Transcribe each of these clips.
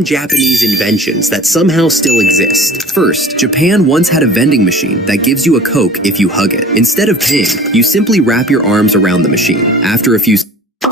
some Japanese inventions that somehow still exist. First, Japan once had a vending machine that gives you a Coke if you hug it. Instead of paying, you simply wrap your arms around the machine. After a few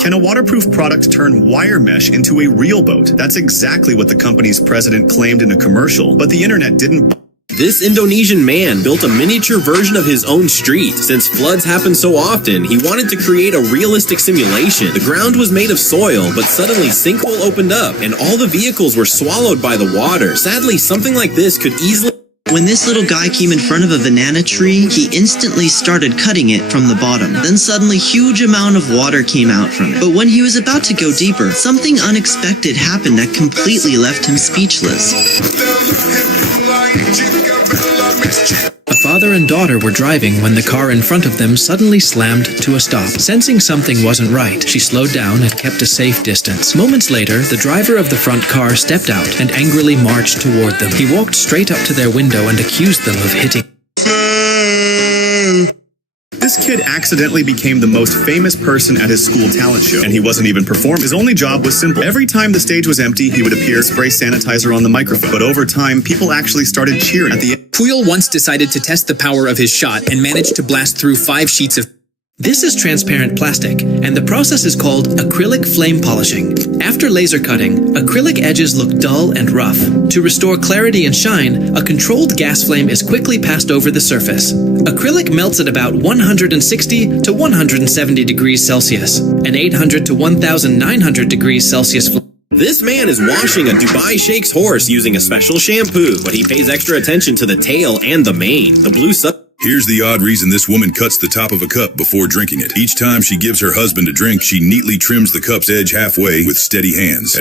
Can a waterproof product turn wire mesh into a real boat? That's exactly what the company's president claimed in a commercial, but the internet didn't. This Indonesian man built a miniature version of his own street. Since floods happen so often, he wanted to create a realistic simulation. The ground was made of soil, but suddenly sinkhole opened up, and all the vehicles were swallowed by the water. Sadly, something like this could easily... When this little guy came in front of a banana tree, he instantly started cutting it from the bottom. Then suddenly huge amount of water came out from it. But when he was about to go deeper, something unexpected happened that completely left him speechless. A father and daughter were driving when the car in front of them suddenly slammed to a stop. Sensing something wasn't right, she slowed down and kept a safe distance. Moments later, the driver of the front car stepped out and angrily marched toward them. He walked straight up to their window and accused them of hitting. This kid accidentally became the most famous person at his school talent show, and he wasn't even performing. His only job was simple. Every time the stage was empty, he would appear, spray sanitizer on the microphone. But over time, people actually started cheering at the end. Puyol once decided to test the power of his shot and managed to blast through 5 sheets of... This is transparent plastic, and the process is called acrylic flame polishing. After laser cutting, acrylic edges look dull and rough. To restore clarity and shine, a controlled gas flame is quickly passed over the surface. Acrylic melts at about 160 to 170 degrees Celsius, and 800 to 1900 degrees Celsius. This man is washing a Dubai Sheikh's horse using a special shampoo, but he pays extra attention to the tail and the mane. The blue Here's the odd reason this woman cuts the top of a cup before drinking it. Each time she gives her husband a drink, she neatly trims the cup's edge halfway with steady hands.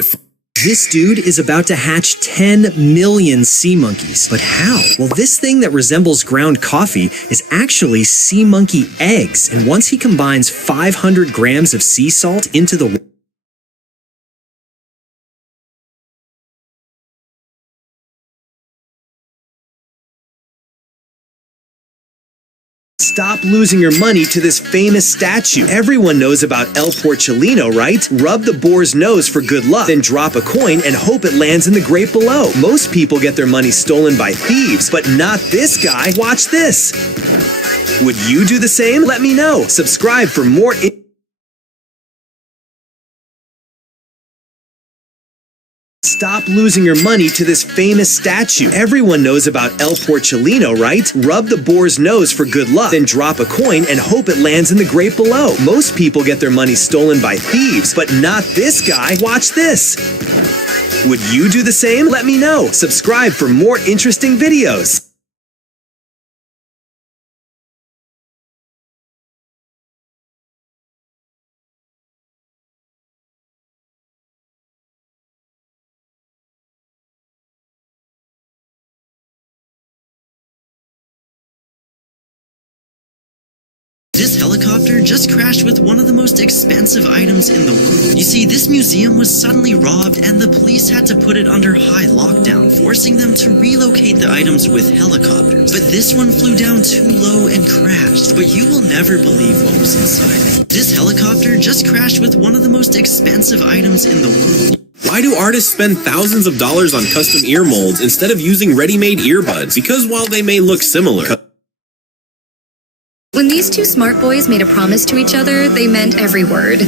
This dude is about to hatch 10 million sea monkeys. But how? Well, this thing that resembles ground coffee is actually sea monkey eggs. And once he combines 500 grams of sea salt into the Stop losing your money to this famous statue. Everyone knows about El Porcellino, right? Rub the boar's nose for good luck, then drop a coin and hope it lands in the grate below. Most people get their money stolen by thieves, but not this guy. Watch this. Would you do the same? Let me know. Subscribe for more. Stop losing your money to this famous statue. Everyone knows about El Porcellino, right? Rub the boar's nose for good luck, then drop a coin and hope it lands in the grate below. Most people get their money stolen by thieves, but not this guy. Watch this. Would you do the same? Let me know. Subscribe for more interesting videos. This helicopter just crashed with one of the most expensive items in the world. You see, this museum was suddenly robbed and the police had to put it under high lockdown, forcing them to relocate the items with helicopters. But this one flew down too low and crashed, but you will never believe what was inside. This helicopter just crashed with one of the most expensive items in the world. Why do artists spend thousands of dollars on custom ear molds instead of using ready-made earbuds? Because while they may look similar... When these two smart boys made a promise to each other, they meant every word.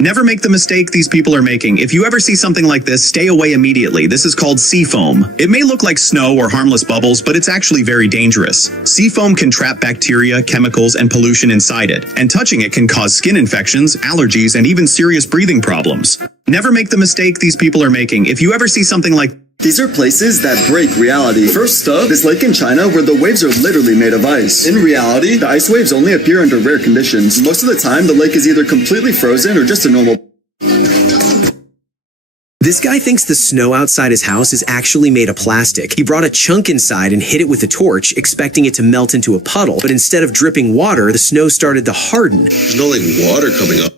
Never make the mistake these people are making. If you ever see something like this, stay away immediately. This is called sea foam. It may look like snow or harmless bubbles, but it's actually very dangerous. Sea foam can trap bacteria, chemicals, and pollution inside it, and touching it can cause skin infections, allergies, and even serious breathing problems. Never make the mistake these people are making. If you ever see something like These are places that break reality. First up, this lake in China where the waves are literally made of ice. In reality, the ice waves only appear under rare conditions. Most of the time, the lake is either completely frozen or just a normal... This guy thinks the snow outside his house is actually made of plastic. He brought a chunk inside and hit it with a torch, expecting it to melt into a puddle. But instead of dripping water, the snow started to harden. There's no water coming up.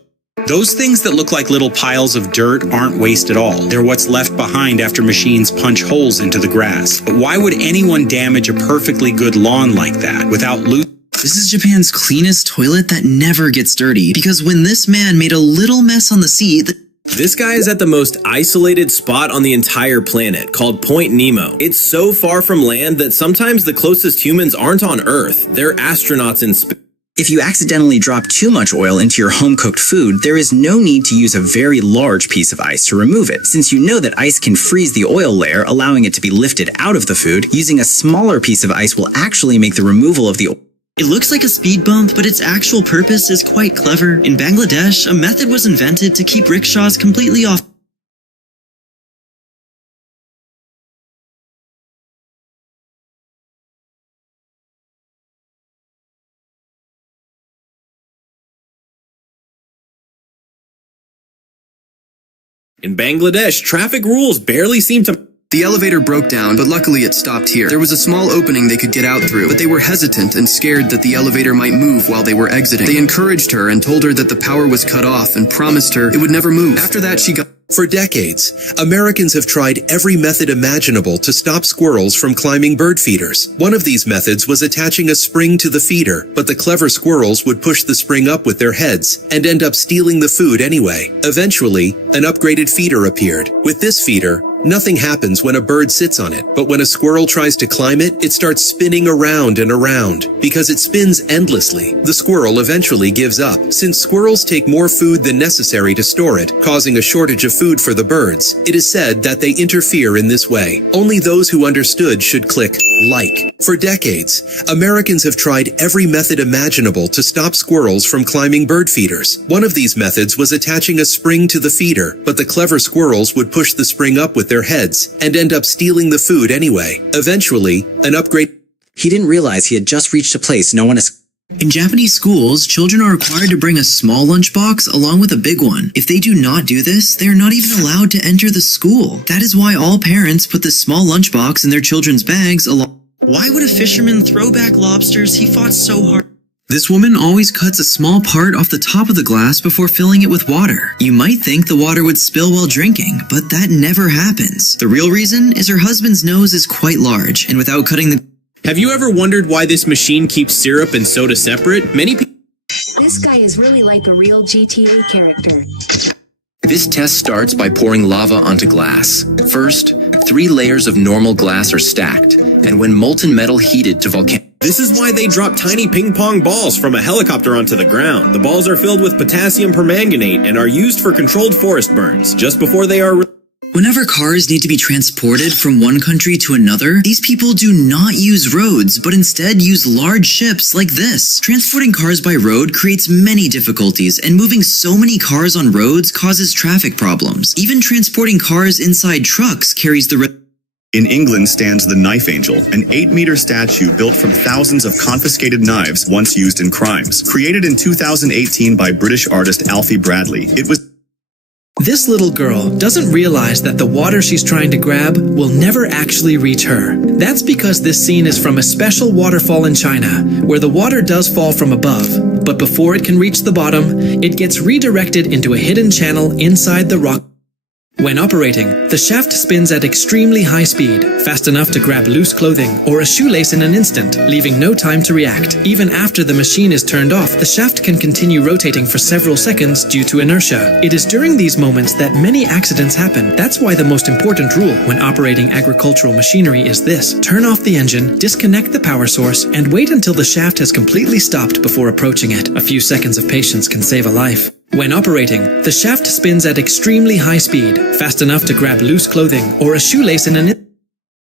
Those things that look like little piles of dirt aren't waste at all. They're what's left behind after machines punch holes into the grass. But why would anyone damage a perfectly good lawn like that without This is Japan's cleanest toilet that never gets dirty, because when this man made a little mess on the seat, This guy is at the most isolated spot on the entire planet, called Point Nemo. It's so far from land that sometimes the closest humans aren't on Earth. They're astronauts in space. If you accidentally drop too much oil into your home-cooked food, there is no need to use a very large piece of ice to remove it, since you know that ice can freeze the oil layer, allowing it to be lifted out of the food. Using a smaller piece of ice will actually make the removal of the oil. It looks like a speed bump, but its actual purpose is quite clever. In Bangladesh, a method was invented to keep rickshaws completely off. In Bangladesh, traffic rules barely seem to... The elevator broke down, but luckily it stopped here. There was a small opening they could get out through, but they were hesitant and scared that the elevator might move while they were exiting. They encouraged her and told her that the power was cut off and promised her it would never move. After that, she got... For decades, Americans have tried every method imaginable to stop squirrels from climbing bird feeders. One of these methods was attaching a spring to the feeder, but the clever squirrels would push the spring up with their heads and end up stealing the food anyway. Eventually, an upgraded feeder appeared. With this feeder, nothing happens when a bird sits on it, but when a squirrel tries to climb it, it starts spinning around and around. Because it spins endlessly, the squirrel eventually gives up. Since squirrels take more food than necessary to store it, causing a shortage of food for the birds, it is said that they interfere in this way. Only those who understood should click like. For decades, Americans have tried every method imaginable to stop squirrels from climbing bird feeders. One of these methods was attaching a spring to the feeder, but the clever squirrels would push the spring up with their heads and end up stealing the food anyway. Eventually, an upgrade... He didn't realize he had just reached a place no one is... In Japanese schools, children are required to bring a small lunchbox along with a big one. If they do not do this, they are not even allowed to enter the school. That is why all parents put this small lunchbox in their children's bags along... Why would a fisherman throw back lobsters he fought so hard? This woman always cuts a small part off the top of the glass before filling it with water. You might think the water would spill while drinking, but that never happens. The real reason is her husband's nose is quite large, and without cutting the... Have you ever wondered why this machine keeps syrup and soda separate? Many people... This guy is really like a real GTA character. This test starts by pouring lava onto glass. First, 3 layers of normal glass are stacked, and when molten metal heated to volcanic... This is why they drop tiny ping-pong balls from a helicopter onto the ground. The balls are filled with potassium permanganate and are used for controlled forest burns. Just before they are... Whenever cars need to be transported from one country to another, these people do not use roads, but instead use large ships like this. Transporting cars by road creates many difficulties, and moving so many cars on roads causes traffic problems. Even transporting cars inside trucks carries the risk. In England stands the Knife Angel, an 8-meter statue built from thousands of confiscated knives once used in crimes. Created in 2018 by British artist Alfie Bradley, it was... This little girl doesn't realize that the water she's trying to grab will never actually reach her. That's because this scene is from a special waterfall in China, where the water does fall from above, but before it can reach the bottom, it gets redirected into a hidden channel inside the rock. When operating, the shaft spins at extremely high speed, fast enough to grab loose clothing or a shoelace in an instant, leaving no time to react. Even after the machine is turned off, the shaft can continue rotating for several seconds due to inertia. It is during these moments that many accidents happen. That's why the most important rule when operating agricultural machinery is this: turn off the engine, disconnect the power source, and wait until the shaft has completely stopped before approaching it. A few seconds of patience can save a life. When operating, the shaft spins at extremely high speed, fast enough to grab loose clothing or a shoelace in an instant.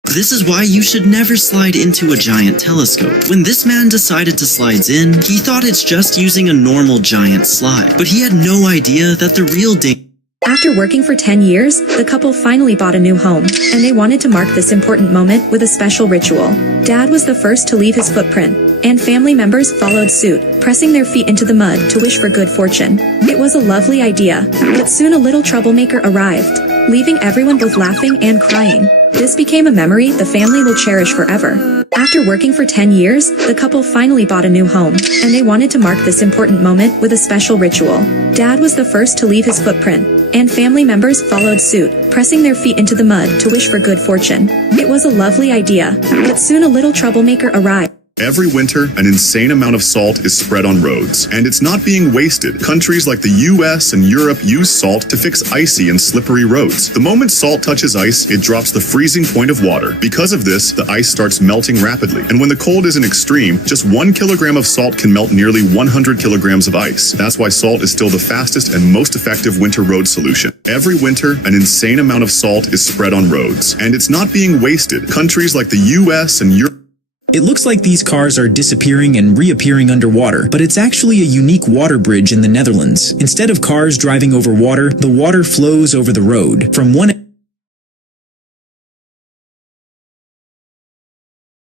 This is why you should never slide into a giant telescope. When this man decided to slide in, he thought it's just using a normal giant slide, but he had no idea that the real danger... After working for 10 years, the couple finally bought a new home, and they wanted to mark this important moment with a special ritual. Dad was the first to leave his footprint, and family members followed suit, pressing their feet into the mud to wish for good fortune. It was a lovely idea, but soon a little troublemaker arrived, leaving everyone both laughing and crying. This became a memory the family will cherish forever. After working for 10 years, the couple finally bought a new home, and they wanted to mark this important moment with a special ritual. Dad was the first to leave his footprint, and family members followed suit, pressing their feet into the mud to wish for good fortune. It was a lovely idea, but soon a little troublemaker arrived. Every winter, an insane amount of salt is spread on roads, and it's not being wasted. Countries like the US and Europe use salt to fix icy and slippery roads. The moment salt touches ice, it drops the freezing point of water. Because of this, the ice starts melting rapidly, and when the cold isn't extreme, just 1 kilogram of salt can melt nearly 100 kilograms of ice. That's why salt is still the fastest and most effective winter road solution. Every winter, an insane amount of salt is spread on roads, and it's not being wasted. Countries like the US and Europe. It looks like these cars are disappearing and reappearing underwater, but it's actually a unique water bridge in the Netherlands. Instead of cars driving over water, the water flows over the road. From one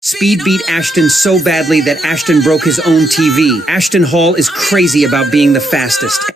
Speed beat Ashton so badly that Ashton broke his own TV. Ashton Hall is crazy about being the fastest.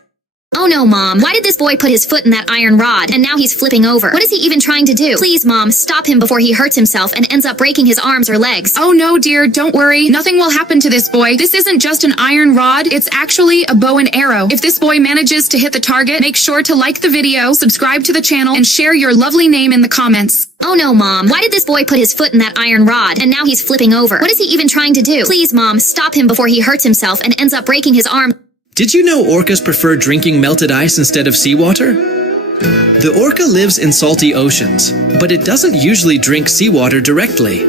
Oh no, Mom. Why did this boy put his foot in that iron rod? And now he's flipping over. What is he even trying to do? Please, Mom, stop him before he hurts himself and ends up breaking his arms or legs. Oh no, dear, don't worry. Nothing will happen to this boy. This isn't just an iron rod. It's actually a bow and arrow. If this boy manages to hit the target, make sure to like the video, subscribe to the channel, and share your lovely name in the comments. Oh no, Mom. Why did this boy put his foot in that iron rod? And now he's flipping over. What is he even trying to do? Please, Mom, stop him before he hurts himself and ends up breaking his arm. Did you know orcas prefer drinking melted ice instead of seawater? The orca lives in salty oceans, but it doesn't usually drink seawater directly.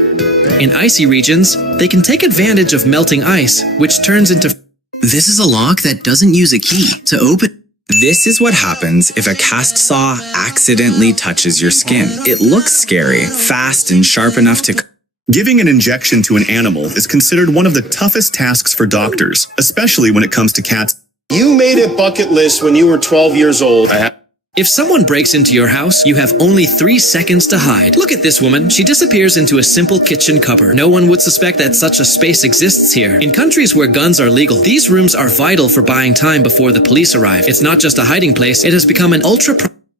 In icy regions, they can take advantage of melting ice, which turns into... This is a lock that doesn't use a key to open. This is what happens if a cast saw accidentally touches your skin. It looks scary, fast and sharp enough to... Giving an injection to an animal is considered one of the toughest tasks for doctors, especially when it comes to cats. You made a bucket list when you were 12 years old. If someone breaks into your house, you have only 3 seconds to hide. Look at this woman. She disappears into a simple kitchen cupboard. No one would suspect that such a space exists here. In countries where guns are legal, these rooms are vital for buying time before the police arrive. It's not just a hiding place, it has become an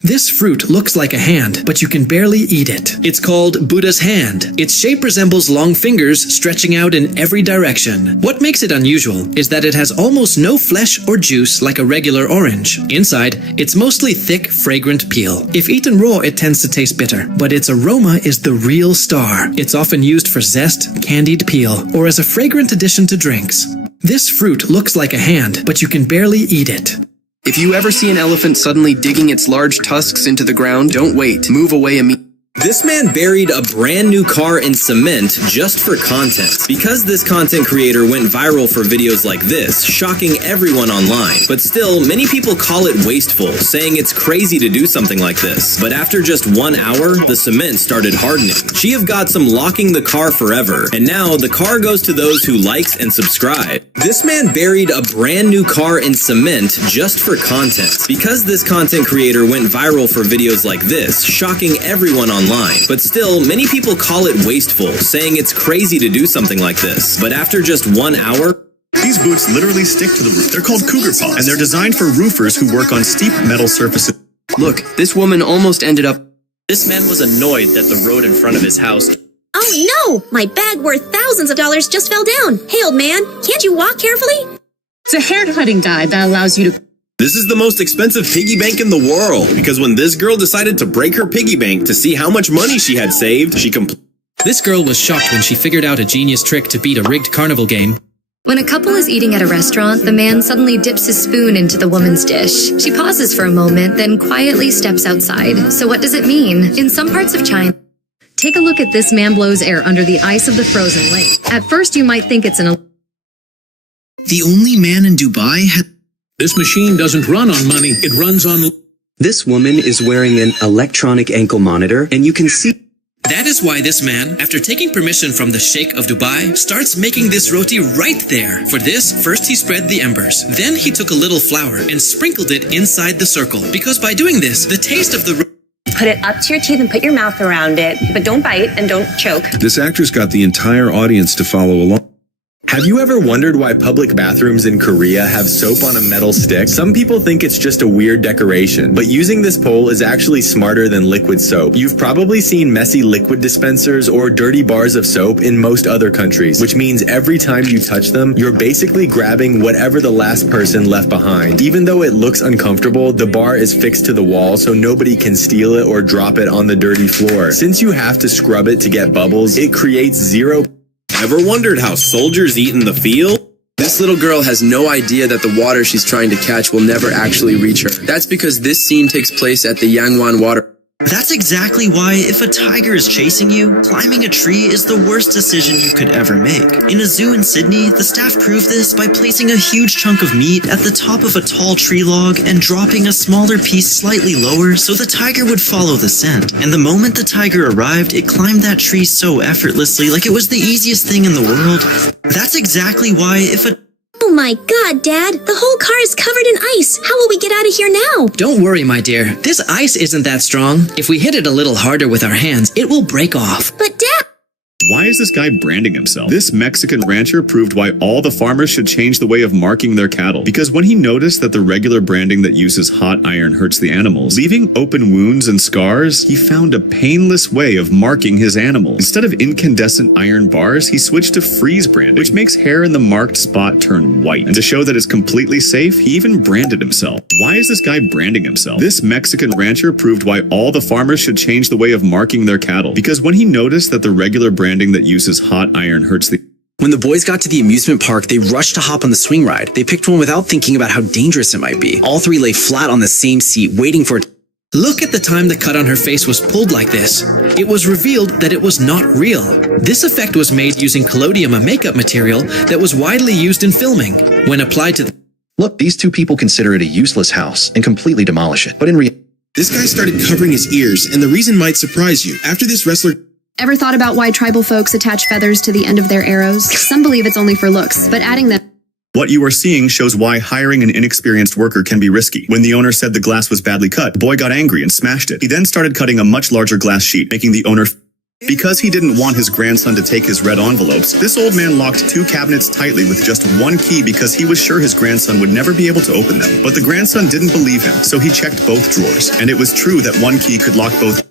This fruit looks like a hand, but you can barely eat it. It's called Buddha's hand. Its shape resembles long fingers stretching out in every direction. What makes it unusual is that it has almost no flesh or juice like a regular orange. Inside, it's mostly thick, fragrant peel. If eaten raw, it tends to taste bitter, but its aroma is the real star. It's often used for zest, candied peel, or as a fragrant addition to drinks. This fruit looks like a hand, but you can barely eat it. If you ever see an elephant suddenly digging its large tusks into the ground, don't wait. Move away immediately. This man buried a brand new car in cement just for content. Because this content creator went viral for videos like this, shocking everyone online. But still, many people call it wasteful, saying it's crazy to do something like this. But after just 1 hour, the cement started hardening. She have got some locking the car forever, and now the car goes to those who likes and subscribe. This man buried a brand new car in cement just for content. Because this content creator went viral for videos like this, shocking everyone online. But still, many people call it wasteful, saying it's crazy to do something like this. But after just 1 hour... These boots literally stick to the roof. They're called cougar paws, and they're designed for roofers who work on steep metal surfaces. Look, this woman almost ended up... This man was annoyed that the road in front of his house... Oh no! My bag worth thousands of dollars just fell down. Hey old man, can't you walk carefully? It's a hair cutting guide that allows you to... This is the most expensive piggy bank in the world, because when this girl decided to break her piggy bank to see how much money she had saved, she This girl was shocked when she figured out a genius trick to beat a rigged carnival game. When a couple is eating at a restaurant, the man suddenly dips his spoon into the woman's dish. She pauses for a moment, then quietly steps outside. So what does it mean? In some parts of China... Take a look at this man blows air under the ice of the frozen lake. At first you might think it's an... The only man in Dubai had... This machine doesn't run on money, it runs on... This woman is wearing an electronic ankle monitor, and you can see... That is why this man, after taking permission from the Sheikh of Dubai, starts making this roti right there. For this, first he spread the embers. Then he took a little flour and sprinkled it inside the circle. Because by doing this, the taste of the... Put it up to your teeth and put your mouth around it, but don't bite and don't choke. This actress got the entire audience to follow along. Have you ever wondered why public bathrooms in Korea have soap on a metal stick? Some people think it's just a weird decoration, but using this pole is actually smarter than liquid soap. You've probably seen messy liquid dispensers or dirty bars of soap in most other countries, which means every time you touch them, you're basically grabbing whatever the last person left behind. Even though it looks uncomfortable, the bar is fixed to the wall so nobody can steal it or drop it on the dirty floor. Since you have to scrub it to get bubbles, it creates zero... Ever wondered how soldiers eat in the field? This little girl has no idea that the water she's trying to catch will never actually reach her. That's because this scene takes place at the Yangwon water. That's exactly why if a tiger is chasing you, climbing a tree is the worst decision you could ever make. In a zoo in Sydney, the staff proved this by placing a huge chunk of meat at the top of a tall tree log and dropping a smaller piece slightly lower so the tiger would follow the scent. And the moment the tiger arrived, it climbed that tree so effortlessly like it was the easiest thing in the world. That's exactly why if a Oh my god, Dad! The whole car is covered in ice! How will we get out of here now? Don't worry, my dear. This ice isn't that strong. If we hit it a little harder with our hands, it will break off. But Dad... Why is this guy branding himself? This Mexican rancher proved why all the farmers should change the way of marking their cattle. Because when he noticed that the regular branding that uses hot iron hurts the animals, leaving open wounds and scars, he found a painless way of marking his animals. Instead of incandescent iron bars, he switched to freeze branding, which makes hair in the marked spot turn white. And to show that it's completely safe, he even branded himself. Why is this guy branding himself? This Mexican rancher proved why all the farmers should change the way of marking their cattle. Because when he noticed that the regular branding that uses hot iron hurts the... When the boys got to the amusement park, they rushed to hop on the swing ride. They picked one without thinking about how dangerous it might be. All three lay flat on the same seat, waiting for it. Look at the time the cut on her face was pulled like this. It was revealed that it was not real. This effect was made using collodium, a makeup material that was widely used in filming. When applied to the... Look, these two people consider it a useless house and completely demolish it. But in reality... This guy started covering his ears, and the reason might surprise you. After this wrestler... Ever thought about why tribal folks attach feathers to the end of their arrows? Some believe it's only for looks, but adding them... What you are seeing shows why hiring an inexperienced worker can be risky. When the owner said the glass was badly cut, the boy got angry and smashed it. He then started cutting a much larger glass sheet, making the owner... Because he didn't want his grandson to take his red envelopes, this old man locked two cabinets tightly with just one key because he was sure his grandson would never be able to open them. But the grandson didn't believe him, so he checked both drawers. And it was true that one key could lock both...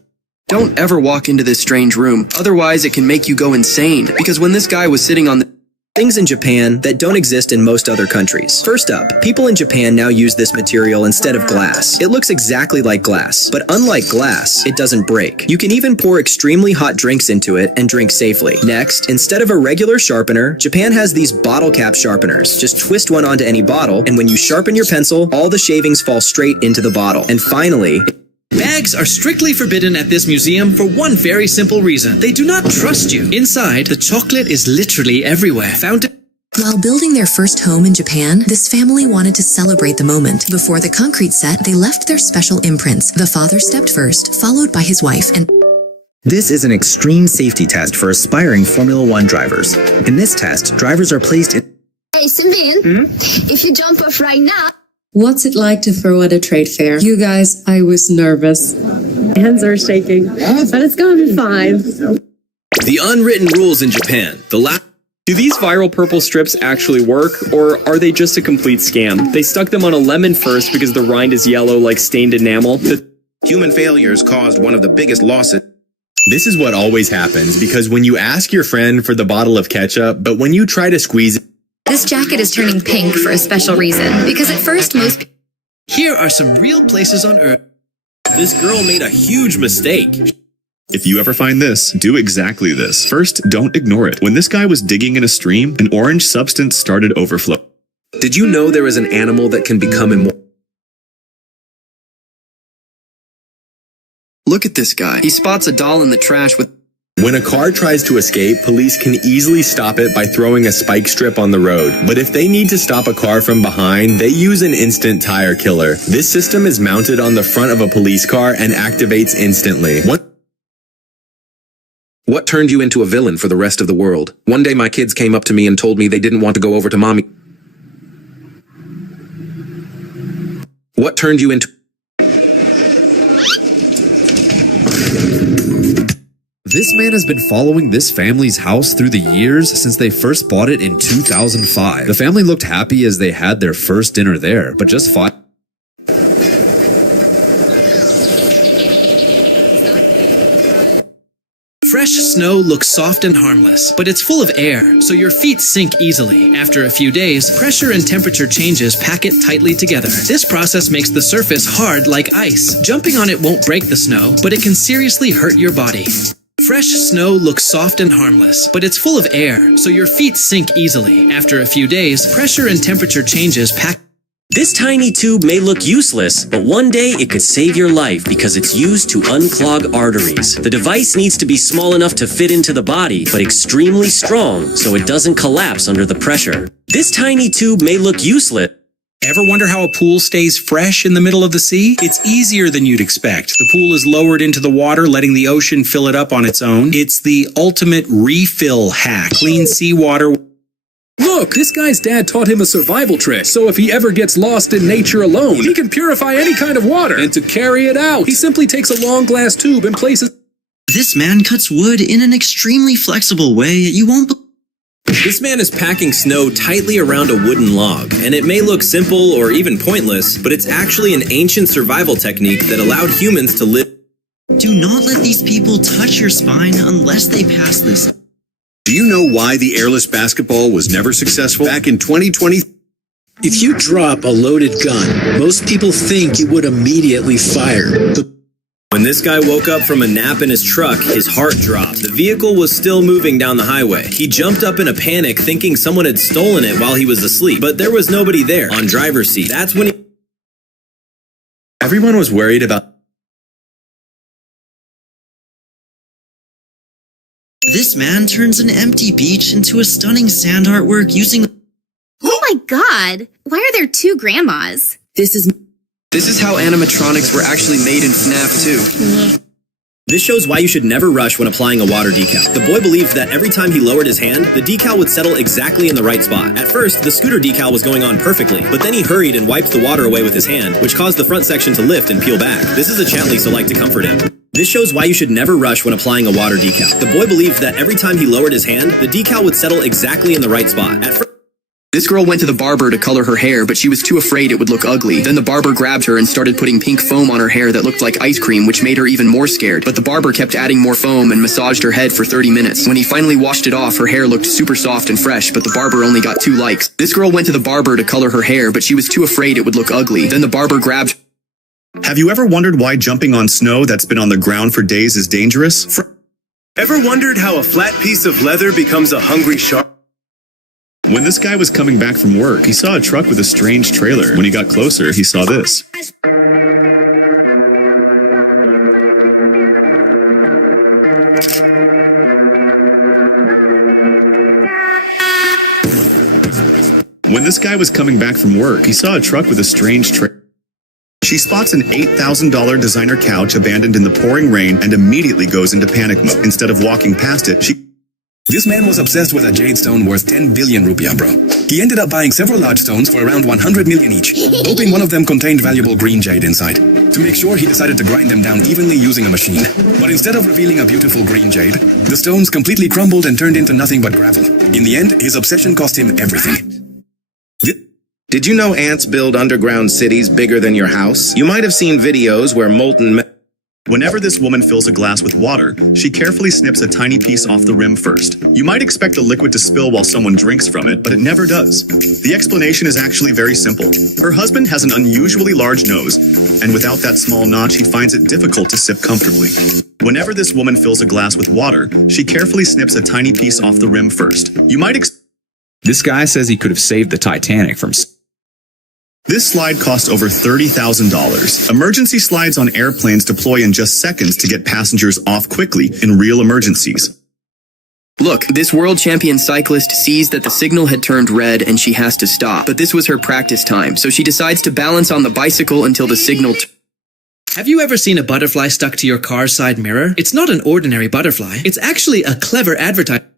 Don't ever walk into this strange room, otherwise it can make you go insane. Because when this guy was sitting on the... Things in Japan that don't exist in most other countries. First up, people in Japan now use this material instead of glass. It looks exactly like glass, but unlike glass, it doesn't break. You can even pour extremely hot drinks into it and drink safely. Next, instead of a regular sharpener, Japan has these bottle cap sharpeners. Just twist one onto any bottle, and when you sharpen your pencil, all the shavings fall straight into the bottle. And finally... Bags are strictly forbidden at this museum for one very simple reason. They do not trust you. Inside, the chocolate is literally everywhere. While building their first home in Japan, this family wanted to celebrate the moment. Before the concrete set, they left their special imprints. The father stepped first, followed by his wife, and... This is an extreme safety test for aspiring Formula One drivers. In this test, drivers are placed in... Hey, Simbin, if you jump off right now... What's it like to throw at a trade fair? You guys, I was nervous. Hands are shaking, but it's gonna be fine. The unwritten rules in Japan. Do these viral purple strips actually work, or are they just a complete scam? They stuck them on a lemon first because the rind is yellow like stained enamel. Human failures caused one of the biggest losses. This is what always happens, because when you ask your friend for the bottle of ketchup, but when you try to squeeze it, This jacket is turning pink for a special reason, because at first most... Here are some real places on Earth. This girl made a huge mistake. If you ever find this, do exactly this. First, don't ignore it. When this guy was digging in a stream, an orange substance started overflow. Did you know there is an animal that can become immortal? Look at this guy. He spots a doll in the trash with... When a car tries to escape, police can easily stop it by throwing a spike strip on the road. But if they need to stop a car from behind, they use an instant tire killer. This system is mounted on the front of a police car and activates instantly. What turned you into a villain for the rest of the world? One day my kids came up to me and told me they didn't want to go over to mommy. What turned you into... This man has been following this family's house through the years since they first bought it in 2005. The family looked happy as they had their first dinner there, but just fought. Fresh snow looks soft and harmless, but it's full of air, so your feet sink easily. After a few days, pressure and temperature changes pack it tightly together. This process makes the surface hard like ice. Jumping on it won't break the snow, but it can seriously hurt your body. Fresh snow looks soft and harmless, but it's full of air, so your feet sink easily. After a few days, pressure and temperature changes pack. This tiny tube may look useless, but one day it could save your life because it's used to unclog arteries. The device needs to be small enough to fit into the body, but extremely strong so it doesn't collapse under the pressure. This tiny tube may look useless. Ever wonder how a pool stays fresh in the middle of the sea? It's easier than you'd expect. The pool is lowered into the water, letting the ocean fill it up on its own. It's the ultimate refill hack. Clean seawater. Look, this guy's dad taught him a survival trick, so if he ever gets lost in nature alone, he can purify any kind of water. And to carry it out, he simply takes a long glass tube and places... This man cuts wood in an extremely flexible way you won't believe. This man is packing snow tightly around a wooden log, and it may look simple or even pointless, but it's actually an ancient survival technique that allowed humans to live. Do not let these people touch your spine unless they pass this. Do you know why the airless basketball was never successful? Back in 2020, if you drop a loaded gun, most people think you would immediately fire. When this guy woke up from a nap in his truck, his heart dropped. The vehicle was still moving down the highway. He jumped up in a panic, thinking someone had stolen it while he was asleep, but there was nobody there on driver's seat. That's when he... Everyone was worried about... This man turns an empty beach into a stunning sand artwork using... Oh my god! Why are there two grandmas? This is how animatronics were actually made in FNAF 2. This shows why you should never rush when applying a water decal. The boy believed that every time he lowered his hand, the decal would settle exactly in the right spot. At first, the scooter decal was going on perfectly, but then he hurried and wiped the water away with his hand, which caused the front section to lift and peel back. This is a Chatley, so like to comfort him. This shows why you should never rush when applying a water decal. The boy believed that every time he lowered his hand, the decal would settle exactly in the right spot. At first, this girl went to the barber to color her hair, but she was too afraid it would look ugly. Then the barber grabbed her and started putting pink foam on her hair that looked like ice cream, which made her even more scared. But the barber kept adding more foam and massaged her head for 30 minutes. When he finally washed it off, her hair looked super soft and fresh, but the barber only got 2 likes. This girl went to the barber to color her hair, but she was too afraid it would look ugly. Then the barber grabbed... Have you ever wondered why jumping on snow that's been on the ground for days is dangerous? Ever wondered how a flat piece of leather becomes a hungry shark? When this guy was coming back from work, he saw a truck with a strange trailer. When he got closer, he saw this. When this guy was coming back from work, he saw a truck with a strange trailer. She spots an $8,000 designer couch abandoned in the pouring rain and immediately goes into panic mode. Instead of walking past it, This man was obsessed with a jade stone worth 10 billion rupiah, bro. He ended up buying several large stones for around 100 million each, hoping one of them contained valuable green jade inside. To make sure, he decided to grind them down evenly using a machine. But instead of revealing a beautiful green jade, the stones completely crumbled and turned into nothing but gravel. In the end, his obsession cost him everything. Did you know ants build underground cities bigger than your house? You might have seen videos where molten metal... Whenever this woman fills a glass with water, she carefully snips a tiny piece off the rim first. You might expect the liquid to spill while someone drinks from it, but it never does. The explanation is actually very simple. Her husband has an unusually large nose, and without that small notch, he finds it difficult to sip comfortably. Whenever this woman fills a glass with water, she carefully snips a tiny piece off the rim first. You might This guy says he could have saved the Titanic from... This slide costs over $30,000. Emergency slides on airplanes deploy in just seconds to get passengers off quickly in real emergencies. Look, this world champion cyclist sees that the signal had turned red and she has to stop. But this was her practice time, so she decides to balance on the bicycle until the signal... Have you ever seen a butterfly stuck to your car's side mirror? It's not an ordinary butterfly. It's actually a clever advertisement.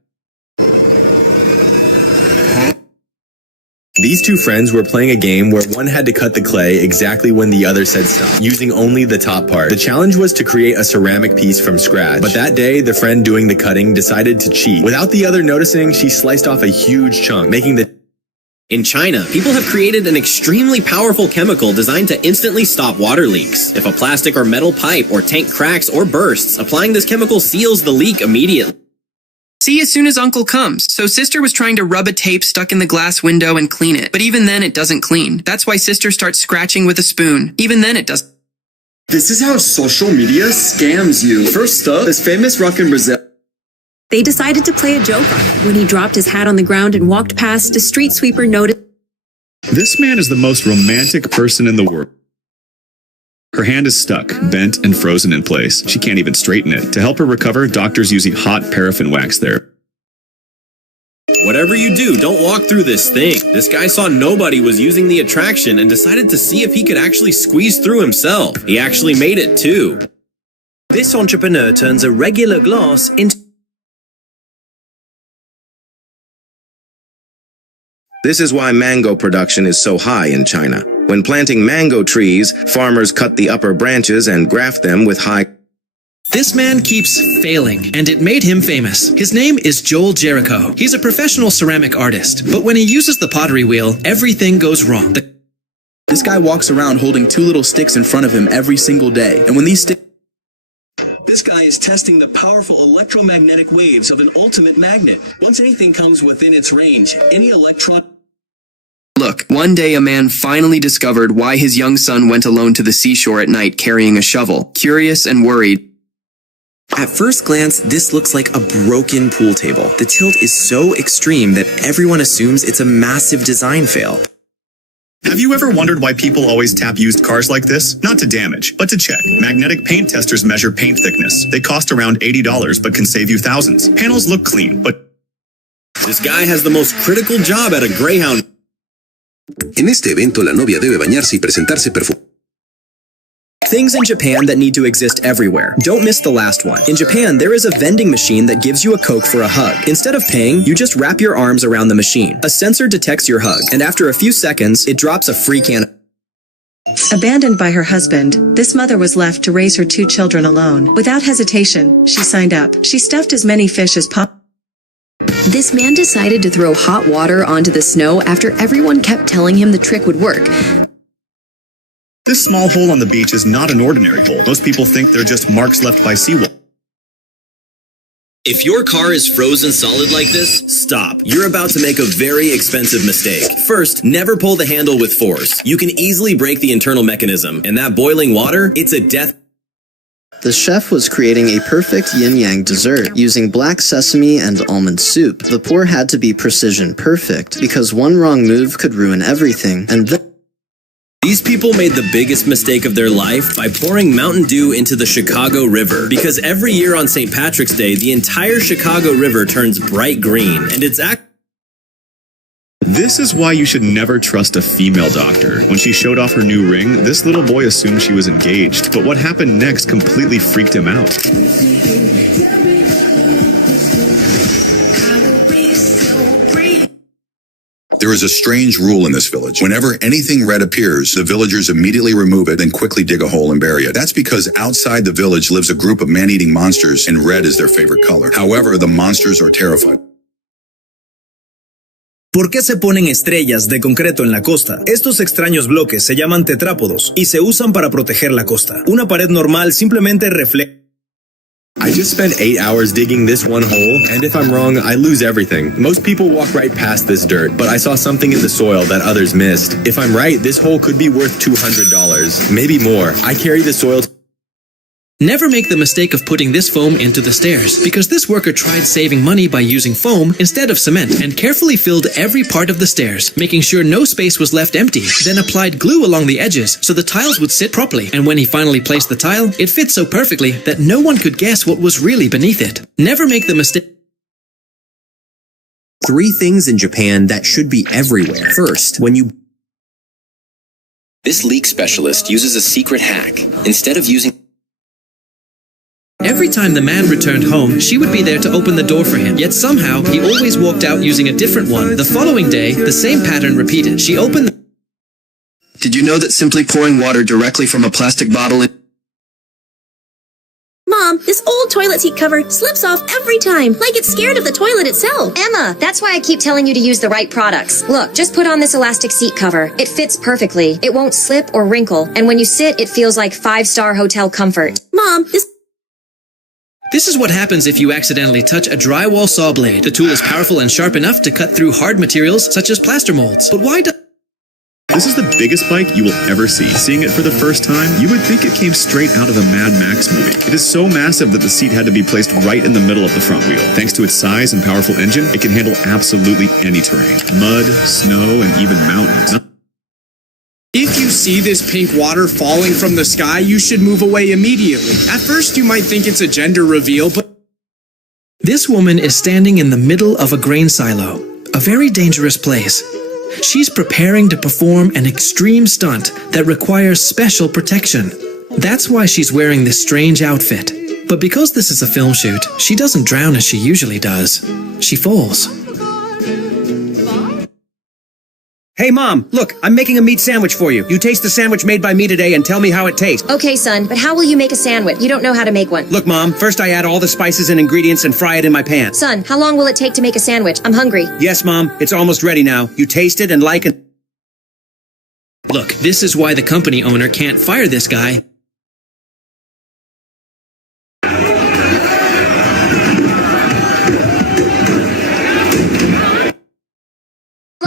These two friends were playing a game where one had to cut the clay exactly when the other said stop, using only the top part. The challenge was to create a ceramic piece from scratch. But that day, the friend doing the cutting decided to cheat. Without the other noticing, she sliced off a huge chunk, making the... In China, people have created an extremely powerful chemical designed to instantly stop water leaks. If a plastic or metal pipe or tank cracks or bursts, applying this chemical seals the leak immediately. See as soon as Uncle comes. So Sister was trying to rub a tape stuck in the glass window and clean it. But even then it doesn't clean. That's why Sister starts scratching with a spoon. Even then it doesn't. This is how social media scams you. First up, this famous rock in Brazil. They decided to play a joke on him. When he dropped his hat on the ground and walked past, a street sweeper noticed. This man is the most romantic person in the world. Her hand is stuck, bent, and frozen in place. She can't even straighten it. To help her recover, doctors using hot paraffin wax there. Whatever you do, don't walk through this thing. This guy saw nobody was using the attraction and decided to see if he could actually squeeze through himself. He actually made it too. This entrepreneur turns a regular glass into... This is why mango production is so high in China. When planting mango trees, farmers cut the upper branches and graft them with high... This man keeps failing, and it made him famous. His name is Joel Jericho. He's a professional ceramic artist, but when he uses the pottery wheel, everything goes wrong. This guy walks around holding two little sticks in front of him every single day, and when these sticks... This guy is testing the powerful electromagnetic waves of an ultimate magnet. Once anything comes within its range, any electron... Look, one day a man finally discovered why his young son went alone to the seashore at night carrying a shovel. Curious and worried, at first glance, this looks like a broken pool table. The tilt is so extreme that everyone assumes it's a massive design fail. Have you ever wondered why people always tap used cars like this? Not to damage, but to check. Magnetic paint testers measure paint thickness. They cost around $80, but can save you thousands. Panels look clean, but... This guy has the most critical job at a Greyhound. En este evento, la novia debe bañarse y presentarse perfumada. Things in Japan that need to exist everywhere. Don't miss the last one. In Japan, there is a vending machine that gives you a Coke for a hug. Instead of paying, you just wrap your arms around the machine. A sensor detects your hug, and after a few seconds, it drops a free can. Abandoned by her husband, this mother was left to raise her two children alone. Without hesitation, she signed up. She stuffed as many fish as possible. This man decided to throw hot water onto the snow after everyone kept telling him the trick would work. This small hole on the beach is not an ordinary hole. Most people think they're just marks left by seawater. If your car is frozen solid like this, stop. You're about to make a very expensive mistake. First, never pull the handle with force. You can easily break the internal mechanism, and that boiling water, it's a death. The chef was creating a perfect yin-yang dessert using black sesame and almond soup. The pour had to be precision perfect because one wrong move could ruin everything, and These people made the biggest mistake of their life by pouring Mountain Dew into the Chicago River, because every year on St. Patrick's Day, the entire Chicago River turns bright green, and it's This is why you should never trust a female doctor. When she showed off her new ring, this little boy assumed she was engaged, but what happened next completely freaked him out. There is a strange rule in this village. Whenever anything red appears, the villagers immediately remove it, then quickly dig a hole and bury it. That's because outside the village lives a group of man-eating monsters, and red is their favorite color. However, the monsters are terrified. ¿Por qué se ponen estrellas de concreto en la costa? Estos extraños bloques se llaman tetrápodos y se usan para proteger la costa. Una pared normal simplemente refleja. I just spent 8 hours digging this one hole, and if I'm wrong, I lose everything. Most people walk right past this dirt, but I saw something in the soil that others missed. If I'm right, this hole could be worth $200, maybe more. I carry the soil. Never make the mistake of putting this foam into the stairs, because this worker tried saving money by using foam instead of cement and carefully filled every part of the stairs, making sure no space was left empty, then applied glue along the edges so the tiles would sit properly, and when he finally placed the tile, it fit so perfectly that no one could guess what was really beneath it. Never make the mistake. 3 things in Japan that should be everywhere. First, This leak specialist uses a secret hack. Instead of using Every time the man returned home, she would be there to open the door for him. Yet somehow, he always walked out using a different one. The following day, the same pattern repeated. She opened the... Did you know that simply pouring water directly from a plastic bottle in... Mom, this old toilet seat cover slips off every time, like it's scared of the toilet itself. Emma, that's why I keep telling you to use the right products. Look, just put on this elastic seat cover. It fits perfectly. It won't slip or wrinkle. And when you sit, it feels like 5-star hotel comfort. Mom, This is what happens if you accidentally touch a drywall saw blade. The tool is powerful and sharp enough to cut through hard materials such as plaster molds. But why does... This is the biggest bike you will ever see. Seeing it for the first time, you would think it came straight out of a Mad Max movie. It is so massive that the seat had to be placed right in the middle of the front wheel. Thanks to its size and powerful engine, it can handle absolutely any terrain. Mud, snow, and even mountains. If you see this pink water falling from the sky, you should move away immediately. At first, you might think it's a gender reveal, but... This woman is standing in the middle of a grain silo, a very dangerous place. She's preparing to perform an extreme stunt that requires special protection. That's why she's wearing this strange outfit. But because this is a film shoot, she doesn't drown as she usually does. She falls. Hey, Mom, look, I'm making a meat sandwich for you. You taste the sandwich made by me today and tell me how it tastes. Okay, son, but how will you make a sandwich? You don't know how to make one. Look, Mom, first I add all the spices and ingredients and fry it in my pan. Son, how long will it take to make a sandwich? I'm hungry. Yes, Mom, it's almost ready now. You taste it and like it. Look, this is why the company owner can't fire this guy.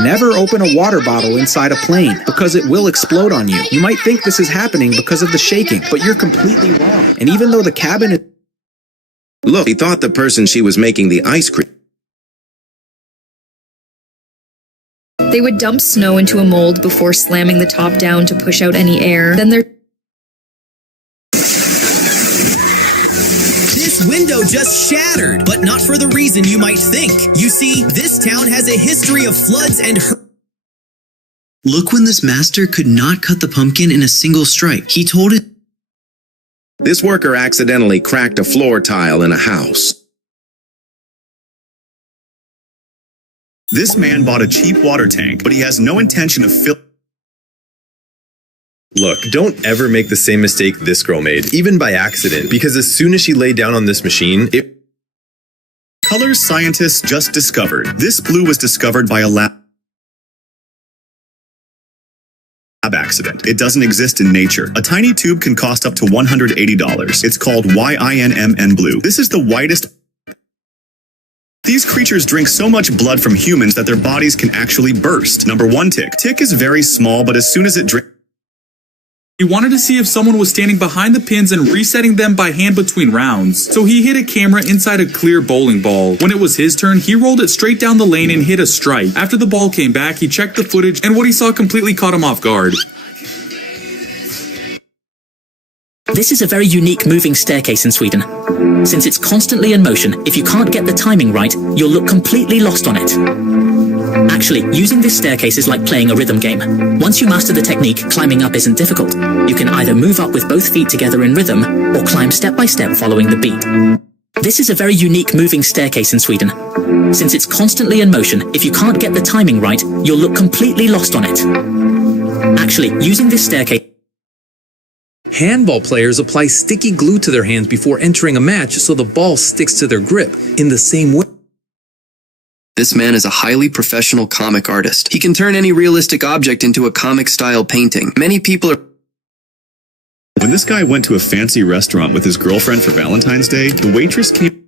Never open a water bottle inside a plane because it will explode on you. You might think this is happening because of the shaking, but you're completely wrong. And even though the cabin is... Look, he thought the person she was making the ice cream. They would dump snow into a mold before slamming the top down to push out any air. Then they're... This window just shattered, but not for the reason you might think. You see, this town has a history of floods and Look when this master could not cut the pumpkin in a single strike. He told it... This worker accidentally cracked a floor tile in a house. This man bought a cheap water tank, but he has no intention of filling... Look, don't ever make the same mistake this girl made, even by accident, because as soon as she laid down on this machine, it... Colors scientists just discovered. This blue was discovered by a lab accident. It doesn't exist in nature. A tiny tube can cost up to $180. It's called YINMN blue. This is the whitest... These creatures drink so much blood from humans that their bodies can actually burst. Number 1 tick. Tick is very small, but as soon as it drinks... He wanted to see if someone was standing behind the pins and resetting them by hand between rounds. So he hid a camera inside a clear bowling ball. When it was his turn, he rolled it straight down the lane and hit a strike. After the ball came back, he checked the footage, and what he saw completely caught him off guard. This is a very unique moving staircase in Sweden. Since it's constantly in motion, if you can't get the timing right, you'll look completely lost on it. Actually, using this staircase is like playing a rhythm game. Once you master the technique, climbing up isn't difficult. You can either move up with both feet together in rhythm, or climb step by step following the beat. This is a very unique moving staircase in Sweden. Since it's constantly in motion, if you can't get the timing right, you'll look completely lost on it. Actually, using this staircase... Handball players apply sticky glue to their hands before entering a match so the ball sticks to their grip in the same way. This man is a highly professional comic artist. He can turn any realistic object into a comic-style painting. Many people are... When this guy went to a fancy restaurant with his girlfriend for Valentine's Day, the waitress came...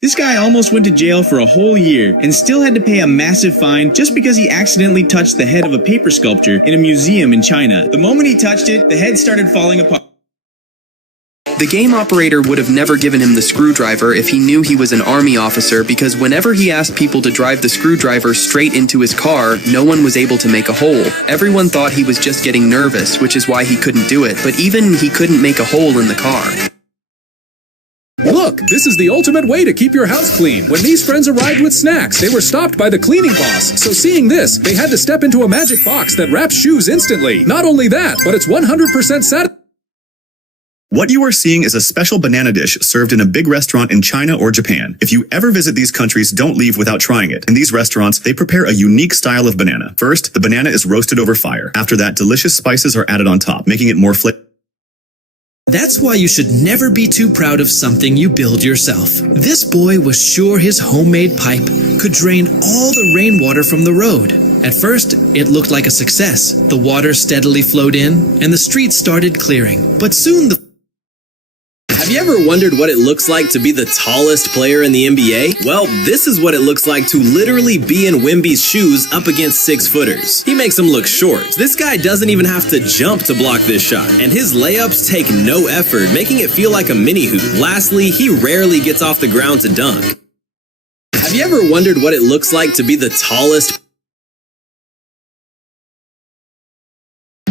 This guy almost went to jail for a whole year and still had to pay a massive fine just because he accidentally touched the head of a paper sculpture in a museum in China. The moment he touched it, the head started falling apart. The game operator would have never given him the screwdriver if he knew he was an army officer, because whenever he asked people to drive the screwdriver straight into his car, no one was able to make a hole. Everyone thought he was just getting nervous, which is why he couldn't do it, but even he couldn't make a hole in the car. Look, this is the ultimate way to keep your house clean. When these friends arrived with snacks, they were stopped by the cleaning boss. So seeing this, they had to step into a magic box that wraps shoes instantly. Not only that, but it's 100% satisfying. What you are seeing is a special banana dish served in a big restaurant in China or Japan. If you ever visit these countries, don't leave without trying it. In these restaurants, they prepare a unique style of banana. First, the banana is roasted over fire. After that, delicious spices are added on top, making it more flavorful. That's why you should never be too proud of something you build yourself. This boy was sure his homemade pipe could drain all the rainwater from the road. At first, it looked like a success. The water steadily flowed in, and the streets started clearing. But soon Have you ever ever wondered what it looks like to be the tallest player in the NBA? Well, this is what it looks like to literally be in Wemby's shoes up against 6-footers. He makes them look short. This guy doesn't even have to jump to block this shot, and his layups take no effort, making it feel like a mini hoop. Lastly, he rarely gets off the ground to dunk. Have you ever wondered what it looks like to be the tallest?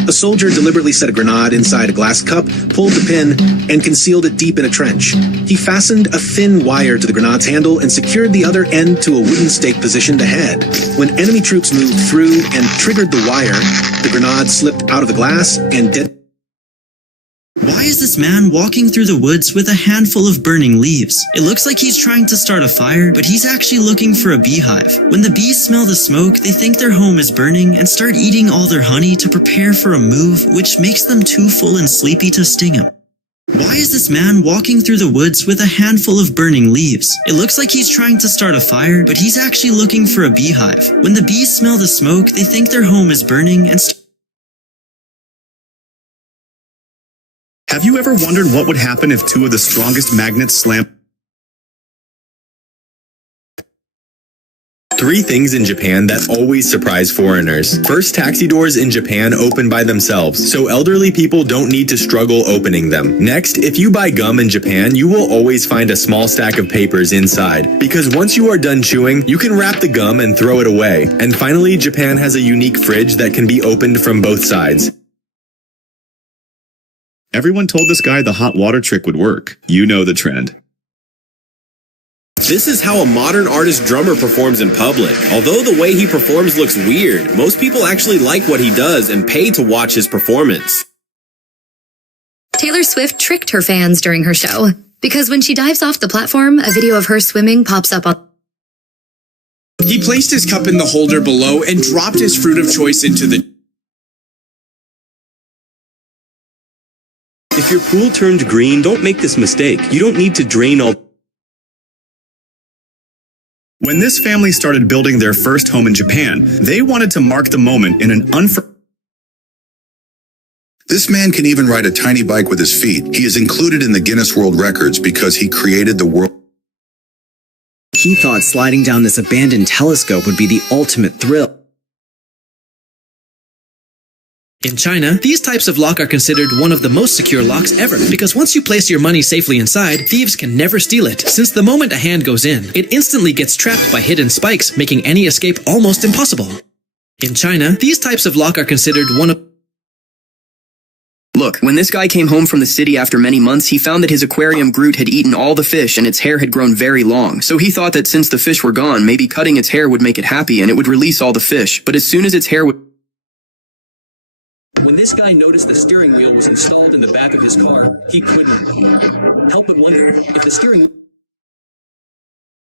A soldier deliberately set a grenade inside a glass cup, pulled the pin, and concealed it deep in a trench. He fastened a thin wire to the grenade's handle and secured the other end to a wooden stake positioned ahead. When enemy troops moved through and triggered the wire, the grenade slipped out of the glass and Why is this man walking through the woods with a handful of burning leaves? It looks like he's trying to start a fire, but he's actually looking for a beehive. When the bees smell the smoke, they think their home is burning and start eating all their honey to prepare for a move, which makes them too full and sleepy to sting him. Why is this man walking through the woods with a handful of burning leaves? It looks like he's trying to start a fire, but he's actually looking for a beehive. When the bees smell the smoke, they think their home is burning and Have you ever wondered what would happen if two of the strongest magnets slammed? 3 things in Japan that always surprise foreigners. First, taxi doors in Japan open by themselves, so elderly people don't need to struggle opening them. Next, if you buy gum in Japan, you will always find a small stack of papers inside, because once you are done chewing, you can wrap the gum and throw it away. And finally, Japan has a unique fridge that can be opened from both sides. Everyone told this guy the hot water trick would work. You know the trend. This is how a modern artist drummer performs in public. Although the way he performs looks weird, most people actually like what he does and pay to watch his performance. Taylor Swift tricked her fans during her show, because when she dives off the platform, a video of her swimming pops up on. He placed his cup in the holder below and dropped his fruit of choice into the. If your pool turned green, don't make this mistake. You don't need to drain all. When this family started building their first home in Japan, they wanted to mark the moment in an This man can even ride a tiny bike with his feet. He is included in the Guinness World Records because he created the world. He thought sliding down this abandoned telescope would be the ultimate thrill. In China, these types of lock are considered one of the most secure locks ever, because once you place your money safely inside, thieves can never steal it. Since the moment a hand goes in, it instantly gets trapped by hidden spikes, making any escape almost impossible. In China, these types of lock are considered one of. Look, when this guy came home from the city after many months, he found that his aquarium Groot had eaten all the fish and its hair had grown very long. So he thought that since the fish were gone, maybe cutting its hair would make it happy and it would release all the fish. But as soon as its hair would... When this guy noticed the steering wheel was installed in the back of his car, he couldn't help but wonder if the steering...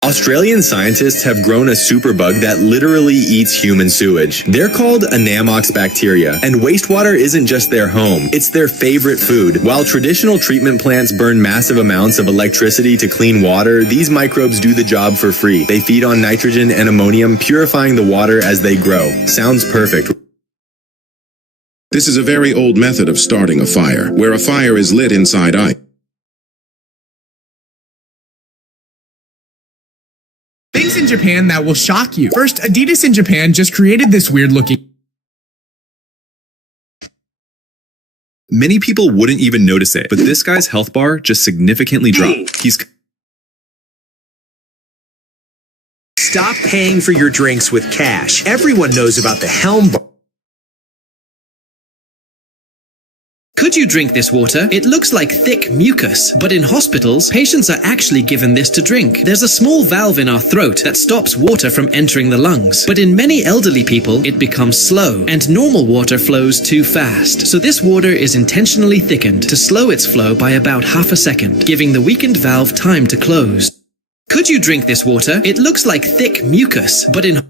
Australian scientists have grown a superbug that literally eats human sewage. They're called Anamox bacteria, and wastewater isn't just their home, it's their favorite food. While traditional treatment plants burn massive amounts of electricity to clean water, these microbes do the job for free. They feed on nitrogen and ammonium, purifying the water as they grow. Sounds perfect. This is a very old method of starting a fire, where a fire is lit inside ice. Things in Japan that will shock you. First, Adidas in Japan just created this weird looking. Many people wouldn't even notice it, but this guy's health bar just significantly dropped. Stop paying for your drinks with cash. Everyone knows about the Helm bar. Could you drink this water? It looks like thick mucus, but in hospitals, patients are actually given this to drink. There's a small valve in our throat that stops water from entering the lungs. But in many elderly people, it becomes slow, and normal water flows too fast. So this water is intentionally thickened to slow its flow by about half a second, giving the weakened valve time to close. Could you drink this water? It looks like thick mucus, but in...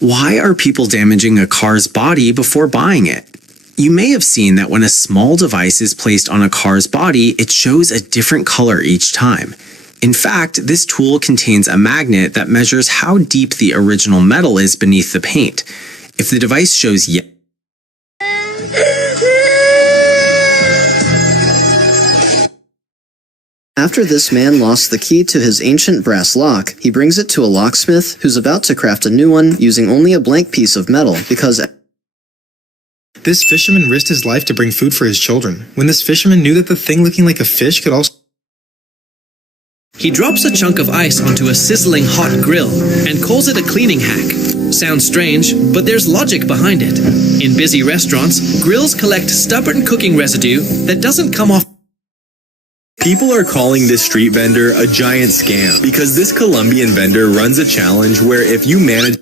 Why are people damaging a car's body before buying it? You may have seen that when a small device is placed on a car's body, it shows a different color each time. In fact, this tool contains a magnet that measures how deep the original metal is beneath the paint. If the device shows yellow, After this man lost the key to his ancient brass lock, he brings it to a locksmith who's about to craft a new one using only a blank piece of metal because this fisherman risked his life to bring food for his children. When this fisherman knew that the thing looking like a fish could also... He drops a chunk of ice onto a sizzling hot grill and calls it a cleaning hack. Sounds strange, but there's logic behind it. In busy restaurants, grills collect stubborn cooking residue that doesn't come off. People are calling this street vendor a giant scam because this Colombian vendor runs a challenge where if you manage...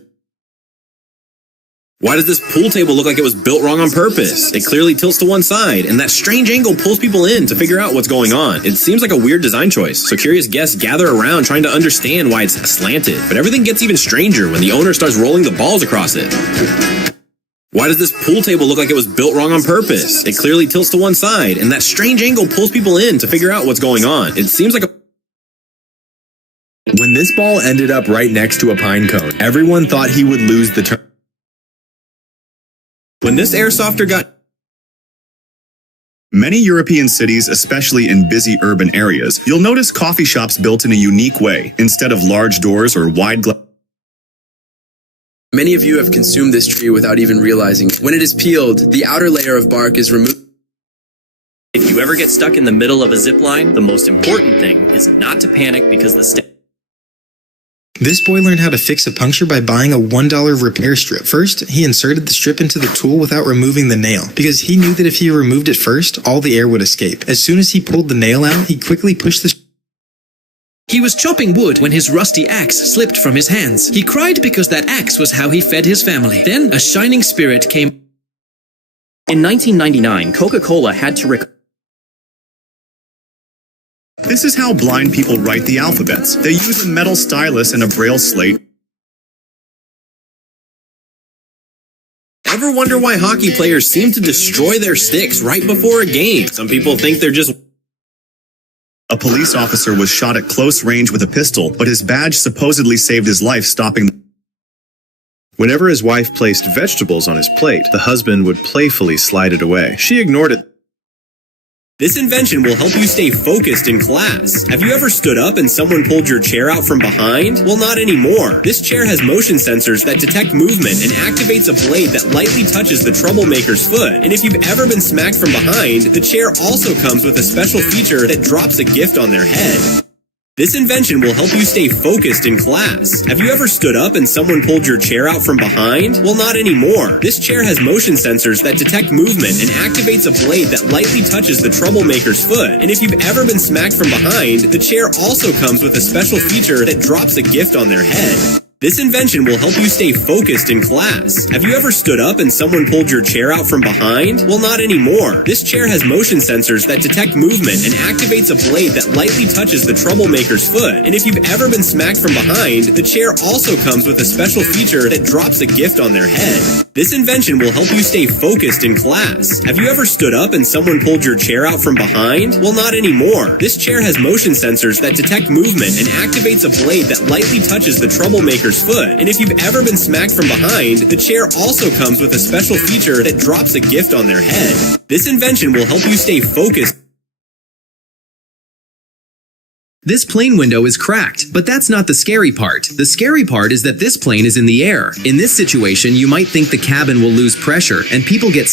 Why does this pool table look like it was built wrong on purpose? It clearly tilts to one side, and that strange angle pulls people in to figure out what's going on. It seems like a weird design choice, so curious guests gather around trying to understand why it's slanted. But everything gets even stranger when the owner starts rolling the balls across it. Why does this pool table look like it was built wrong on purpose? It clearly tilts to one side, and that strange angle pulls people in to figure out what's going on. It seems like a... When this ball ended up right next to a pine cone, everyone thought he would lose the turn. When this airsofter got... Many European cities, especially in busy urban areas, you'll notice coffee shops built in a unique way, instead of large doors or wide glass. Many of you have consumed this tree without even realizing. When it is peeled, the outer layer of bark is removed. If you ever get stuck in the middle of a zip line, the most important thing is not to panic because the This boy learned how to fix a puncture by buying a $1 repair strip. First, he inserted the strip into the tool without removing the nail, because he knew that if he removed it first, all the air would escape. As soon as he pulled the nail out, he quickly pushed the... He was chopping wood when his rusty axe slipped from his hands. He cried because that axe was how he fed his family. Then a shining spirit came. In 1999, Coca-Cola had to This is how blind people write the alphabets. They use a metal stylus and a braille slate. Ever wonder why hockey players seem to destroy their sticks right before a game? Some people think they're just... A police officer was shot at close range with a pistol, but his badge supposedly saved his life, stopping... Whenever his wife placed vegetables on his plate, the husband would playfully slide it away. She ignored it. This invention will help you stay focused in class. Have you ever stood up and someone pulled your chair out from behind? Well, not anymore. This chair has motion sensors that detect movement and activates a blade that lightly touches the troublemaker's foot. And if you've ever been smacked from behind, the chair also comes with a special feature that drops a gift on their head. This invention will help you stay focused in class. Have you ever stood up and someone pulled your chair out from behind? Well, not anymore. This chair has motion sensors that detect movement and activates a blade that lightly touches the troublemaker's foot. And if you've ever been smacked from behind, the chair also comes with a special feature that drops a gift on their head. This invention will help you stay focused in class. Have you ever stood up and someone pulled your chair out from behind? Well, not anymore. This chair has motion sensors that detect movement and activates a blade that lightly touches the troublemaker's foot. And if you've ever been smacked from behind, the chair also comes with a special feature that drops a gift on their head. This invention will help you stay focused in class. Have you ever stood up and someone pulled your chair out from behind? Well, not anymore. This chair has motion sensors that detect movement and activates a blade that lightly touches the troublemaker's foot. And if you've ever been smacked from behind, the chair also comes with a special feature that drops a gift on their head. This invention will help you stay focused. This plane window is cracked, but that's not the scary part. The scary part is that this plane is in the air. In this situation, you might think the cabin will lose pressure and people get...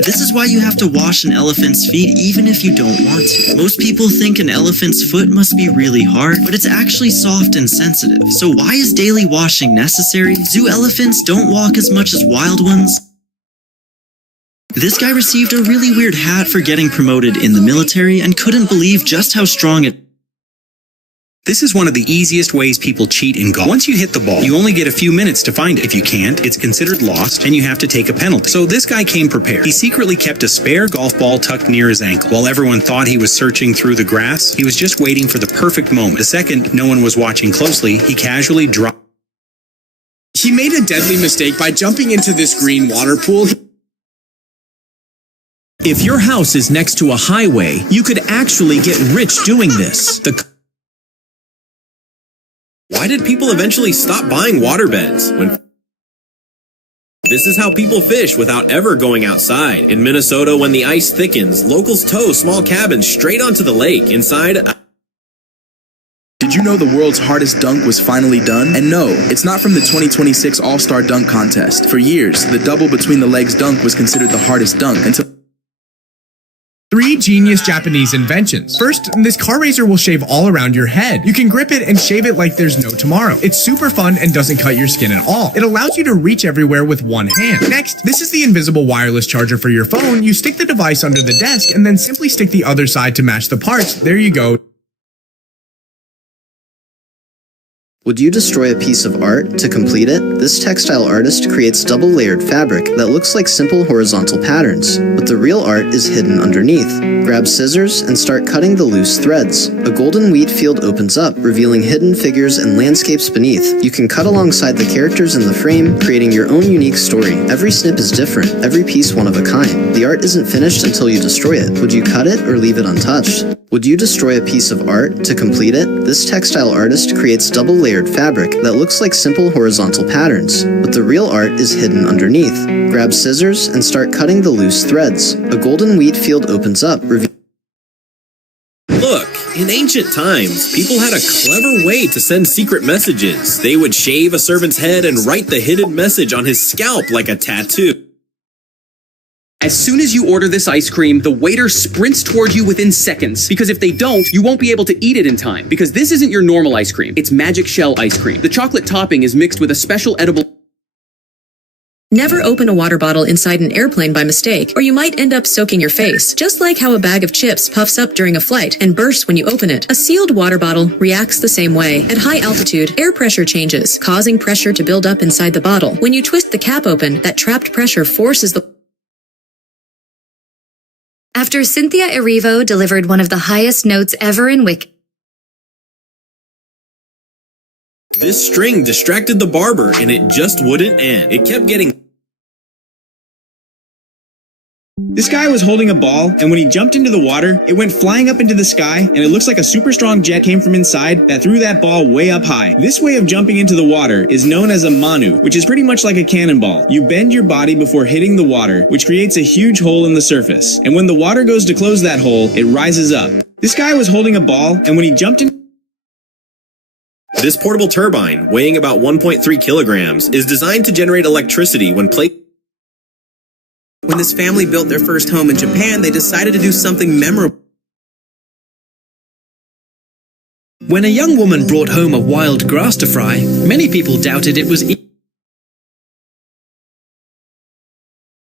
This is why you have to wash an elephant's feet even if you don't want to. Most people think an elephant's foot must be really hard, but it's actually soft and sensitive. So why is daily washing necessary? Zoo elephants don't walk as much as wild ones. This guy received a really weird hat for getting promoted in the military and couldn't believe just how strong it... This is one of the easiest ways people cheat in golf. Once you hit the ball, you only get a few minutes to find it. If you can't, it's considered lost and you have to take a penalty. So this guy came prepared. He secretly kept a spare golf ball tucked near his ankle. While everyone thought he was searching through the grass, he was just waiting for the perfect moment. The second no one was watching closely, he casually dropped. He made a deadly mistake by jumping into this green water pool. If your house is next to a highway, you could actually get rich doing this. Why did people eventually stop buying waterbeds? This is how people fish without ever going outside. In Minnesota, when the ice thickens, locals tow small cabins straight onto the lake. Inside, did you know the world's hardest dunk was finally done? And no, it's not from the 2026 All-Star Dunk Contest. For years, the double between the legs dunk was considered the hardest dunk until 3 genius Japanese inventions. First, this car razor will shave all around your head. You can grip it and shave it like there's no tomorrow. It's super fun and doesn't cut your skin at all. It allows you to reach everywhere with one hand. Next, this is the invisible wireless charger for your phone. You stick the device under the desk and then simply stick the other side to match the parts. There you go. Would you destroy a piece of art to complete it? This textile artist creates double-layered fabric that looks like simple horizontal patterns, but the real art is hidden underneath. Grab scissors and start cutting the loose threads. A golden wheat field opens up, revealing hidden figures and landscapes beneath. You can cut alongside the characters in the frame, creating your own unique story. Every snip is different, every piece one of a kind. The art isn't finished until you destroy it. Would you cut it or leave it untouched? Would you destroy a piece of art to complete it? This textile artist creates double-layered fabric that looks like simple horizontal patterns, but the real art is hidden underneath. Grab scissors and start cutting the loose threads. A golden wheat field opens up, look, in ancient times, people had a clever way to send secret messages. They would shave a servant's head and write the hidden message on his scalp like a tattoo. As soon as you order this ice cream, the waiter sprints toward you within seconds, because if they don't, you won't be able to eat it in time, because this isn't your normal ice cream. It's Magic Shell ice cream. The chocolate topping is mixed with a special edible... Never open a water bottle inside an airplane by mistake, or you might end up soaking your face. Just like how a bag of chips puffs up during a flight and bursts when you open it, a sealed water bottle reacts the same way. At high altitude, air pressure changes, causing pressure to build up inside the bottle. When you twist the cap open, that trapped pressure forces the... After Cynthia Erivo delivered one of the highest notes ever in Wick. This string distracted the barber and it just wouldn't end. It kept getting... This guy was holding a ball, and when he jumped into the water, it went flying up into the sky, and it looks like a super strong jet came from inside that threw that ball way up high. This way of jumping into the water is known as a manu, which is pretty much like a cannonball. You bend your body before hitting the water, which creates a huge hole in the surface. And when the water goes to close that hole, it rises up. This guy was holding a ball, and when he jumped in... This portable turbine, weighing about 1.3 kilograms, is designed to generate electricity when placed... When this family built their first home in Japan, they decided to do something memorable. When a young woman brought home a wild grass to fry, many people doubted it was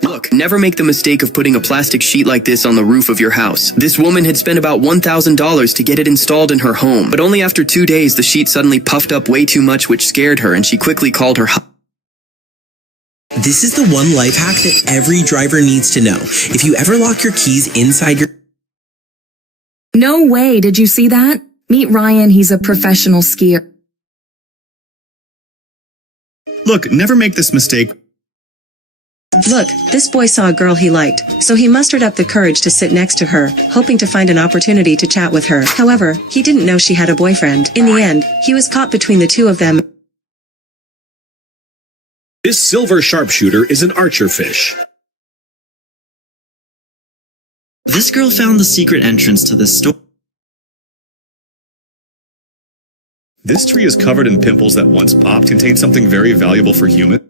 Look, never make the mistake of putting a plastic sheet like this on the roof of your house. This woman had spent about $1,000 to get it installed in her home, but only after 2 days the sheet suddenly puffed up way too much, which scared her, and she quickly called her This is the one life hack that every driver needs to know. If you ever lock your keys inside your... No way, did you see that? Meet Ryan, he's a professional skier. Look, never make this mistake. Look, this boy saw a girl he liked, so he mustered up the courage to sit next to her, hoping to find an opportunity to chat with her. However, he didn't know she had a boyfriend. In the end, he was caught between the two of them. This silver sharpshooter is an archer fish. This girl found the secret entrance to this store. This tree is covered in pimples that once popped contained something very valuable for humans.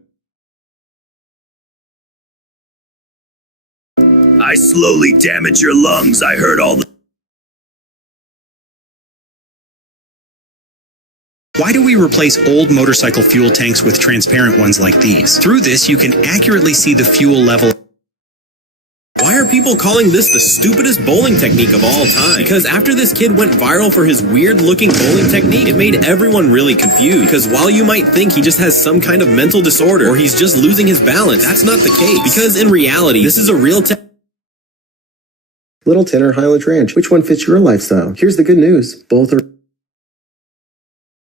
I slowly damage your lungs. I heard all the... Why do we replace old motorcycle fuel tanks with transparent ones like these? Through this, you can accurately see the fuel level. Why are people calling this the stupidest bowling technique of all time? Because after this kid went viral for his weird-looking bowling technique, it made everyone really confused. Because while you might think he just has some kind of mental disorder or he's just losing his balance, that's not the case. Because in reality, this is a real Littleton or Highland Ranch, which one fits your lifestyle? Here's the good news. Both are...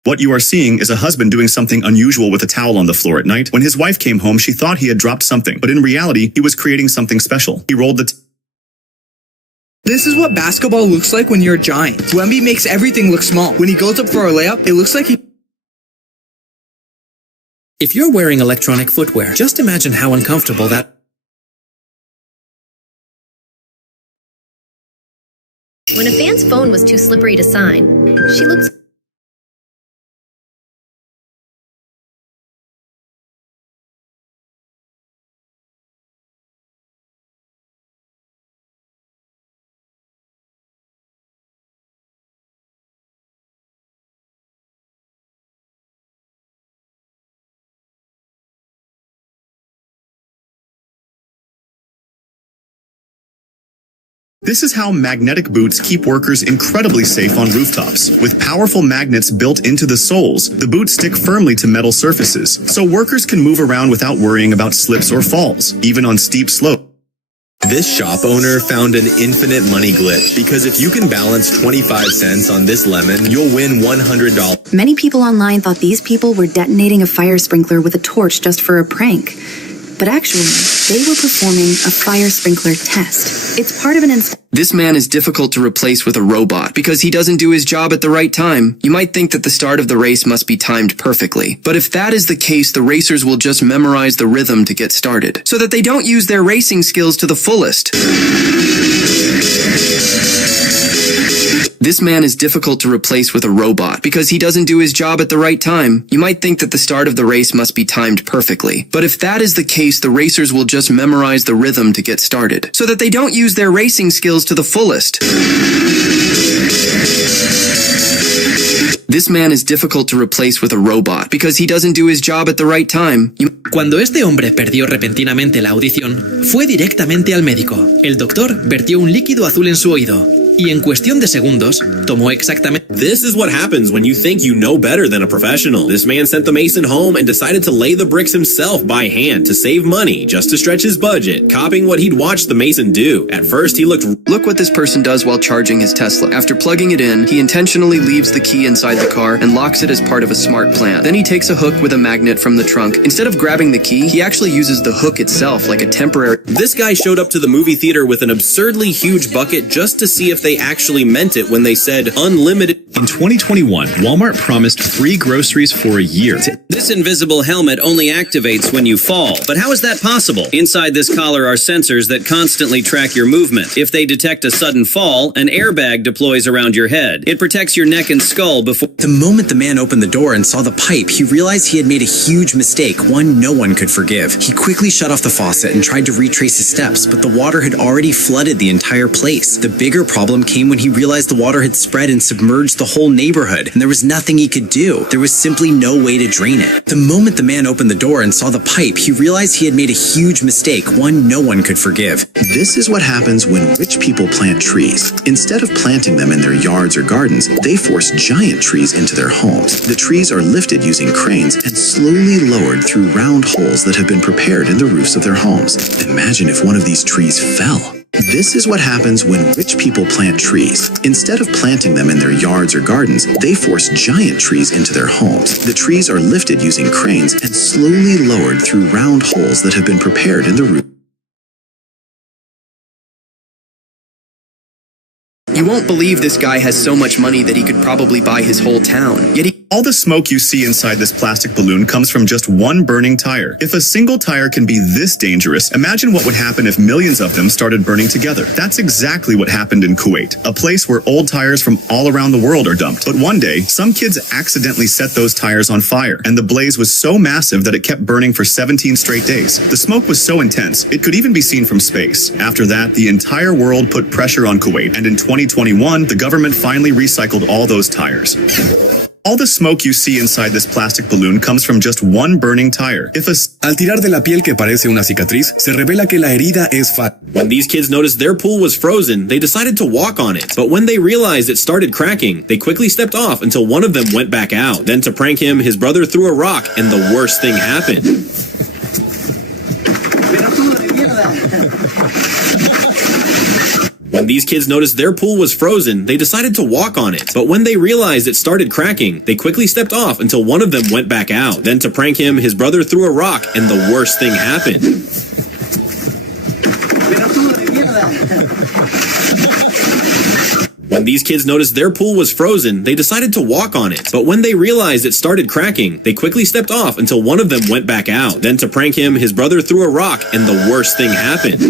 What you are seeing is a husband doing something unusual with a towel on the floor at night. When his wife came home, she thought he had dropped something, but in reality, he was creating something special. He rolled the... This is what basketball looks like when you're a giant. Wemby makes everything look small. When he goes up for a layup, it looks like he... If you're wearing electronic footwear, just imagine how uncomfortable that. When a fan's phone was too slippery to sign, she looks. This is how magnetic boots keep workers incredibly safe on rooftops. With powerful magnets built into the soles, the boots stick firmly to metal surfaces, so workers can move around without worrying about slips or falls, even on steep slopes. This shop owner found an infinite money glitch, because if you can balance 25 cents on this lemon, you'll win $100. Many people online thought these people were detonating a fire sprinkler with a torch just for a prank. But actually, they were performing a fire sprinkler test. It's part of an This man is difficult to replace with a robot because he doesn't do his job at the right time. You might think that the start of the race must be timed perfectly. But if that is the case, the racers will just memorize the rhythm to get started, so that they don't use their racing skills to the fullest. This man is difficult to replace with a robot because he doesn't do his job at the right time. You might think that the start of the race must be timed perfectly. But if that is the case, the racers will just memorize the rhythm to get started, so that they don't use their racing skills to the fullest. This man is difficult to replace with a robot because he doesn't do his job at the right time. Cuando este hombre perdió repentinamente la audición, fue directamente al médico. El doctor vertió un líquido azul en su oído. Y en cuestión de segundos, tomó exactamente... This is what happens when you think you know better than a professional. This man sent the mason home and decided to lay the bricks himself by hand to save money, just to stretch his budget, copying what he'd watched the mason do. At first, he looked... Look what this person does while charging his Tesla. After plugging it in, he intentionally leaves the key inside the car and locks it as part of a smart plan. Then he takes a hook with a magnet from the trunk. Instead of grabbing the key, he actually uses the hook itself like a temporary... This guy showed up to the movie theater with an absurdly huge bucket just to see if they actually meant it when they said unlimited. In 2021, Walmart promised free groceries for a year. This invisible helmet only activates when you fall. But how is that possible? Inside this collar are sensors that constantly track your movement. If they detect a sudden fall, an airbag deploys around your head. It protects your neck and skull before... The moment the man opened the door and saw the pipe, he realized he had made a huge mistake, one no one could forgive. He quickly shut off the faucet and tried to retrace his steps, but the water had already flooded the entire place. The bigger problem came when he realized the water had spread and submerged the whole neighborhood, and there was nothing he could do. There was simply no way to drain it. The moment the man opened the door and saw the pipe, he realized he had made a huge mistake, one no one could forgive. This is what happens when rich people plant trees. Instead of planting them in their yards or gardens, they force giant trees into their homes. The trees are lifted using cranes and slowly lowered through round holes that have been prepared in the roofs of their homes. Imagine if one of these trees fell. This is what happens when rich people plant trees. Instead of planting them in their yards or gardens, they force giant trees into their homes. The trees are lifted using cranes and slowly lowered through round holes that have been prepared in the roof. You won't believe this guy has so much money that he could probably buy his whole town. Yet all the smoke you see inside this plastic balloon comes from just one burning tire. If a single tire can be this dangerous, imagine what would happen if millions of them started burning together. That's exactly what happened in Kuwait, a place where old tires from all around the world are dumped. But one day, some kids accidentally set those tires on fire, and the blaze was so massive that it kept burning for 17 straight days. The smoke was so intense, it could even be seen from space. After that, the entire world put pressure on Kuwait, and in 2021, the government finally recycled all those tires. All the smoke you see inside this plastic balloon comes from just one burning tire. Al tirar de la piel que parece una cicatriz, se revela que la herida es When these kids noticed their pool was frozen, they decided to walk on it. But when they realized it started cracking, they quickly stepped off until one of them went back out. Then to prank him, his brother threw a rock, and the worst thing happened. When these kids noticed their pool was frozen, they decided to walk on it. But when they realized it started cracking, they quickly stepped off until one of them went back out. Then to prank him, his brother threw a rock, and the worst thing happened. When these kids noticed their pool was frozen, they decided to walk on it. But when they realized it started cracking, they quickly stepped off until one of them went back out. Then to prank him, his brother threw a rock and the worst thing happened.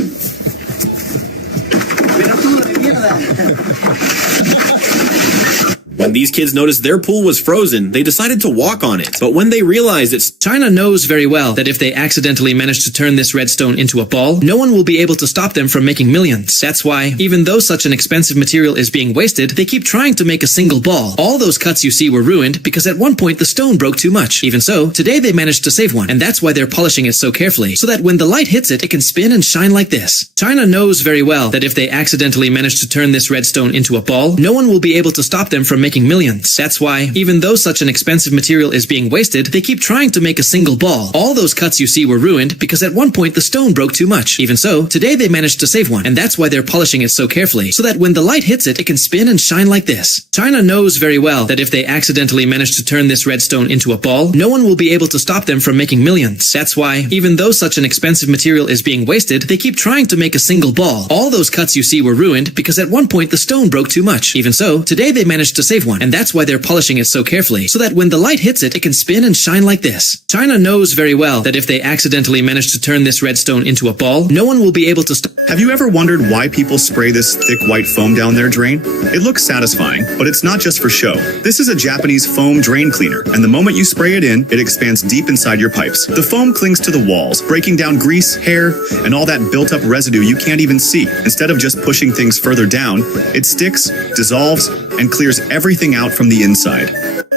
When these kids noticed their pool was frozen, they decided to walk on it. But when they realized it's... China knows very well that if they accidentally manage to turn this redstone into a ball, no one will be able to stop them from making millions. That's why, even though such an expensive material is being wasted, they keep trying to make a single ball. All those cuts you see were ruined because at one point the stone broke too much. Even so, today they managed to save one, and that's why they're polishing it so carefully, so that when the light hits it, it can spin and shine like this. China knows very well that if they accidentally manage to turn this redstone into a ball, no one will be able to stop them from making millions. That's why, even though such an expensive material is being wasted, they keep trying to make a single ball. All those cuts you see were ruined because at one point the stone broke too much. Even so, today they managed to save one, and that's why they're polishing it so carefully, so that when the light hits it, it can spin and shine like this. China knows very well that if they accidentally manage to turn this redstone into a ball, no one will be able to stop them from making millions. That's why, even though such an expensive material is being wasted, they keep trying to make a single ball. All those cuts you see were ruined because at one point the stone broke too much. Even so, today they managed to save one, and that's why they're polishing it so carefully, so that when the light hits it, it can spin and shine like this. China knows very well that if they accidentally manage to turn this redstone into a ball, no one will be able to stop. Have you ever wondered why people spray this thick white foam down their drain? It looks satisfying, but it's not just for show. This is a Japanese foam drain cleaner, and the moment you spray it in, it expands deep inside your pipes. The foam clings to the walls, breaking down grease, hair, and all that built-up residue you can't even see. Instead of just pushing things further down, it sticks, dissolves, and clears everything out from the inside.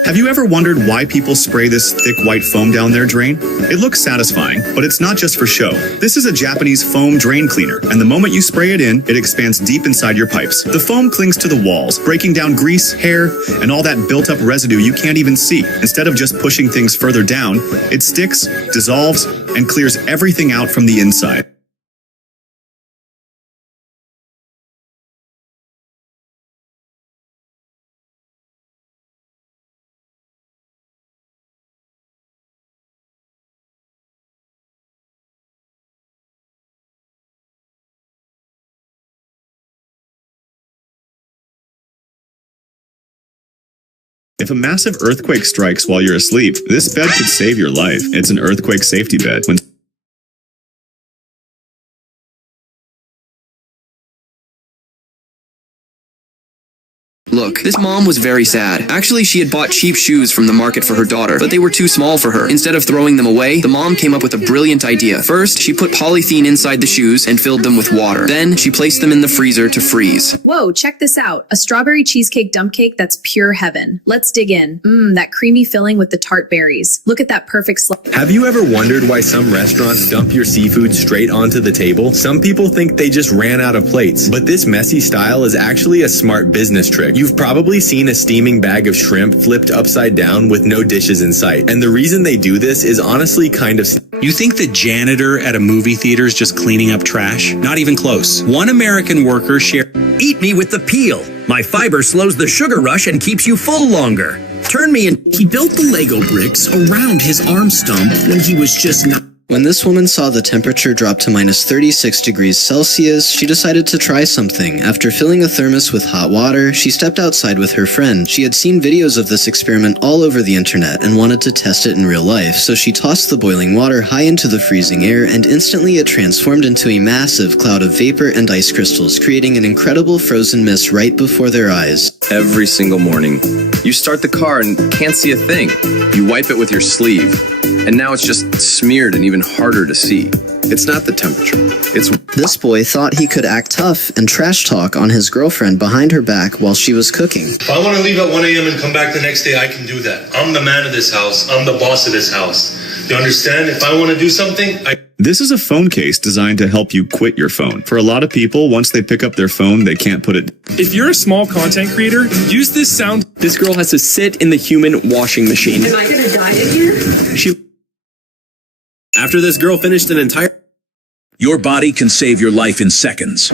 Have you ever wondered why people spray this thick white foam down their drain? It looks satisfying, but it's not just for show. This is a Japanese foam drain cleaner, and the moment you spray it in, it expands deep inside your pipes. The foam clings to the walls, breaking down grease, hair, and all that built-up residue you can't even see. Instead of just pushing things further down, it sticks, dissolves, and clears everything out from the inside. If a massive earthquake strikes while you're asleep, this bed could save your life. It's an earthquake safety bed. Look, this mom was very sad. Actually, she had bought cheap shoes from the market for her daughter, but they were too small for her. Instead of throwing them away, the mom came up with a brilliant idea. First, she put polythene inside the shoes and filled them with water. Then, she placed them in the freezer to freeze. Whoa, check this out. A strawberry cheesecake dump cake that's pure heaven. Let's dig in. That creamy filling with the tart berries. Look at that perfect Have you ever wondered why some restaurants dump your seafood straight onto the table? Some people think they just ran out of plates, but this messy style is actually a smart business trick. You've probably seen a steaming bag of shrimp flipped upside down with no dishes in sight. And the reason they do this is honestly kind of... You think the janitor at a movie theater is just cleaning up trash? Not even close. One American worker shared... Eat me with the peel. My fiber slows the sugar rush and keeps you full longer. Turn me in. He built the Lego bricks around his arm stump when he was just not... When this woman saw the temperature drop to minus 36 degrees Celsius, she decided to try something. After filling a thermos with hot water, she stepped outside with her friend. She had seen videos of this experiment all over the internet and wanted to test it in real life, so she tossed the boiling water high into the freezing air, and instantly it transformed into a massive cloud of vapor and ice crystals, creating an incredible frozen mist right before their eyes. Every single morning, you start the car and can't see a thing. You wipe it with your sleeve, and now it's just smeared and even harder to see. It's not the temperature. This boy thought he could act tough and trash talk on his girlfriend behind her back while she was cooking. If I want to leave at 1 a.m. and come back the next day, I can do that. I'm the man of this house. I'm the boss of this house. You understand? If I want to do something, This is a phone case designed to help you quit your phone. For a lot of people, once they pick up their phone, they can't put it. If you're a small content creator, use this sound. This girl has to sit in the human washing machine. Am I going to die in here? After this girl finished an entire... Your body can save your life in seconds.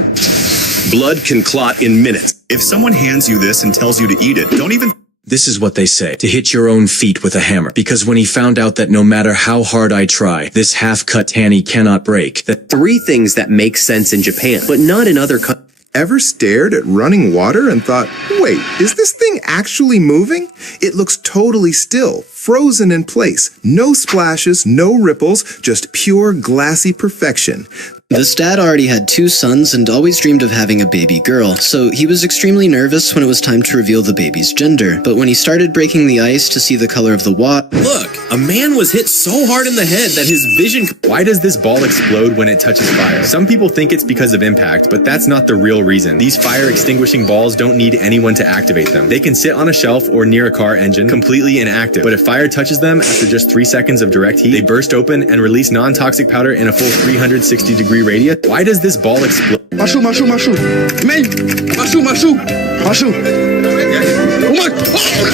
Blood can clot in minutes. If someone hands you this and tells you to eat it, don't even... This is what they say, to hit your own feet with a hammer. Because when he found out that no matter how hard I try, this half-cut tanny cannot break. The 3 things that make sense in Japan, but not in other countries. Ever stared at running water and thought, wait, is this thing actually moving? It looks totally still, frozen in place. No splashes, no ripples, just pure glassy perfection. This dad already had 2 sons and always dreamed of having a baby girl, so he was extremely nervous when it was time to reveal the baby's gender. But when he started breaking the ice to see the color of the water... Look, a man was hit so hard in the head that his vision... Why does this ball explode when it touches fire? Some people think it's because of impact, but that's not the real reason. These fire extinguishing balls don't need anyone to activate them. They can sit on a shelf or near a car engine, completely inactive. But if fire touches them after just 3 seconds of direct heat, they burst open and release non-toxic powder in a full 360-degree radius. Why does this ball explode? Machu. Man, Machu. Oh my!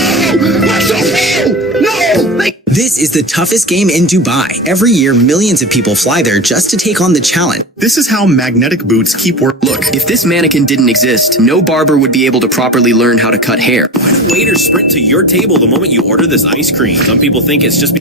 Oh no! No! This is the toughest game in Dubai. Every year, millions of people fly there just to take on the challenge. This is how magnetic boots keep working. Look, if this mannequin didn't exist, no barber would be able to properly learn how to cut hair. Why do waiters sprint to your table the moment you order this ice cream? Some people think it's just...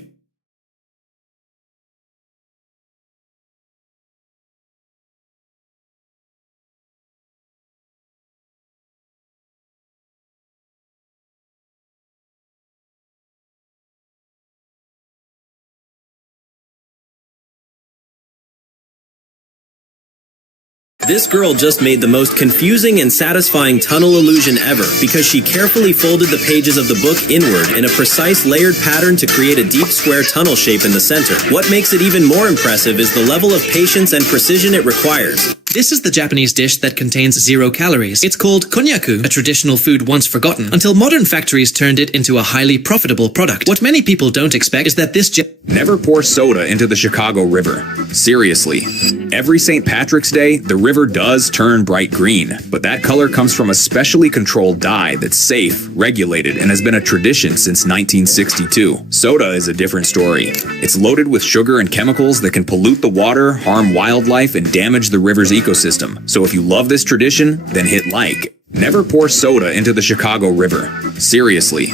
This girl just made the most confusing and satisfying tunnel illusion ever because she carefully folded the pages of the book inward in a precise layered pattern to create a deep square tunnel shape in the center. What makes it even more impressive is the level of patience and precision it requires. This is the Japanese dish that contains 0 calories. It's called konnyaku, a traditional food once forgotten, until modern factories turned it into a highly profitable product. What many people don't expect is that this Never pour soda into the Chicago River. Seriously. Every St. Patrick's Day, the river does turn bright green, but that color comes from a specially controlled dye that's safe, regulated, and has been a tradition since 1962. Soda is a different story. It's loaded with sugar and chemicals that can pollute the water, harm wildlife, and damage the river's ecosystem. So if you love this tradition, then hit like. Never pour soda into the Chicago River. Seriously.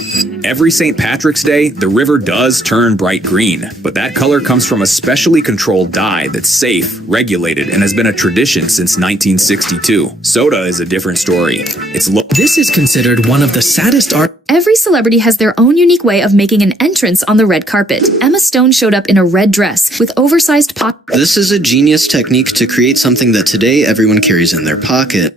Every St. Patrick's Day, the river does turn bright green, but that color comes from a specially controlled dye that's safe, regulated, and has been a tradition since 1962. Soda is a different story. This is considered one of the saddest art. Every celebrity has their own unique way of making an entrance on the red carpet. Emma Stone showed up in a red dress with oversized This is a genius technique to create something that today everyone carries in their pocket.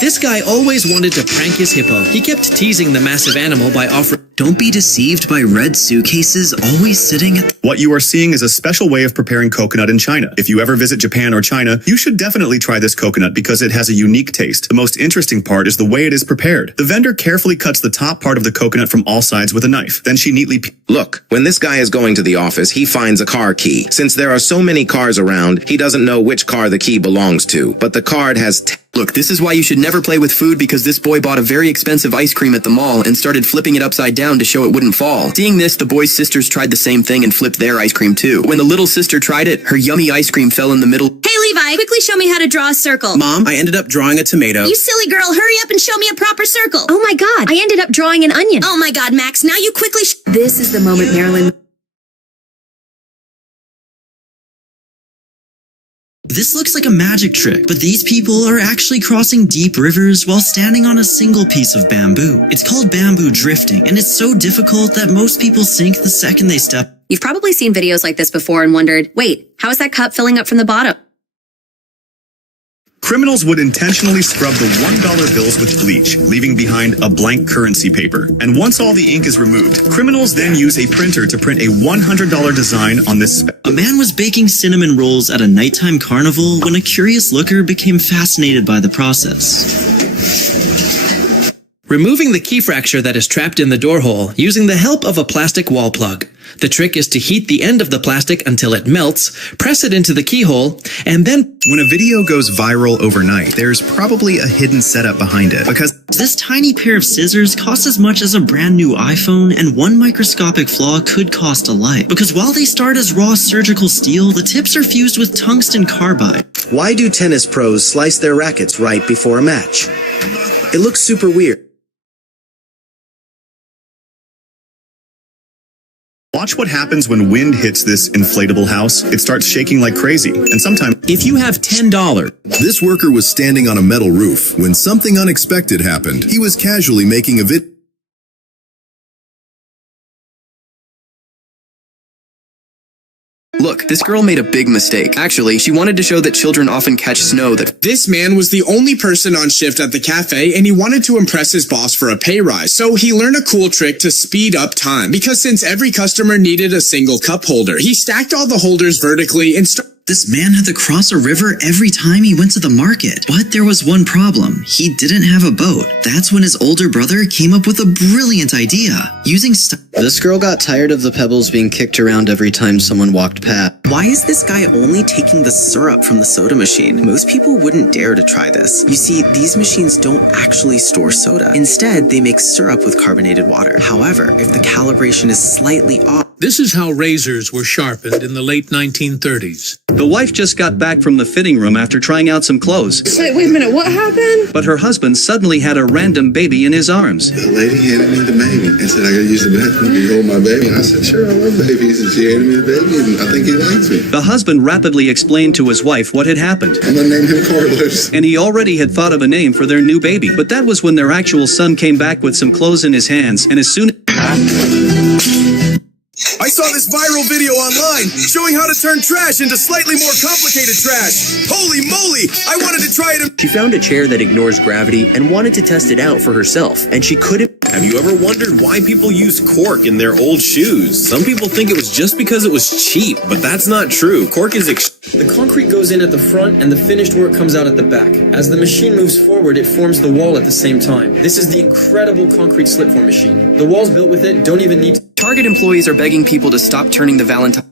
This guy always wanted to prank his hippo. He kept teasing the massive animal by offering... Don't be deceived by red suitcases always sitting at... What you are seeing is a special way of preparing coconut in China. If you ever visit Japan or China, you should definitely try this coconut because it has a unique taste. The most interesting part is the way it is prepared. The vendor carefully cuts the top part of the coconut from all sides with a knife. Then she neatly... Look, when this guy is going to the office, he finds a car key. Since there are so many cars around, he doesn't know which car the key belongs to. But the card has... Look, this is why you should never play with food because this boy bought a very expensive ice cream at the mall and started flipping it upside down to show it wouldn't fall. Seeing this, the boy's sisters tried the same thing and flipped their ice cream too. When the little sister tried it, her yummy ice cream fell in the middle. Hey Levi, quickly show me how to draw a circle. Mom, I ended up drawing a tomato. You silly girl, hurry up and show me a proper circle. Oh my god, I ended up drawing an onion. Oh my god, Max, now you quickly This is the moment Marilyn... This looks like a magic trick, but these people are actually crossing deep rivers while standing on a single piece of bamboo. It's called bamboo drifting, and it's so difficult that most people sink the second they step. You've probably seen videos like this before and wondered, wait, how is that cup filling up from the bottom? Criminals would intentionally scrub the $1 bills with bleach, leaving behind a blank currency paper. And once all the ink is removed, criminals then use a printer to print a $100 design on this A man was baking cinnamon rolls at a nighttime carnival when a curious looker became fascinated by the process. Removing the key fracture that is trapped in the door hole using the help of a plastic wall plug. The trick is to heat the end of the plastic until it melts, press it into the keyhole, and then... When a video goes viral overnight, there's probably a hidden setup behind it because... This tiny pair of scissors costs as much as a brand new iPhone, and one microscopic flaw could cost a life. Because while they start as raw surgical steel, the tips are fused with tungsten carbide. Why do tennis pros slice their rackets right before a match? It looks super weird. Watch what happens when wind hits this inflatable house. It starts shaking like crazy, and sometimes... If you have $10... This worker was standing on a metal roof when something unexpected happened. He was casually making a video. Look, this girl made a big mistake. Actually, she wanted to show that children often catch snow that— This man was the only person on shift at the cafe, and he wanted to impress his boss for a pay rise. So he learned a cool trick to speed up time. Because since every customer needed a single cup holder, he stacked all the holders vertically and This man had to cross a river every time he went to the market. But there was one problem. He didn't have a boat. That's when his older brother came up with a brilliant idea. This girl got tired of the pebbles being kicked around every time someone walked past. Why is this guy only taking the syrup from the soda machine? Most people wouldn't dare to try this. You see, these machines don't actually store soda. Instead, they make syrup with carbonated water. However, if the calibration is slightly off— This is how razors were sharpened in the late 1930s. The wife just got back from the fitting room after trying out some clothes. Wait a minute, what happened? But her husband suddenly had a random baby in his arms. The lady handed me the baby and said, I gotta use the bathroom. Can you hold my baby? And I said, sure, I love babies. And she handed me the baby, and I think he likes me. The husband rapidly explained to his wife what had happened. I'm gonna name him Carlos. And he already had thought of a name for their new baby. But that was when their actual son came back with some clothes in his hands, and as soon I saw this viral video online showing how to turn trash into slightly more complicated trash. Holy moly! I wanted to try it. She found a chair that ignores gravity and wanted to test it out for herself, and she couldn't. Have you ever wondered why people use cork in their old shoes? Some people think it was just because it was cheap, but that's not true. Cork is The concrete goes in at the front and the finished work comes out at the back. As the machine moves forward, it forms the wall at the same time. This is the incredible concrete slip form machine. The walls built with it don't even need to— Target employees are begging people to stop turning the Valentine—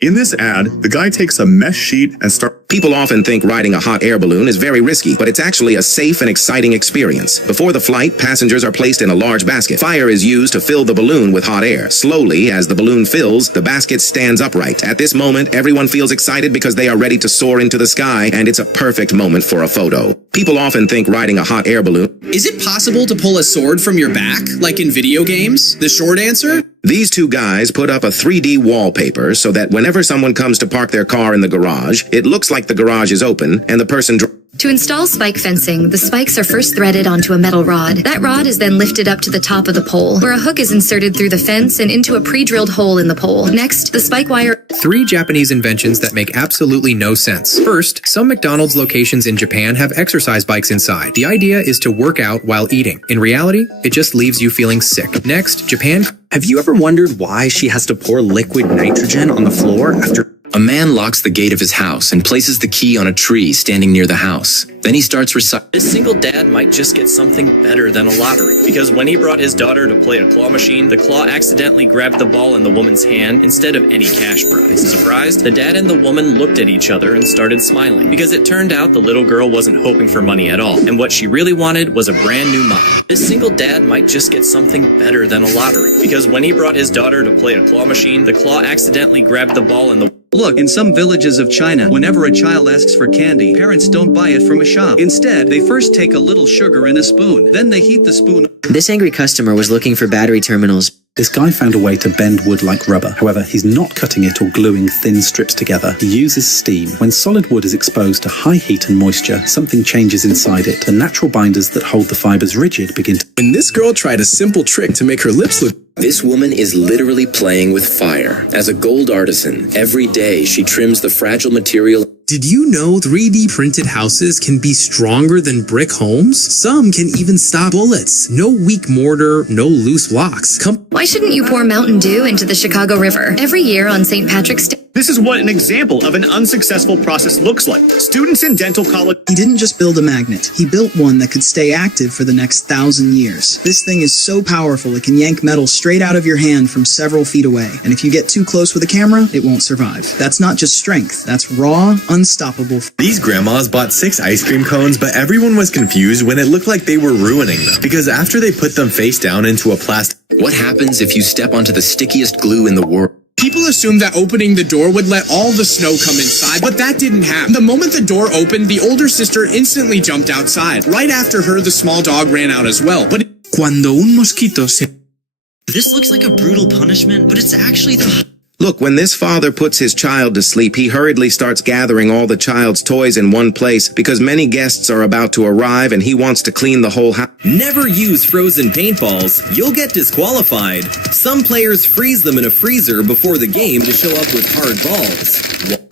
In this ad, the guy takes a mesh sheet and People often think riding a hot air balloon is very risky, but it's actually a safe and exciting experience. Before the flight, passengers are placed in a large basket. Fire is used to fill the balloon with hot air. Slowly, as the balloon fills, the basket stands upright. At this moment, everyone feels excited because they are ready to soar into the sky, and it's a perfect moment for a photo. People often think riding a hot air balloon— Is it possible to pull a sword from your back, like in video games? The short answer? These two guys put up a 3D wallpaper so that whenever someone comes to park their car in the garage, it looks like the garage is open and the person To install spike fencing, the spikes are first threaded onto a metal rod. That rod is then lifted up to the top of the pole, where a hook is inserted through the fence and into a pre-drilled hole in the pole. Next, the spike wire— 3 Japanese inventions that make absolutely no sense. First, some McDonald's locations in Japan have exercise bikes inside. The idea is to work out while eating. In reality, it just leaves you feeling sick. Next, Japan— Have you ever wondered why she has to pour liquid nitrogen on the floor after— A man locks the gate of his house and places the key on a tree standing near the house. Then he starts reciting. This single dad might just get something better than a lottery, because when he brought his daughter to play a claw machine, the claw accidentally grabbed the ball in the woman's hand instead of any cash prize. Surprised, the dad and the woman looked at each other and started smiling, because it turned out the little girl wasn't hoping for money at all, and what she really wanted was a brand new mom. This single dad might just get something better than a lottery, because when he brought his daughter to play a claw machine, the claw accidentally grabbed the ball in the— Look, in some villages of China, whenever a child asks for candy, parents don't buy it from a shop. Instead, they first take a little sugar in a spoon. Then they heat the spoon. This angry customer was looking for battery terminals. This guy found a way to bend wood like rubber. However, he's not cutting it or gluing thin strips together. He uses steam. When solid wood is exposed to high heat and moisture, something changes inside it. The natural binders that hold the fibers rigid begin to— When this girl tried a simple trick to make her lips look— This woman is literally playing with fire. As a gold artisan, every day she trims the fragile material. Did you know 3D printed houses can be stronger than brick homes? Some can even stop bullets. No weak mortar, no loose blocks. Why shouldn't you pour Mountain Dew into the Chicago River? Every year on St. Patrick's Day— This is what an example of an unsuccessful process looks like. Students in dental college— He didn't just build a magnet. He built one that could stay active for the next 1,000 years. This thing is so powerful it can yank metal straight out of your hand from several feet away. And if you get too close with a camera, it won't survive. That's not just strength. That's raw, unstoppable. These grandmas bought 6 ice cream cones, but everyone was confused when it looked like they were ruining them. Because after they put them face down into a plastic— What happens if you step onto the stickiest glue in the world? People assumed that opening the door would let all the snow come inside, but that didn't happen. The moment the door opened, the older sister instantly jumped outside. Right after her, the small dog ran out as well. But Cuando un mosquito se— This looks like a brutal punishment, but it's actually the... Look, when this father puts his child to sleep, he hurriedly starts gathering all the child's toys in one place because many guests are about to arrive and he wants to clean the whole house. Never use frozen paintballs. You'll get disqualified. Some players freeze them in a freezer before the game to show up with hard balls.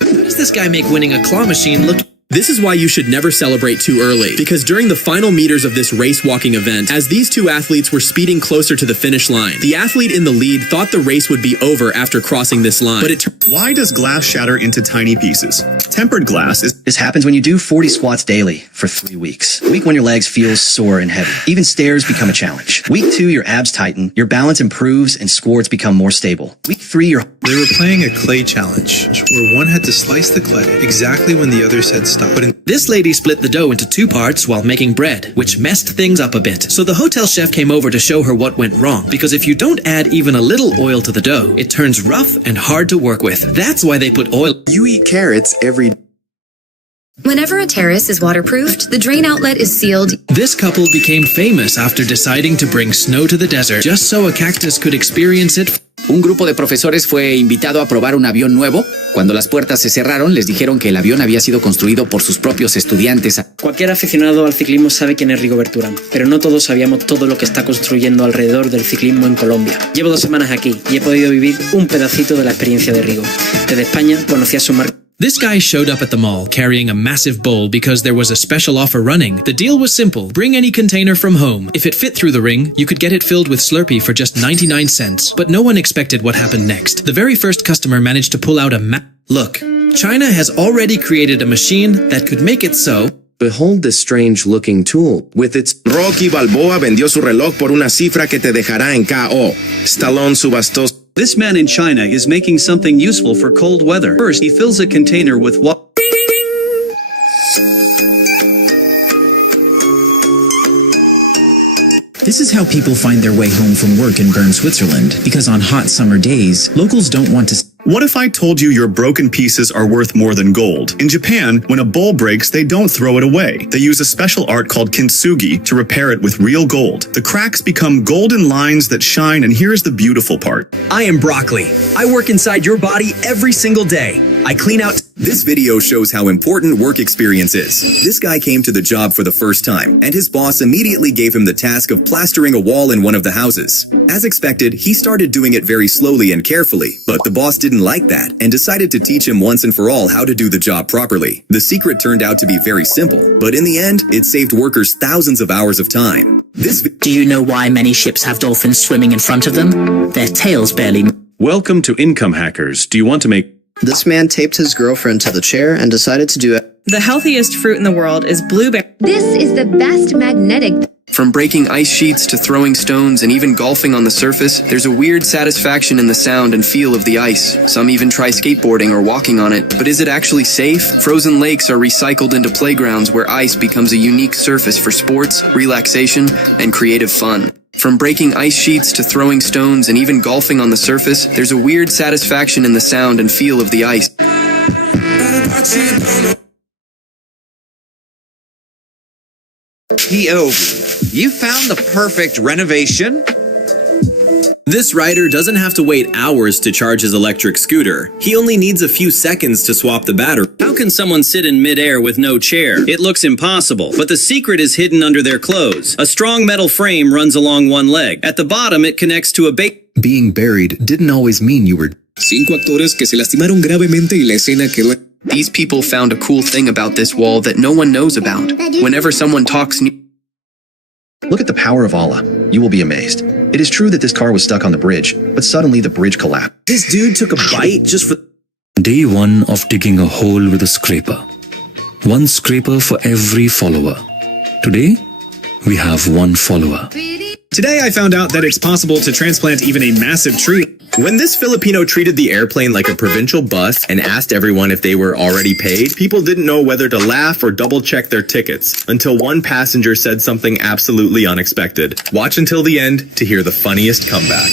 How does this guy make winning a claw machine look... This is why you should never celebrate too early, because during the final meters of this race-walking event, as these two athletes were speeding closer to the finish line, the athlete in the lead thought the race would be over after crossing this line, but Why does glass shatter into tiny pieces? Tempered glass is... This happens when you do 40 squats daily for 3 weeks. Week 1, your legs feel sore and heavy. Even stairs become a challenge. Week 2, your abs tighten, your balance improves, and squats become more stable. Week 3, your... They were playing a clay challenge, where one had to slice the clay exactly when the others had stopped. This lady split the dough into 2 parts while making bread, which messed things up a bit. So the hotel chef came over to show her what went wrong, because if you don't add even a little oil to the dough, it turns rough and hard to work with. That's why they put oil. You eat carrots every day. Whenever a terrace is waterproofed, the drain outlet is sealed. This couple became famous after deciding to bring snow to the desert just so a cactus could experience it. Un grupo de profesores fue invitado a probar un avión nuevo. Cuando las puertas se cerraron, les dijeron que el avión había sido construido por sus propios estudiantes. Cualquier aficionado al ciclismo sabe quién es Rigoberto Urán, pero no todos sabíamos todo lo que está construyendo alrededor del ciclismo en Colombia. Llevo 2 semanas aquí y he podido vivir un pedacito de la experiencia de Rigo. Desde España conocí a su marca. This guy showed up at the mall carrying a massive bowl because there was a special offer running. The deal was simple. Bring any container from home. If it fit through the ring, you could get it filled with Slurpee for just 99 cents. But no one expected what happened next. The very first customer managed to pull out a Look, China has already created a machine that could make it so. Behold this strange-looking tool with its... Rocky Balboa vendió su reloj por una cifra que te dejará en K.O. Stallone subastó... This man in China is making something useful for cold weather. First, he fills a container with water. This is how people find their way home from work in Bern, Switzerland, because on hot summer days, locals don't want to... What if I told you your broken pieces are worth more than gold? In Japan, when a bowl breaks, they don't throw it away. They use a special art called kintsugi to repair it with real gold. The cracks become golden lines that shine, and here's the beautiful part. I am Broccoli. I work inside your body every single day. I clean out... This video shows how important work experience is. This guy came to the job for the first time, and his boss immediately gave him the task of plastering a wall in one of the houses. As expected, he started doing it very slowly and carefully, but the boss didn't like that and decided to teach him once and for all how to do the job properly. The secret turned out to be very simple, but in the end, it saved workers thousands of hours of time. Do you know why many ships have dolphins swimming in front of them? Their tails barely... Welcome to Income Hackers. Do you want to make... This man taped his girlfriend to the chair and decided to do it. The healthiest fruit in the world is blueberry. This is the best magnetic. From breaking ice sheets to throwing stones and even golfing on the surface, there's a weird satisfaction in the sound and feel of the ice. Some even try skateboarding or walking on it. But is it actually safe? Frozen lakes are recycled into playgrounds where ice becomes a unique surface for sports, relaxation, and creative fun. From breaking ice sheets to throwing stones and even golfing on the surface, there's a weird satisfaction in the sound and feel of the ice. POV, you found the perfect renovation? This rider doesn't have to wait hours to charge his electric scooter. He only needs a few seconds to swap the battery. How can someone sit in midair with no chair? It looks impossible, but the secret is hidden under their clothes. A strong metal frame runs along one leg. At the bottom, it connects to a Being buried didn't always mean you were... 5 actores que se lastimaron gravemente y la escena que... These people found a cool thing about this wall that no one knows about. Whenever someone talks... Look at the power of Allah. You will be amazed. It is true that this car was stuck on the bridge, but suddenly the bridge collapsed. This dude took a bite just for... Day 1 of digging a hole with a scraper. 1 scraper for every follower. Today, we have 1 follower. Today I found out that it's possible to transplant even a massive tree. When this Filipino treated the airplane like a provincial bus and asked everyone if they were already paid, people didn't know whether to laugh or double-check their tickets, until one passenger said something absolutely unexpected. Watch until the end to hear the funniest comeback.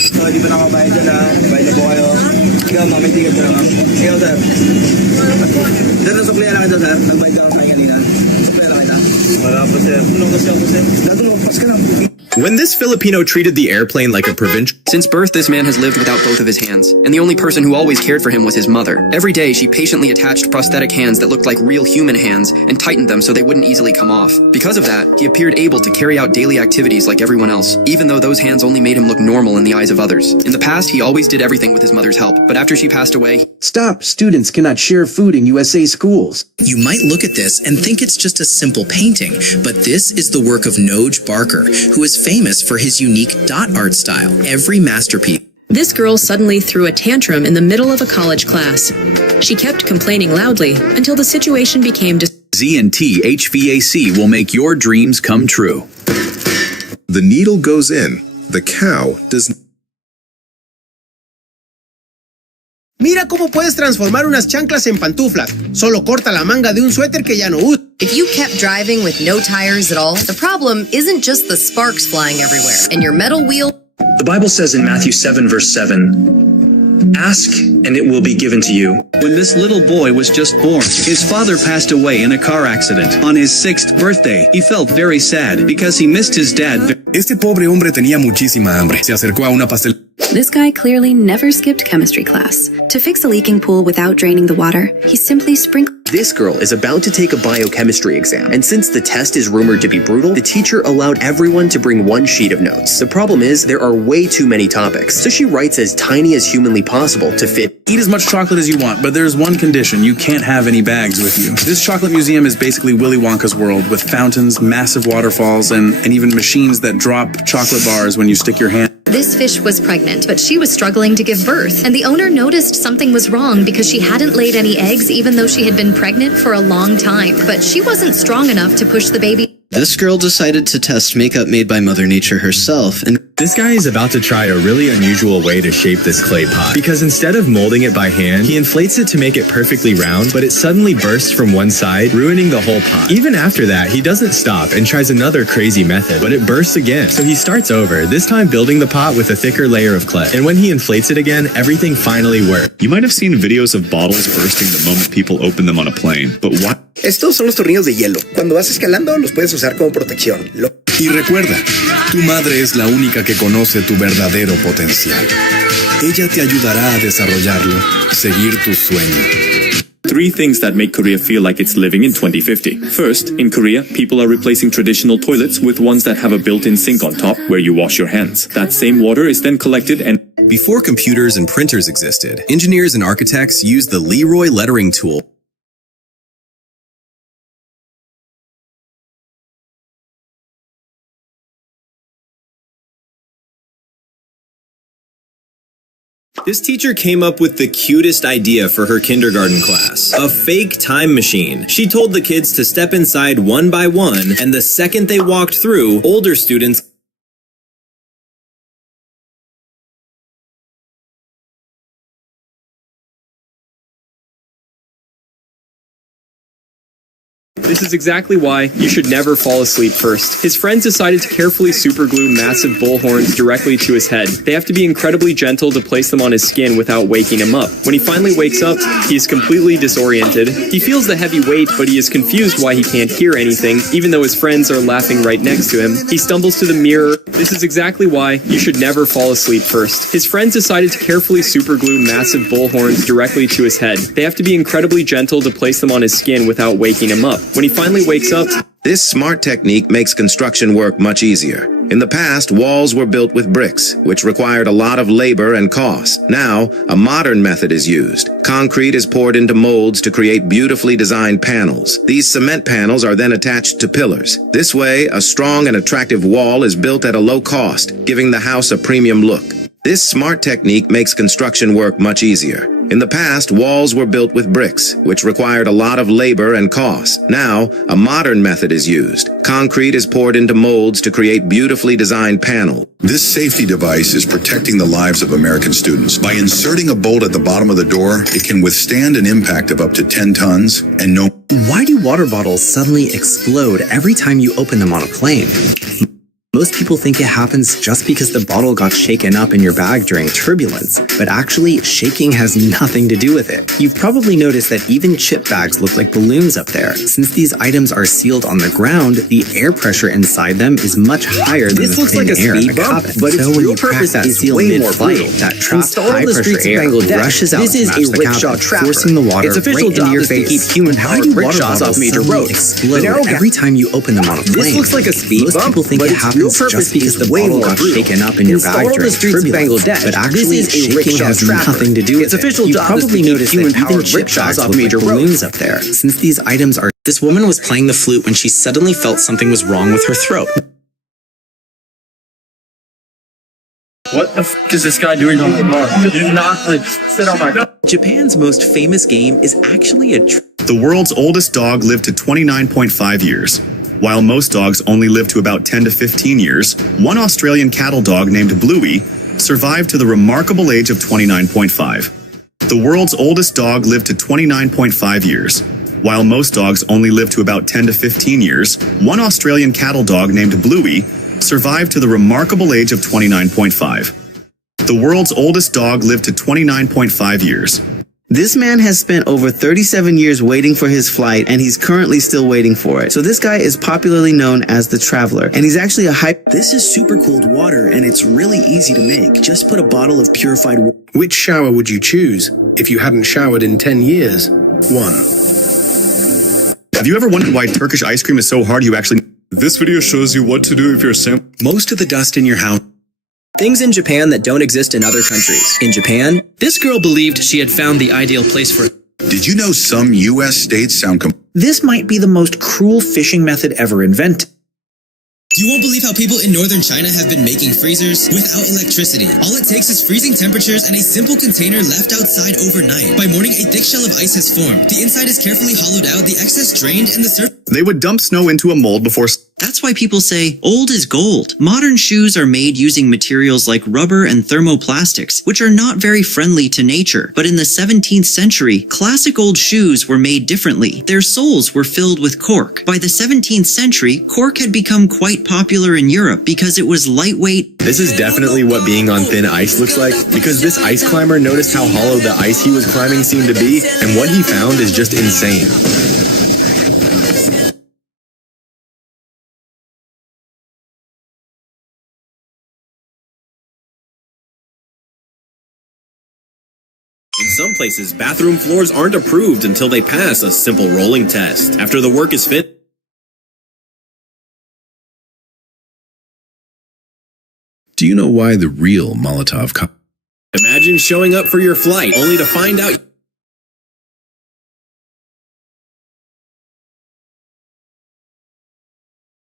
When this Filipino treated the airplane like a provincial... Since birth, this man has lived without both of his hands, and the only person who always cared for him was his mother. Every day, she patiently attached prosthetic hands that looked like real human hands and tightened them so they wouldn't easily come off. Because of that, he appeared able to carry out daily activities like everyone else, even though those hands only made him look normal in the eyes of others. In the past, he always did everything with his mother's help, but after she passed away... Stop! Students cannot share food in USA schools. You might look at this and think it's just a simple painting, but this is the work of Noj Barker, who is famous for his unique dot art style. Every masterpiece. This girl suddenly threw a tantrum in the middle of a college class. She kept complaining loudly until the situation became Z&T HVAC will make your dreams come true. The needle goes in. The cow does. Mira cómo puedes transformar unas chanclas en pantuflas. Solo corta la manga de un suéter que ya no usas. If you kept driving with no tires at all, the problem isn't just the sparks flying everywhere and your metal wheel. The Bible says in Matthew 7, verse 7, "Ask, and it will be given to you." When this little boy was just born, his father passed away in a car accident. On his 6th birthday, he felt very sad because he missed his dad. Este pobre hombre tenía muchísima hambre. Se acercó a una pastelería. This guy clearly never skipped chemistry class. To fix a leaking pool without draining the water, he simply sprinkled. This girl is about to take a biochemistry exam, and since the test is rumored to be brutal, the teacher allowed everyone to bring one sheet of notes. The problem is, there are way too many topics, so she writes as tiny as humanly possible to fit. Eat as much chocolate as you want, but there's one condition: you can't have any bags with you. This chocolate museum is basically Willy Wonka's world, with fountains, massive waterfalls, and even machines that drop chocolate bars when you stick your hand. This fish was pregnant, but she was struggling to give birth, and the owner noticed something was wrong because she hadn't laid any eggs even though she had been pregnant for a long time. But she wasn't strong enough to push the baby. This girl decided to test makeup made by Mother Nature herself, and this guy is about to try a really unusual way to shape this clay pot. Because instead of molding it by hand, he inflates it to make it perfectly round, but it suddenly bursts from one side, ruining the whole pot. Even after that, he doesn't stop and tries another crazy method, but it bursts again. So he starts over, this time building the pot with a thicker layer of clay. And when he inflates it again, everything finally works. You might have seen videos of bottles bursting the moment people open them on a plane, but what? Estos son los tornillos de hielo. Cuando vas escalando, los puedes usar como protección. Y recuerda, tu madre es la única que conoce tu verdadero potencial. Ella te ayudará a desarrollarlo, seguir tu sueño. 3 things that make Korea feel like it's living in 2050. First, in Korea, people are replacing traditional toilets with ones that have a built-in sink on top where you wash your hands. That same water is then collected and... Before computers and printers existed, engineers and architects used the Leroy lettering tool. This teacher came up with the cutest idea for her kindergarten class. A fake time machine. She told the kids to step inside one by one, and the second they walked through, older students This is exactly why you should never fall asleep first. His friends decided to carefully superglue massive bull horns directly to his head. They have to be incredibly gentle to place them on his skin without waking him up. When he finally wakes up, he is completely disoriented. He feels the heavy weight, but he is confused why he can't hear anything, even though his friends are laughing right next to him. He stumbles to the mirror. This is exactly why you should never fall asleep first. His friends decided to carefully superglue massive bull horns directly to his head. They have to be incredibly gentle to place them on his skin without waking him up. When he finally wakes up... This smart technique makes construction work much easier. In the past, walls were built with bricks, which required a lot of labor and cost. Now, a modern method is used. Concrete is poured into molds to create beautifully designed panels. These cement panels are then attached to pillars. This way, a strong and attractive wall is built at a low cost, giving the house a premium look. This smart technique makes construction work much easier. In the past, walls were built with bricks, which required a lot of labor and cost. Now, a modern method is used. Concrete is poured into molds to create beautifully designed panels. This safety device is protecting the lives of American students. By inserting a bolt at the bottom of the door, it can withstand an impact of up to 10 tons and no... Why do water bottles suddenly explode every time you open them on a plane? Most people think it happens just because the bottle got shaken up in your bag during turbulence, but actually, shaking has nothing to do with it. You've probably noticed that even chip bags look like balloons up there. Since these items are sealed on the ground, the air pressure inside them is much higher than This the looks thin like a air in speed the bump, cabin. but its So when real you crack purpose that is seal way more mid-flight, brutal. that trapped Installed on the high-pressure streets of air Bangladesh, rushes out this to is match a the rickshaw cabin, trapper. forcing the water Its official right into job your is to face. keep human-powered Why do water rickshaws bottles off major suddenly roads. explode The narrow every time you open them on a plane? This looks like a speed Most bump, people think but it its real happens purpose just because is the way bottle more got brutal. shaken up in your Installed bag on the during streets of turbulence, Bangladesh, but actually this is a shaking rickshaw has trapper. nothing to do with Its it. official You've job is to probably keep noticed that even human-powered chip rickshaws bags off look like major balloons roads. up there. Since these items are... This woman was playing the flute when she suddenly felt something was wrong with her throat. What the f is this guy doing on my car? Do not sit on my car. Japan's most famous game is actually a... The world's oldest dog lived to 29.5 years. While most dogs only live to about 10 to 15 years, one Australian cattle dog named Bluey survived to the remarkable age of 29.5. The world's oldest dog lived to 29.5 years. While most dogs only live to about 10 to 15 years, one Australian cattle dog named Bluey survived to the remarkable age of 29.5. The world's oldest dog lived to 29.5 years. This man has spent over 37 years waiting for his flight, and he's currently still waiting for it. So this guy is popularly known as the Traveler, and he's actually a hype... This is super cooled water, and it's really easy to make. Just put a bottle of purified water. Which shower would you choose if you hadn't showered in 10 years? 1. Have you ever wondered why Turkish ice cream is so hard you actually... This video shows you what to do if you're Most of the dust in your house. Things in Japan that don't exist in other countries. In Japan, this girl believed she had found the ideal place for... Did you know some U.S. states sound... This might be the most cruel fishing method ever invented. You won't believe how people in northern China have been making freezers without electricity. All it takes is freezing temperatures and a simple container left outside overnight. By morning, a thick shell of ice has formed. The inside is carefully hollowed out, the excess drained, and the surface... They would dump snow into a mold before... That's why people say, old is gold. Modern shoes are made using materials like rubber and thermoplastics, which are not very friendly to nature. But in the 17th century, classic old shoes were made differently. Their soles were filled with cork. By the 17th century, cork had become quite popular in Europe because it was lightweight. This is definitely what being on thin ice looks like, because this ice climber noticed how hollow the ice he was climbing seemed to be, and what he found is just insane. In some places, bathroom floors aren't approved until they pass a simple rolling test. After the work is finished, Do you know why the real Molotov cocktail? imagine showing up for your flight only to find out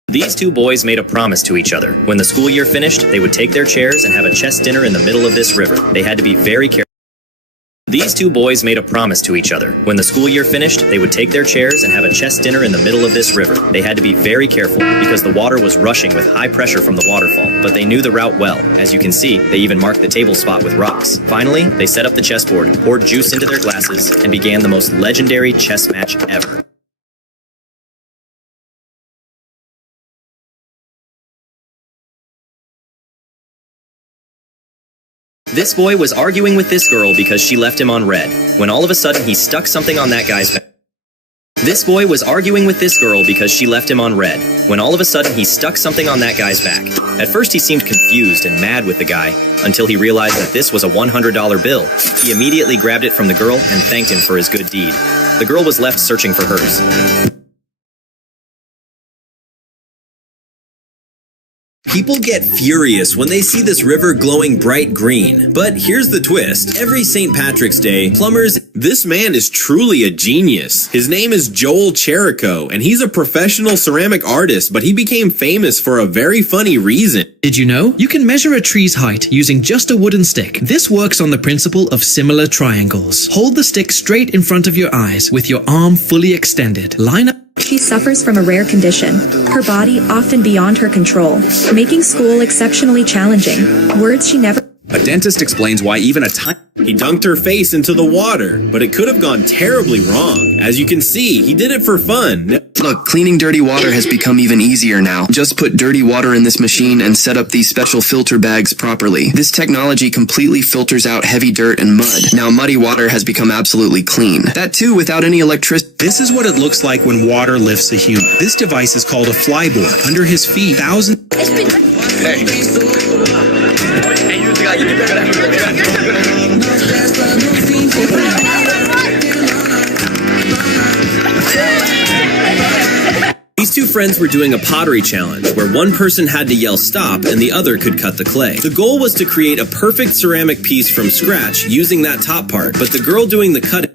These two boys made a promise to each other. When the school year finished, they would take their chairs and have a chess dinner in the middle of this river. They had to be very careful. These two boys made a promise to each other. When the school year finished, they would take their chairs and have a chess dinner in the middle of this river. They had to be very careful because the water was rushing with high pressure from the waterfall, but they knew the route well. As you can see, they even marked the table spot with rocks. Finally, they set up the chessboard, poured juice into their glasses, and began the most legendary chess match ever. This boy was arguing with this girl because she left him on red, when all of a sudden he stuck something on that guy's back. This boy was arguing with this girl because she left him on red, when all of a sudden he stuck something on that guy's back. At first he seemed confused and mad with the guy, until he realized that this was a $100 bill. He immediately grabbed it from the girl and thanked him for his good deed. The girl was left searching for hers. People get furious when they see this river glowing bright green. But here's the twist. Every St. Patrick's Day, plumbers... This man is truly a genius. His name is Joel Cherico, and he's a professional ceramic artist, but he became famous for a very funny reason. Did you know? You can measure a tree's height using just a wooden stick. This works on the principle of similar triangles. Hold the stick straight in front of your eyes with your arm fully extended. Line up. She suffers from a rare condition, her body often beyond her control, making school exceptionally challenging. Words she never... A dentist explains why even a tiny... He dunked her face into the water, but it could have gone terribly wrong. As you can see, he did it for fun. Look, cleaning dirty water has become even easier now. Just put dirty water in this machine and set up these special filter bags properly. This technology completely filters out heavy dirt and mud. Now muddy water has become absolutely clean. That too without any electricity. This is what it looks like when water lifts a human. This device is called a flyboard. Under his feet, thousands... Hey. These two friends were doing a pottery challenge where one person had to yell stop and the other could cut the clay. The goal was to create a perfect ceramic piece from scratch using that top part, but the girl doing the cutting...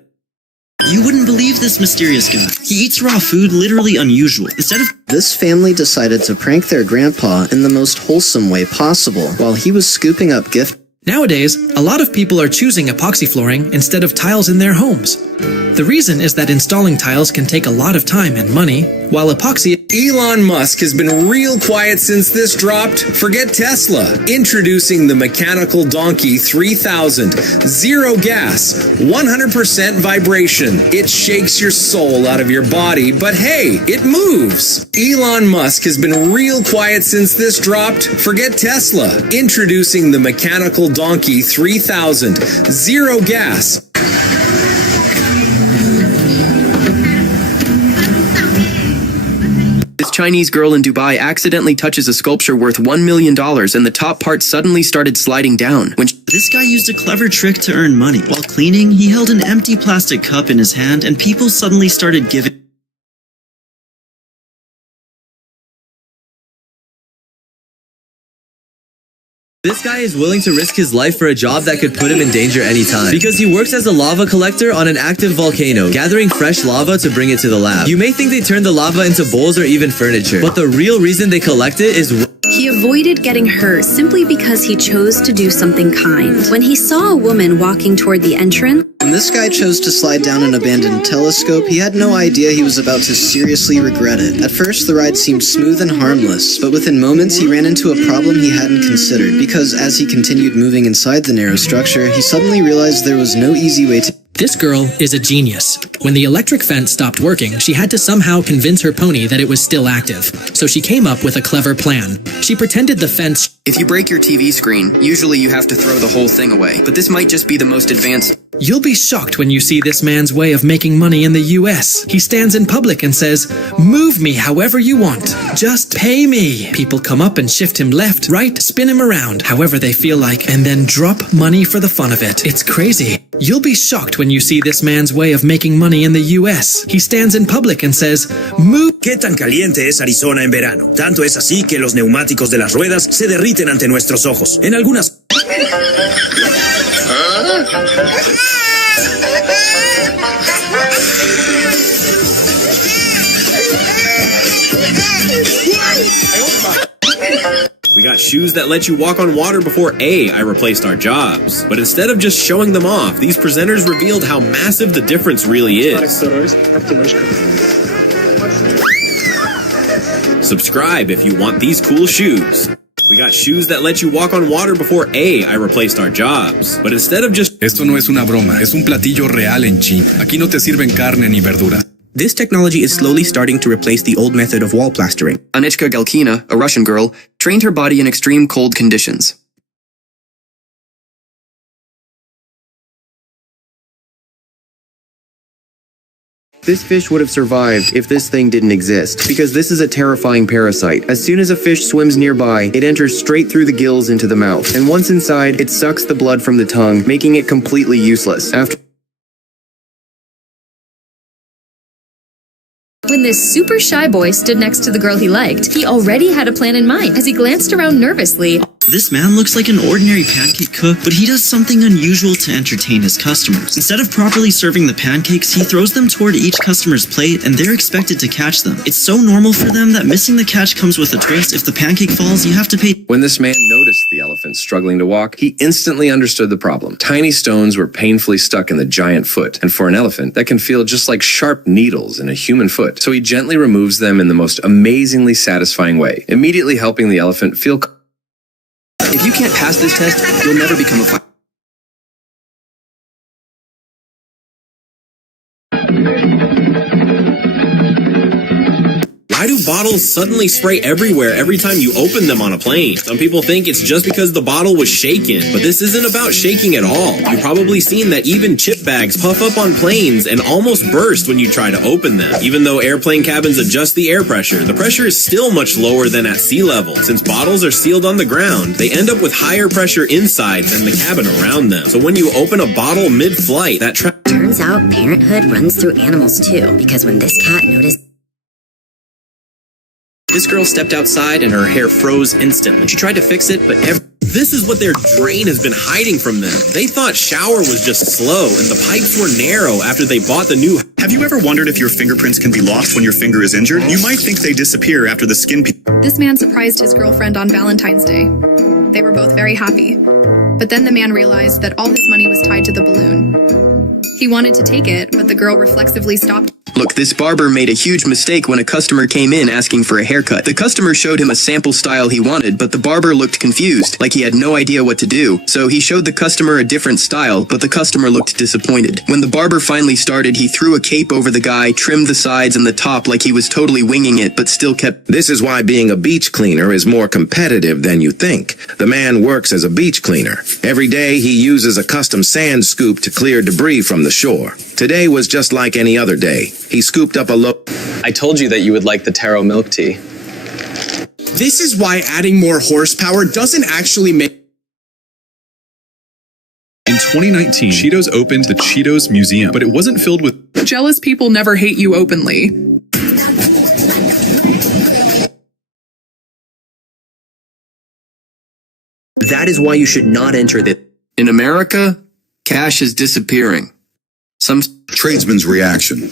You wouldn't believe this mysterious guy. He eats raw food literally unusual. Instead of... This family decided to prank their grandpa in the most wholesome way possible while he was scooping up gift. Nowadays, a lot of people are choosing epoxy flooring instead of tiles in their homes. The reason is that installing tiles can take a lot of time and money, while epoxy... Elon Musk has been real quiet since this dropped. Forget Tesla. Introducing the Mechanical Donkey 3000. Zero gas, 100% vibration. It shakes your soul out of your body, but hey, it moves. Elon Musk has been real quiet since this dropped. Forget Tesla. Introducing the Mechanical Donkey 3000. Zero gas. This Chinese girl in Dubai accidentally touches a sculpture worth $1 million and the top part suddenly started sliding down. When This guy used a clever trick to earn money. While cleaning, he held an empty plastic cup in his hand and people suddenly started giving... This guy is willing to risk his life for a job that could put him in danger anytime. Because he works as a lava collector on an active volcano, gathering fresh lava to bring it to the lab. You may think they turn the lava into bowls or even furniture, but the real reason they collect it is... He avoided getting hurt simply because he chose to do something kind. When he saw a woman walking toward the entrance... When this guy chose to slide down an abandoned telescope, he had no idea he was about to seriously regret it. At first, the ride seemed smooth and harmless, but within moments he ran into a problem he hadn't considered, because as he continued moving inside the narrow structure, he suddenly realized there was no easy way to... This girl is a genius. When the electric fence stopped working, she had to somehow convince her pony that it was still active. So she came up with a clever plan. She pretended the fence... If you break your TV screen, usually you have to throw the whole thing away. But this might just be the most advanced... You'll be shocked when you see this man's way of making money in the US. He stands in public and says, "Move me however you want. Just pay me." People come up and shift him left, right, spin him around, however they feel like, and then drop money for the fun of it. It's crazy. You'll be shocked when you see this man's way of making money in the US. He stands in public and says, "Move." ¿Qué tan caliente es Arizona en verano? Tanto es así que los neumáticos de las ruedas se derriten ante nuestros ojos. En algunas... We got shoes that let you walk on water before I replaced our jobs. But instead of just showing them off, these presenters revealed how massive the difference really is. Subscribe if you want these cool shoes. We got shoes that let you walk on water before I replaced our jobs. But instead of just... Esto no es una broma, es un platillo real en China. Aquí no te sirven carne ni verdura. This technology is slowly starting to replace the old method of wall plastering. Anichka Galkina, a Russian girl, trained her body in extreme cold conditions. This fish would have survived if this thing didn't exist, because this is a terrifying parasite. As soon as a fish swims nearby, it enters straight through the gills into the mouth, and once inside, it sucks the blood from the tongue, making it completely useless. When this super shy boy stood next to the girl he liked, he already had a plan in mind. As he glanced around nervously, This man looks like an ordinary pancake cook, but he does something unusual to entertain his customers. Instead of properly serving the pancakes, he throws them toward each customer's plate and they're expected to catch them. It's so normal for them that missing the catch comes with a twist. If the pancake falls, you have to pay. When this man noticed the elephant struggling to walk, he instantly understood the problem. Tiny stones were painfully stuck in the giant foot, and for an elephant, that can feel just like sharp needles in a human foot. So he gently removes them in the most amazingly satisfying way, immediately helping the elephant feel If you can't pass this test, you'll never become a fighter. Why do bottles suddenly spray everywhere every time you open them on a plane? Some people think it's just because the bottle was shaken, but this isn't about shaking at all. You've probably seen that even chip bags puff up on planes and almost burst when you try to open them. Even though airplane cabins adjust the air pressure, the pressure is still much lower than at sea level. Since bottles are sealed on the ground, they end up with higher pressure inside than the cabin around them. So when you open a bottle mid-flight, that Turns out parenthood runs through animals too, because when this cat noticed This girl stepped outside and her hair froze instantly. She tried to fix it, but this is what their drain has been hiding from them. They thought shower was just slow and the pipes were narrow after they bought the new. Have you ever wondered if your fingerprints can be lost when your finger is injured? You might think they disappear after the skin. This man surprised his girlfriend on Valentine's Day. They were both very happy. But then the man realized that all his money was tied to the balloon. He wanted to take it, but the girl reflexively stopped. Look, this barber made a huge mistake when a customer came in asking for a haircut. The customer showed him a sample style he wanted, but the barber looked confused, like he had no idea what to do. So he showed the customer a different style, but the customer looked disappointed. When the barber finally started, he threw a cape over the guy, trimmed the sides and the top like he was totally winging it, but still kept... This is why being a beach cleaner is more competitive than you think. The man works as a beach cleaner. Every day he uses a custom sand scoop to clear debris from the shore. Today was just like any other day. He scooped up a I told you that you would like the taro milk tea. This is why adding more horsepower doesn't actually make... In 2019, Cheetos opened the Cheetos Museum, but it wasn't filled with... Jealous people never hate you openly. That is why you should not enter this. In America, cash is disappearing. Some tradesman's reaction.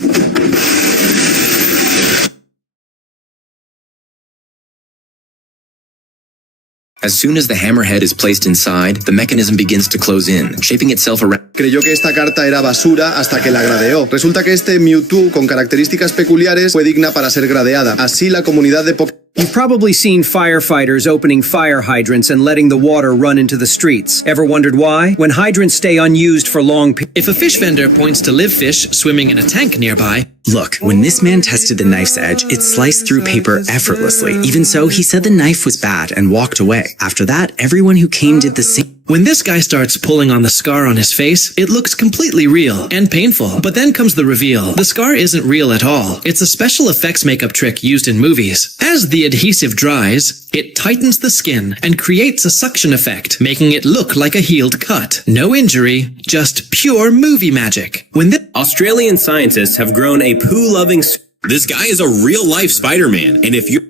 As soon as the hammerhead is placed inside, the mechanism begins to close in, shaping itself around. Creyó que esta carta era basura hasta que la gradeó. Resulta que este Mewtwo con características peculiares fue digna para ser gradeada. Así la comunidad de You've probably seen firefighters opening fire hydrants and letting the water run into the streets. Ever wondered why? When hydrants stay unused for long periods. If a fish vendor points to live fish swimming in a tank nearby. Look, when this man tested the knife's edge, it sliced through paper effortlessly. Even so, he said the knife was bad and walked away. After that, everyone who came did the same. When this guy starts pulling on the scar on his face, it looks completely real and painful. But then comes the reveal. The scar isn't real at all. It's a special effects makeup trick used in movies. As the adhesive dries, it tightens the skin and creates a suction effect, making it look like a healed cut. No injury, just pure movie magic. Australian scientists have grown a poo-loving... This guy is a real-life Spider-Man, and if you're...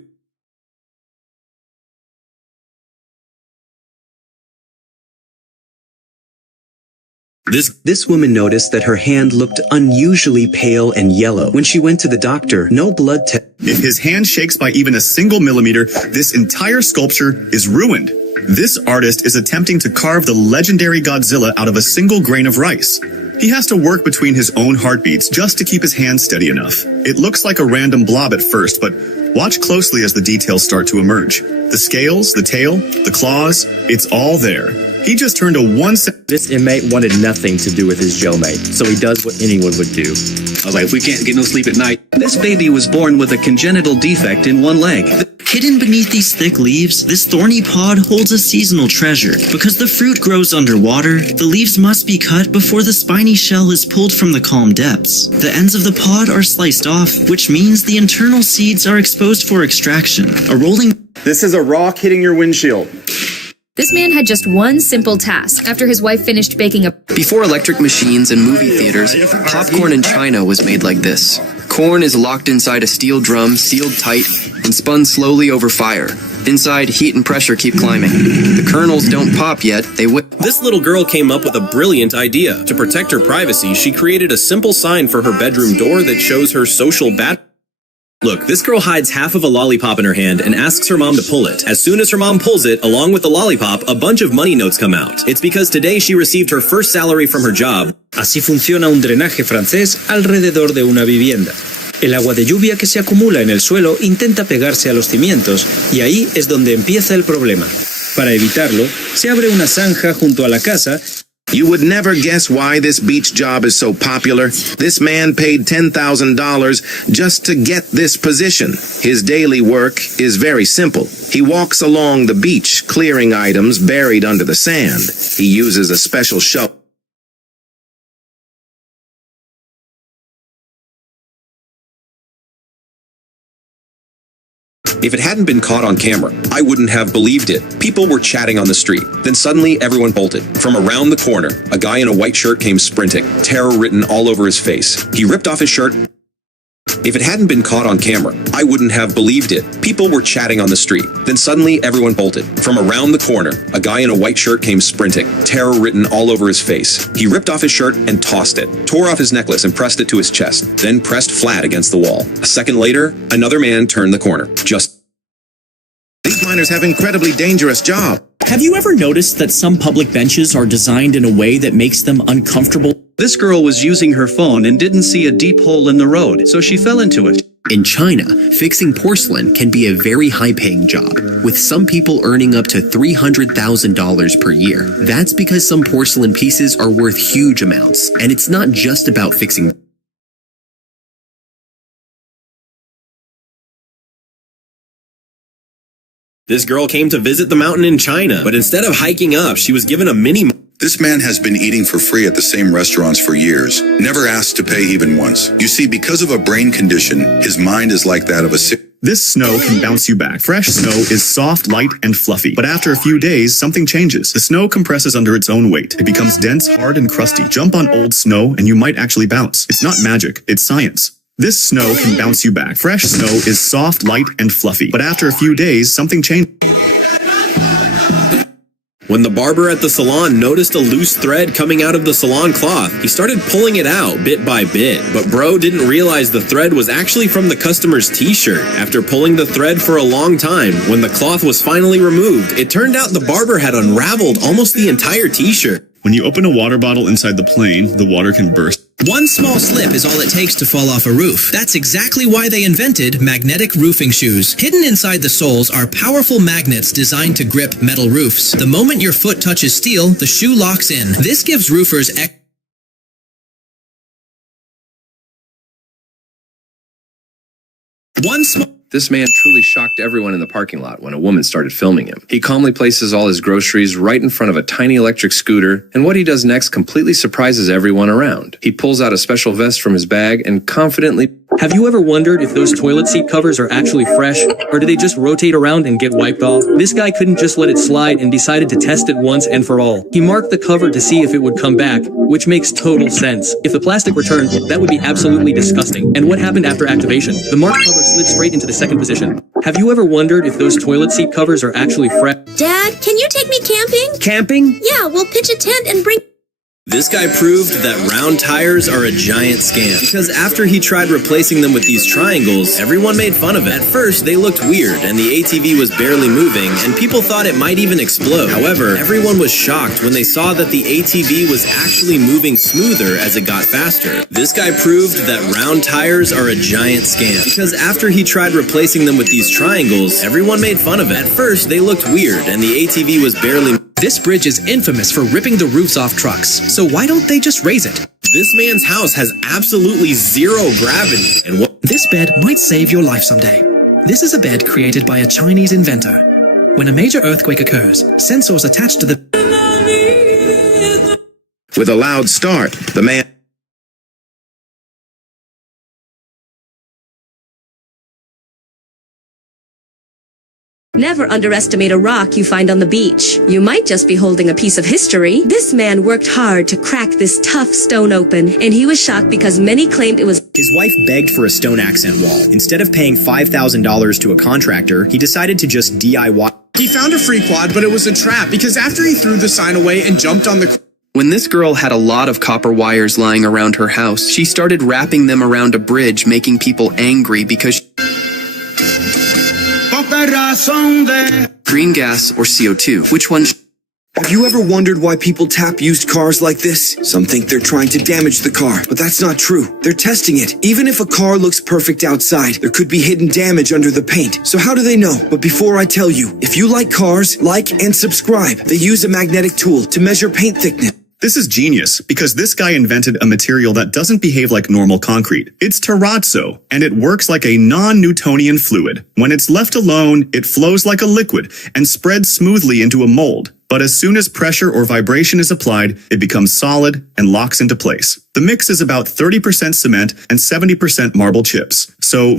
This woman noticed that her hand looked unusually pale and yellow. When she went to the doctor, no blood test. If his hand shakes by even a single millimeter, this entire sculpture is ruined. This artist is attempting to carve the legendary Godzilla out of a single grain of rice. He has to work between his own heartbeats just to keep his hand steady enough. It looks like a random blob at first, but watch closely as the details start to emerge. The scales, the tail, the claws, it's all there. He just turned a This inmate wanted nothing to do with his jailmate, so he does what anyone would do. I was like, if we can't get no sleep at night. This baby was born with a congenital defect in one leg. Hidden beneath these thick leaves, this thorny pod holds a seasonal treasure. Because the fruit grows underwater, the leaves must be cut before the spiny shell is pulled from the calm depths. The ends of the pod are sliced off, which means the internal seeds are exposed for extraction. A rolling... This is a rock hitting your windshield. This man had just one simple task after his wife finished baking a... Before electric machines and movie theaters, popcorn in China was made like this. Corn is locked inside a steel drum, sealed tight, and spun slowly over fire. Inside, heat and pressure keep climbing. The kernels don't pop yet, they will. This little girl came up with a brilliant idea. To protect her privacy, she created a simple sign for her bedroom door that shows her social bat... Look, this girl hides half of a lollipop in her hand and asks her mom to pull it. As soon as her mom pulls it, along with the lollipop, a bunch of money notes come out. It's because today she received her first salary from her job. Así funciona un drenaje francés alrededor de una vivienda. El agua de lluvia que se acumula en el suelo intenta pegarse a los cimientos, y ahí es donde empieza el problema. Para evitarlo, se abre una zanja junto a la casa. You would never guess why this beach job is so popular. This man paid $10,000 just to get this position. His daily work is very simple. He walks along the beach, clearing items buried under the sand. He uses a special shovel. If it hadn't been caught on camera, I wouldn't have believed it. People were chatting on the street. Then suddenly, everyone bolted. From around the corner, a guy in a white shirt came sprinting, terror written all over his face. He ripped off his shirt. If it hadn't been caught on camera, I wouldn't have believed it. People were chatting on the street. Then suddenly, everyone bolted. From around the corner, a guy in a white shirt came sprinting, terror written all over his face. He ripped off his shirt and tossed it, tore off his necklace and pressed it to his chest, then pressed flat against the wall. A second later, another man turned the corner. These miners have incredibly dangerous jobs. Have you ever noticed that some public benches are designed in a way that makes them uncomfortable? This girl was using her phone and didn't see a deep hole in the road, so she fell into it. In China, fixing porcelain can be a very high-paying job, with some people earning up to $300,000 per year. That's because some porcelain pieces are worth huge amounts, and it's not just about fixing. This girl came to visit the mountain in China, but instead of hiking up, she was given a mini. This man has been eating for free at the same restaurants for years, never asked to pay even once. You see, because of a brain condition, his mind is like that of a sick. This snow can bounce you back. Fresh snow is soft, light, and fluffy. But after a few days, something changes. The snow compresses under its own weight. It becomes dense, hard, and crusty. Jump on old snow and you might actually bounce. It's not magic, it's science. This snow can bounce you back. Fresh snow is soft, light, and fluffy. But after a few days, something changes. When the barber at the salon noticed a loose thread coming out of the salon cloth, he started pulling it out bit by bit. But bro didn't realize the thread was actually from the customer's t-shirt. After pulling the thread for a long time, when the cloth was finally removed, it turned out the barber had unraveled almost the entire t-shirt. When you open a water bottle inside the plane, the water can burst. One small slip is all it takes to fall off a roof. That's exactly why they invented magnetic roofing shoes. Hidden inside the soles are powerful magnets designed to grip metal roofs. The moment your foot touches steel, the shoe locks in. This gives roofers This man truly shocked everyone in the parking lot when a woman started filming him. He calmly places all his groceries right in front of a tiny electric scooter, and what he does next completely surprises everyone around. He pulls out a special vest from his bag and confidently... Have you ever wondered if those toilet seat covers are actually fresh, or do they just rotate around and get wiped off? This guy couldn't just let it slide and decided to test it once and for all. He marked the cover to see if it would come back, which makes total sense. If the plastic returned, that would be absolutely disgusting. And what happened after activation? The marked cover slid straight into the second position. Have you ever wondered if those toilet seat covers are actually fresh? Dad, can you take me camping? Camping? Yeah, we'll pitch a tent and bring... This guy proved that round tires are a giant scam, because after he tried replacing them with these triangles, everyone made fun of it. At first, they looked weird, and the ATV was barely moving, and people thought it might even explode. However, everyone was shocked when they saw that the ATV was actually moving smoother as it got faster. This guy proved that round tires are a giant scam, because after he tried replacing them with these triangles, everyone made fun of it. At first, they looked weird, and the ATV was barely... This bridge is infamous for ripping the roofs off trucks, so why don't they just raise it? This man's house has absolutely zero gravity, and what? This bed might save your life someday. This is a bed created by a Chinese inventor. When a major earthquake occurs, sensors attached to the... With a loud start, the man... Never underestimate a rock you find on the beach. You might just be holding a piece of history. This man worked hard to crack this tough stone open, and he was shocked because many claimed it was... His wife begged for a stone accent wall. Instead of paying $5,000 to a contractor, he decided to just DIY. He found a free quad, but it was a trap because after he threw the sign away and jumped on the... When this girl had a lot of copper wires lying around her house, she started wrapping them around a bridge, making people angry because... Green gas or CO2, which one? Have you ever wondered why people tap used cars like this? Some think they're trying to damage the car, but that's not true. They're testing it. Even if a car looks perfect outside, there could be hidden damage under the paint. So how do they know? But before I tell you, if you like cars, like and subscribe. They use a magnetic tool to measure paint thickness. This is genius, because this guy invented a material that doesn't behave like normal concrete. It's terrazzo, and it works like a non-Newtonian fluid. When it's left alone, it flows like a liquid and spreads smoothly into a mold. But as soon as pressure or vibration is applied, it becomes solid and locks into place. The mix is about 30% cement and 70% marble chips. So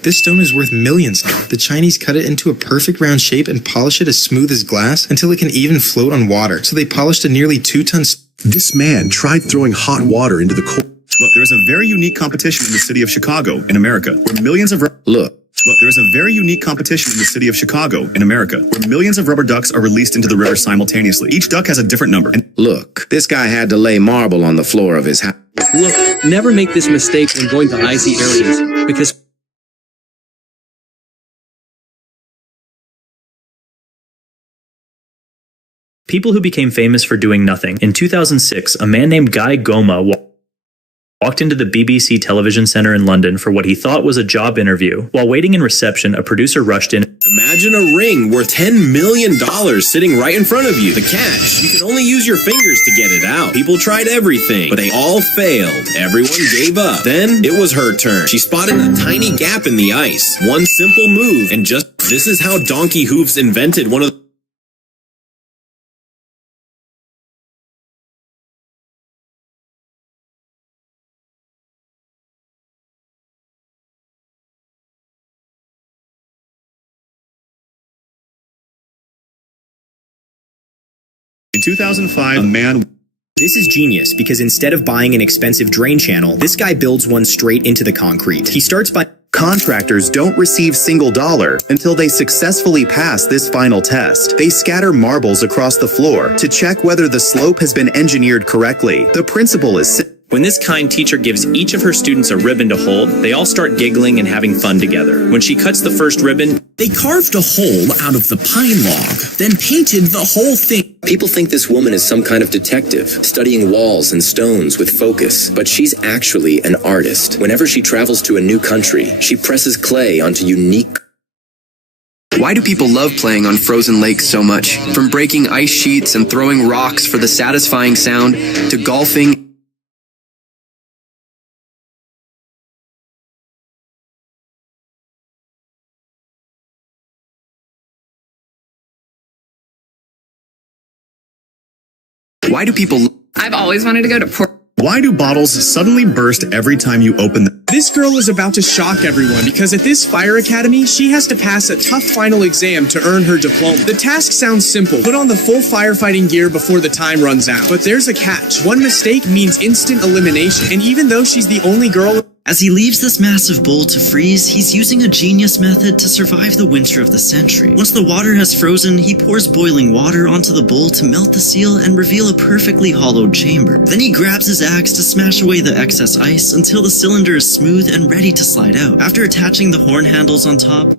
this stone is worth millions now. The Chinese cut it into a perfect round shape and polish it as smooth as glass until it can even float on water. So they polished a nearly 2-ton This man tried throwing hot water into the coal. Look, there is a very unique competition in the city of Chicago, in America, where millions of... Look, there is a very unique competition in the city of Chicago, in America, where millions of rubber ducks are released into the river simultaneously. Each duck has a different number. Look, this guy had to lay marble on the floor of his house. Look, never make this mistake when going to icy areas, because People who became famous for doing nothing. In 2006, a man named Guy Goma walked into the BBC television centre in London for what he thought was a job interview. While waiting in reception, a producer rushed in. Imagine a ring worth $10 million sitting right in front of you. The catch, you could only use your fingers to get it out. People tried everything, but they all failed. Everyone gave up. Then it was her turn. She spotted a tiny gap in the ice. One simple move, and this is how Donkey Hooves invented one of the In 2005, a man... This is genius, because instead of buying an expensive drain channel, this guy builds one straight into the concrete. He starts by... Contractors don't receive single dollar until they successfully pass this final test. They scatter marbles across the floor to check whether the slope has been engineered correctly. The principle is... When this kind teacher gives each of her students a ribbon to hold, they all start giggling and having fun together. When she cuts the first ribbon, they carved a hole out of the pine log, then painted the whole thing. People think this woman is some kind of detective, studying walls and stones with focus, but she's actually an artist. Whenever she travels to a new country, she presses clay onto unique... Why do people love playing on frozen lakes so much? From breaking ice sheets and throwing rocks for the satisfying sound, to golfing... Why do people... I've always wanted to go to Port... Why do bottles suddenly burst every time you open them? This girl is about to shock everyone because at this fire academy, she has to pass a tough final exam to earn her diploma. The task sounds simple. Put on the full firefighting gear before the time runs out. But there's a catch. One mistake means instant elimination. And even though she's the only girl... As he leaves this massive bowl to freeze, he's using a genius method to survive the winter of the century. Once the water has frozen, he pours boiling water onto the bowl to melt the seal and reveal a perfectly hollowed chamber. Then he grabs his axe to smash away the excess ice until the cylinder is smooth and ready to slide out. After attaching the horn handles on top,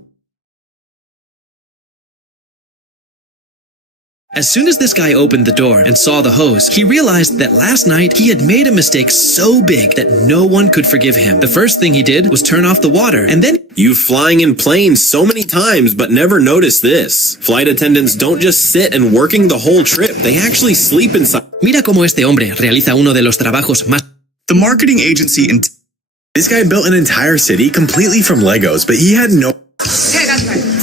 As soon as this guy opened the door and saw the hose, he realized that last night he had made a mistake so big that no one could forgive him. The first thing he did was turn off the water, and then... You flying in planes so many times but never noticed this. Flight attendants don't just sit and working the whole trip, they actually sleep inside. Mira cómo este hombre realiza uno de los trabajos más... The marketing agency... This guy built an entire city completely from Legos, but he had no... Okay, that's fine.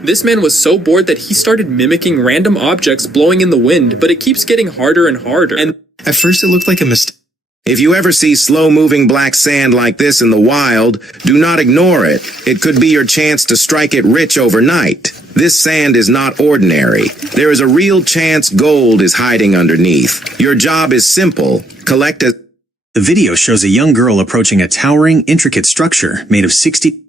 This man was so bored that he started mimicking random objects blowing in the wind, but it keeps getting harder and harder. And at first it looked like a mistake. If you ever see slow-moving black sand like this in the wild, do not ignore it. It could be your chance to strike it rich overnight. This sand is not ordinary. There is a real chance gold is hiding underneath. Your job is simple. Collect a... The video shows a young girl approaching a towering, intricate structure made of 60...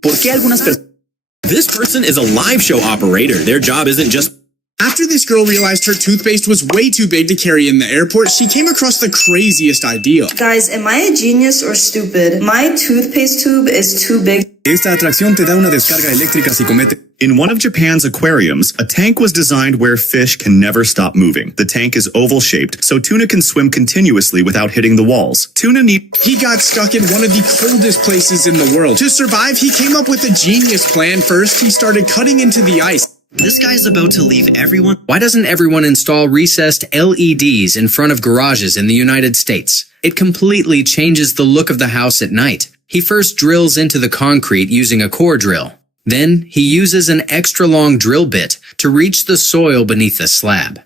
This person is a live show operator. Their job isn't just... After this girl realized her toothpaste was way too big to carry in the airport, she came across the craziest idea. Guys, am I a genius or stupid? My toothpaste tube is too big. Esta atracción te da una descarga eléctrica si comete. In one of Japan's aquariums, a tank was designed where fish can never stop moving. The tank is oval-shaped, so tuna can swim continuously without hitting the walls. Tuna need... He got stuck in one of the coldest places in the world. To survive, he came up with a genius plan. First, he started cutting into the ice. This guy's about to leave everyone. Why doesn't everyone install recessed LEDs in front of garages in the United States? It completely changes the look of the house at night. He first drills into the concrete using a core drill. Then, he uses an extra-long drill bit to reach the soil beneath the slab.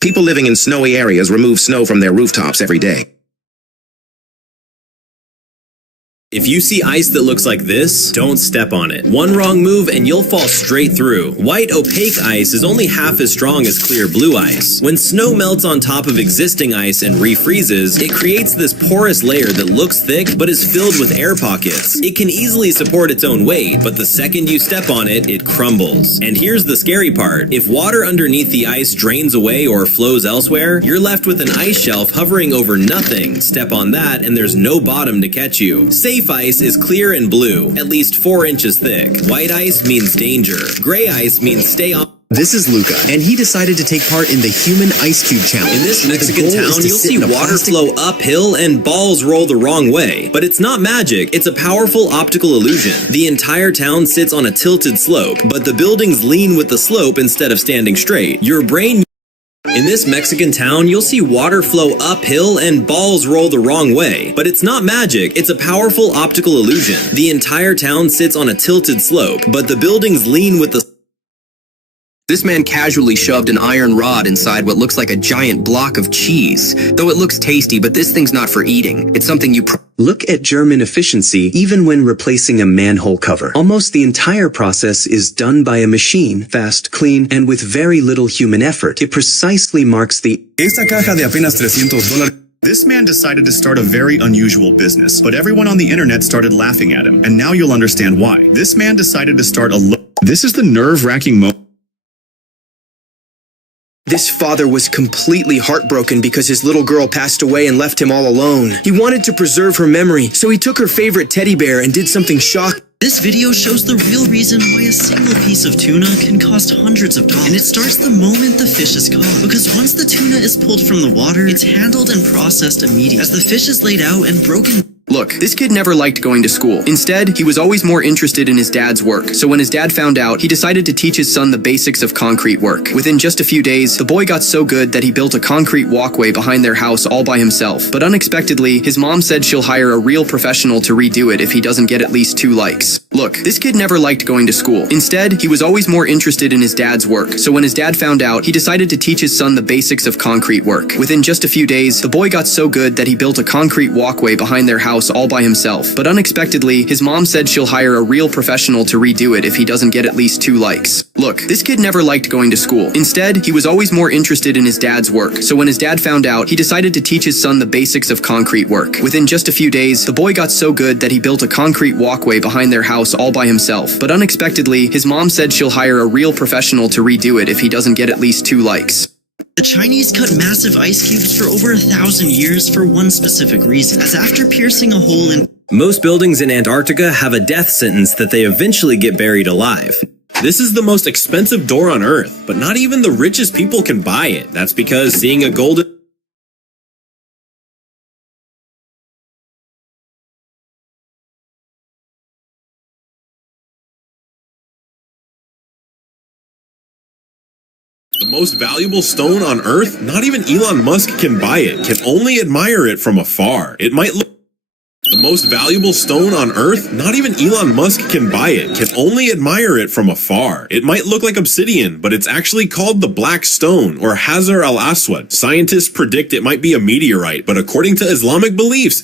People living in snowy areas remove snow from their rooftops every day. If you see ice that looks like this, don't step on it. One wrong move and you'll fall straight through. White opaque ice is only half as strong as clear blue ice. When snow melts on top of existing ice and refreezes, it creates this porous layer that looks thick but is filled with air pockets. It can easily support its own weight, but the second you step on it, it crumbles. And here's the scary part. If water underneath the ice drains away or flows elsewhere, you're left with an ice shelf hovering over nothing. Step on that and there's no bottom to catch you. Safe ice is clear and blue, at least 4 inches thick. White ice means danger. Gray ice means stay on. This is Luca, and he decided to take part in the Human Ice Cube Challenge. In this Mexican town, you'll see water flow uphill and balls roll the wrong way. But it's not magic, it's a powerful optical illusion. The entire town sits on a tilted slope, but the buildings lean with the slope instead of standing straight. Your brain... In this Mexican town, you'll see water flow uphill and balls roll the wrong way. But it's not magic, it's a powerful optical illusion. The entire town sits on a tilted slope, but the buildings lean with the... This man casually shoved an iron rod inside what looks like a giant block of cheese. Though it looks tasty, but this thing's not for eating. It's something you... Look at German efficiency even when replacing a manhole cover. Almost the entire process is done by a machine, fast, clean, and with very little human effort. It precisely marks the... Esta caja de apenas $300. This man decided to start a very unusual business, but everyone on the internet started laughing at him, and now you'll understand why. This man decided to start a... This is the nerve-wracking moment. This father was completely heartbroken because his little girl passed away and left him all alone. He wanted to preserve her memory, so he took her favorite teddy bear and did something shocking. This video shows the real reason why a single piece of tuna can cost hundreds of dollars. And it starts the moment the fish is caught. Because once the tuna is pulled from the water, it's handled and processed immediately. As the fish is laid out and broken... Look, this kid never liked going to school. Instead, he was always more interested in his dad's work. So when his dad found out, he decided to teach his son the basics of concrete work. Within just a few days, the boy got so good that he built a concrete walkway behind their house all by himself. But unexpectedly, his mom said she'll hire a real professional to redo it if he doesn't get at least 2 likes. Look, this kid never liked going to school. Instead, he was always more interested in his dad's work. So when his dad found out, he decided to teach his son the basics of concrete work. Within just a few days, the boy got so good that he built a concrete walkway behind their house all by himself. But unexpectedly, his mom said she'll hire a real professional to redo it if he doesn't get at least 2 likes. Look, this kid never liked going to school. Instead, he was always more interested in his dad's work. So when his dad found out, he decided to teach his son the basics of concrete work. Within just a few days, the boy got so good that he built a concrete walkway behind their house all by himself. But unexpectedly, his mom said she'll hire a real professional to redo it if he doesn't get at least 2 likes. The Chinese cut massive ice cubes for over 1,000 years for one specific reason, as after piercing a hole in... Most buildings in Antarctica have a death sentence that they eventually get buried alive. This is the most expensive door on Earth, but not even the richest people can buy it. That's because seeing a golden... The most valuable stone on Earth? Not even Elon Musk can buy it, can only admire it from afar. It might look... The most valuable stone on Earth? Not even Elon Musk can buy it, can only admire it from afar. It might look like obsidian, but it's actually called the Black Stone, or Hajar al-Aswad. Scientists predict it might be a meteorite, but according to Islamic beliefs,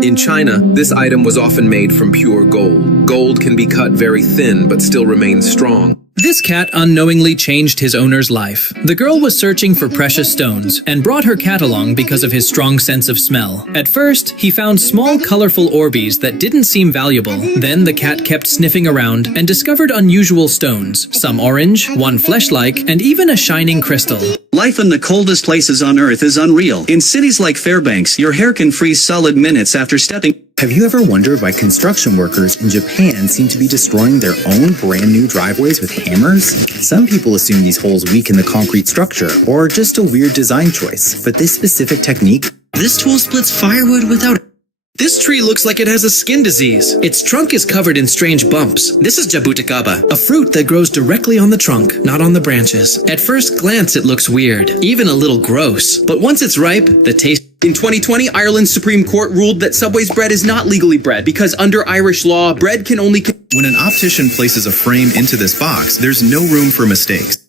In China, this item was often made from pure gold. Gold can be cut very thin but still remains strong. This cat unknowingly changed his owner's life. The girl was searching for precious stones and brought her cat along because of his strong sense of smell. At first, he found small, colorful Orbeez that didn't seem valuable. Then the cat kept sniffing around and discovered unusual stones, some orange, one flesh-like, and even a shining crystal. Life in the coldest places on Earth is unreal. In cities like Fairbanks, your hair can freeze solid minutes after stepping. Have you ever wondered why construction workers in Japan seem to be destroying their own brand new driveways with hammers? Some people assume these holes weaken the concrete structure, or just a weird design choice. But this specific technique... This tool splits firewood without... This tree looks like it has a skin disease. Its trunk is covered in strange bumps. This is jabuticaba, a fruit that grows directly on the trunk, not on the branches. At first glance, it looks weird, even a little gross. But once it's ripe, the taste... In 2020, Ireland's Supreme Court ruled that Subway's bread is not legally bread because under Irish law, bread can only... When an optician places a frame into this box, there's no room for mistakes.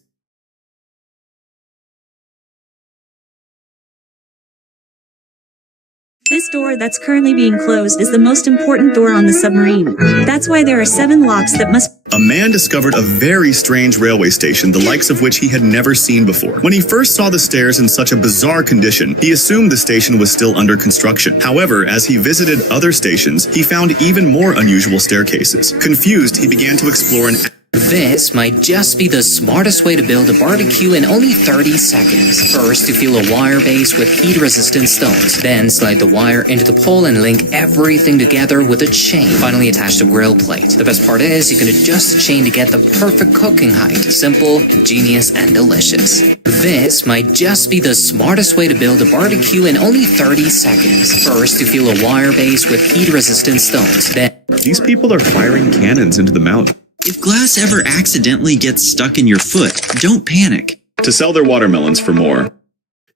This door that's currently being closed is the most important door on the submarine. That's why there are 7 locks that must... A man discovered a very strange railway station, the likes of which he had never seen before. When he first saw the stairs in such a bizarre condition, he assumed the station was still under construction. However, as he visited other stations, he found even more unusual staircases. Confused, he began to explore an... This might just be the smartest way to build a barbecue in only 30 seconds. First, you fill a wire base with heat-resistant stones. Then, slide the wire into the pole and link everything together with a chain. Finally, attach the grill plate. The best part is, you can adjust the chain to get the perfect cooking height. Simple, genius, and delicious. This might just be the smartest way to build a barbecue in only 30 seconds. First, you fill a wire base with heat-resistant stones. Then... These people are firing cannons into the mountain. If glass ever accidentally gets stuck in your foot, don't panic. To sell their watermelons for more.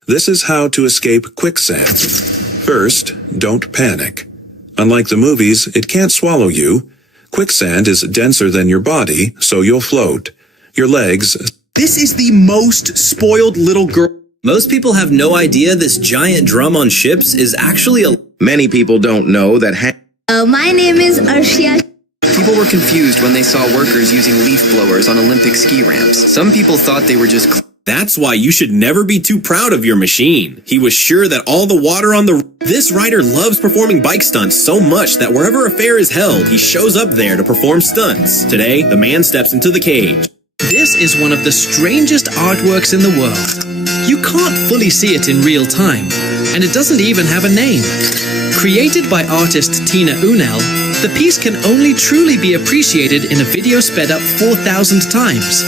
This is how to escape quicksand. First, don't panic. Unlike the movies, it can't swallow you. Quicksand is denser than your body, so you'll float. Your legs... This is the most spoiled little girl... Most people have no idea this giant drum on ships is actually a... Many people don't know that... My name is Arshia. People were confused when they saw workers using leaf blowers on Olympic ski ramps. Some people thought they were just... That's why you should never be too proud of your machine. He was sure that all the water on the... This rider loves performing bike stunts so much that wherever a fair is held, he shows up there to perform stunts. Today, the man steps into the cage. This is one of the strangest artworks in the world. You can't fully see it in real time, and it doesn't even have a name. Created by artist Tina Unel, the piece can only truly be appreciated in a video sped up 4,000 times.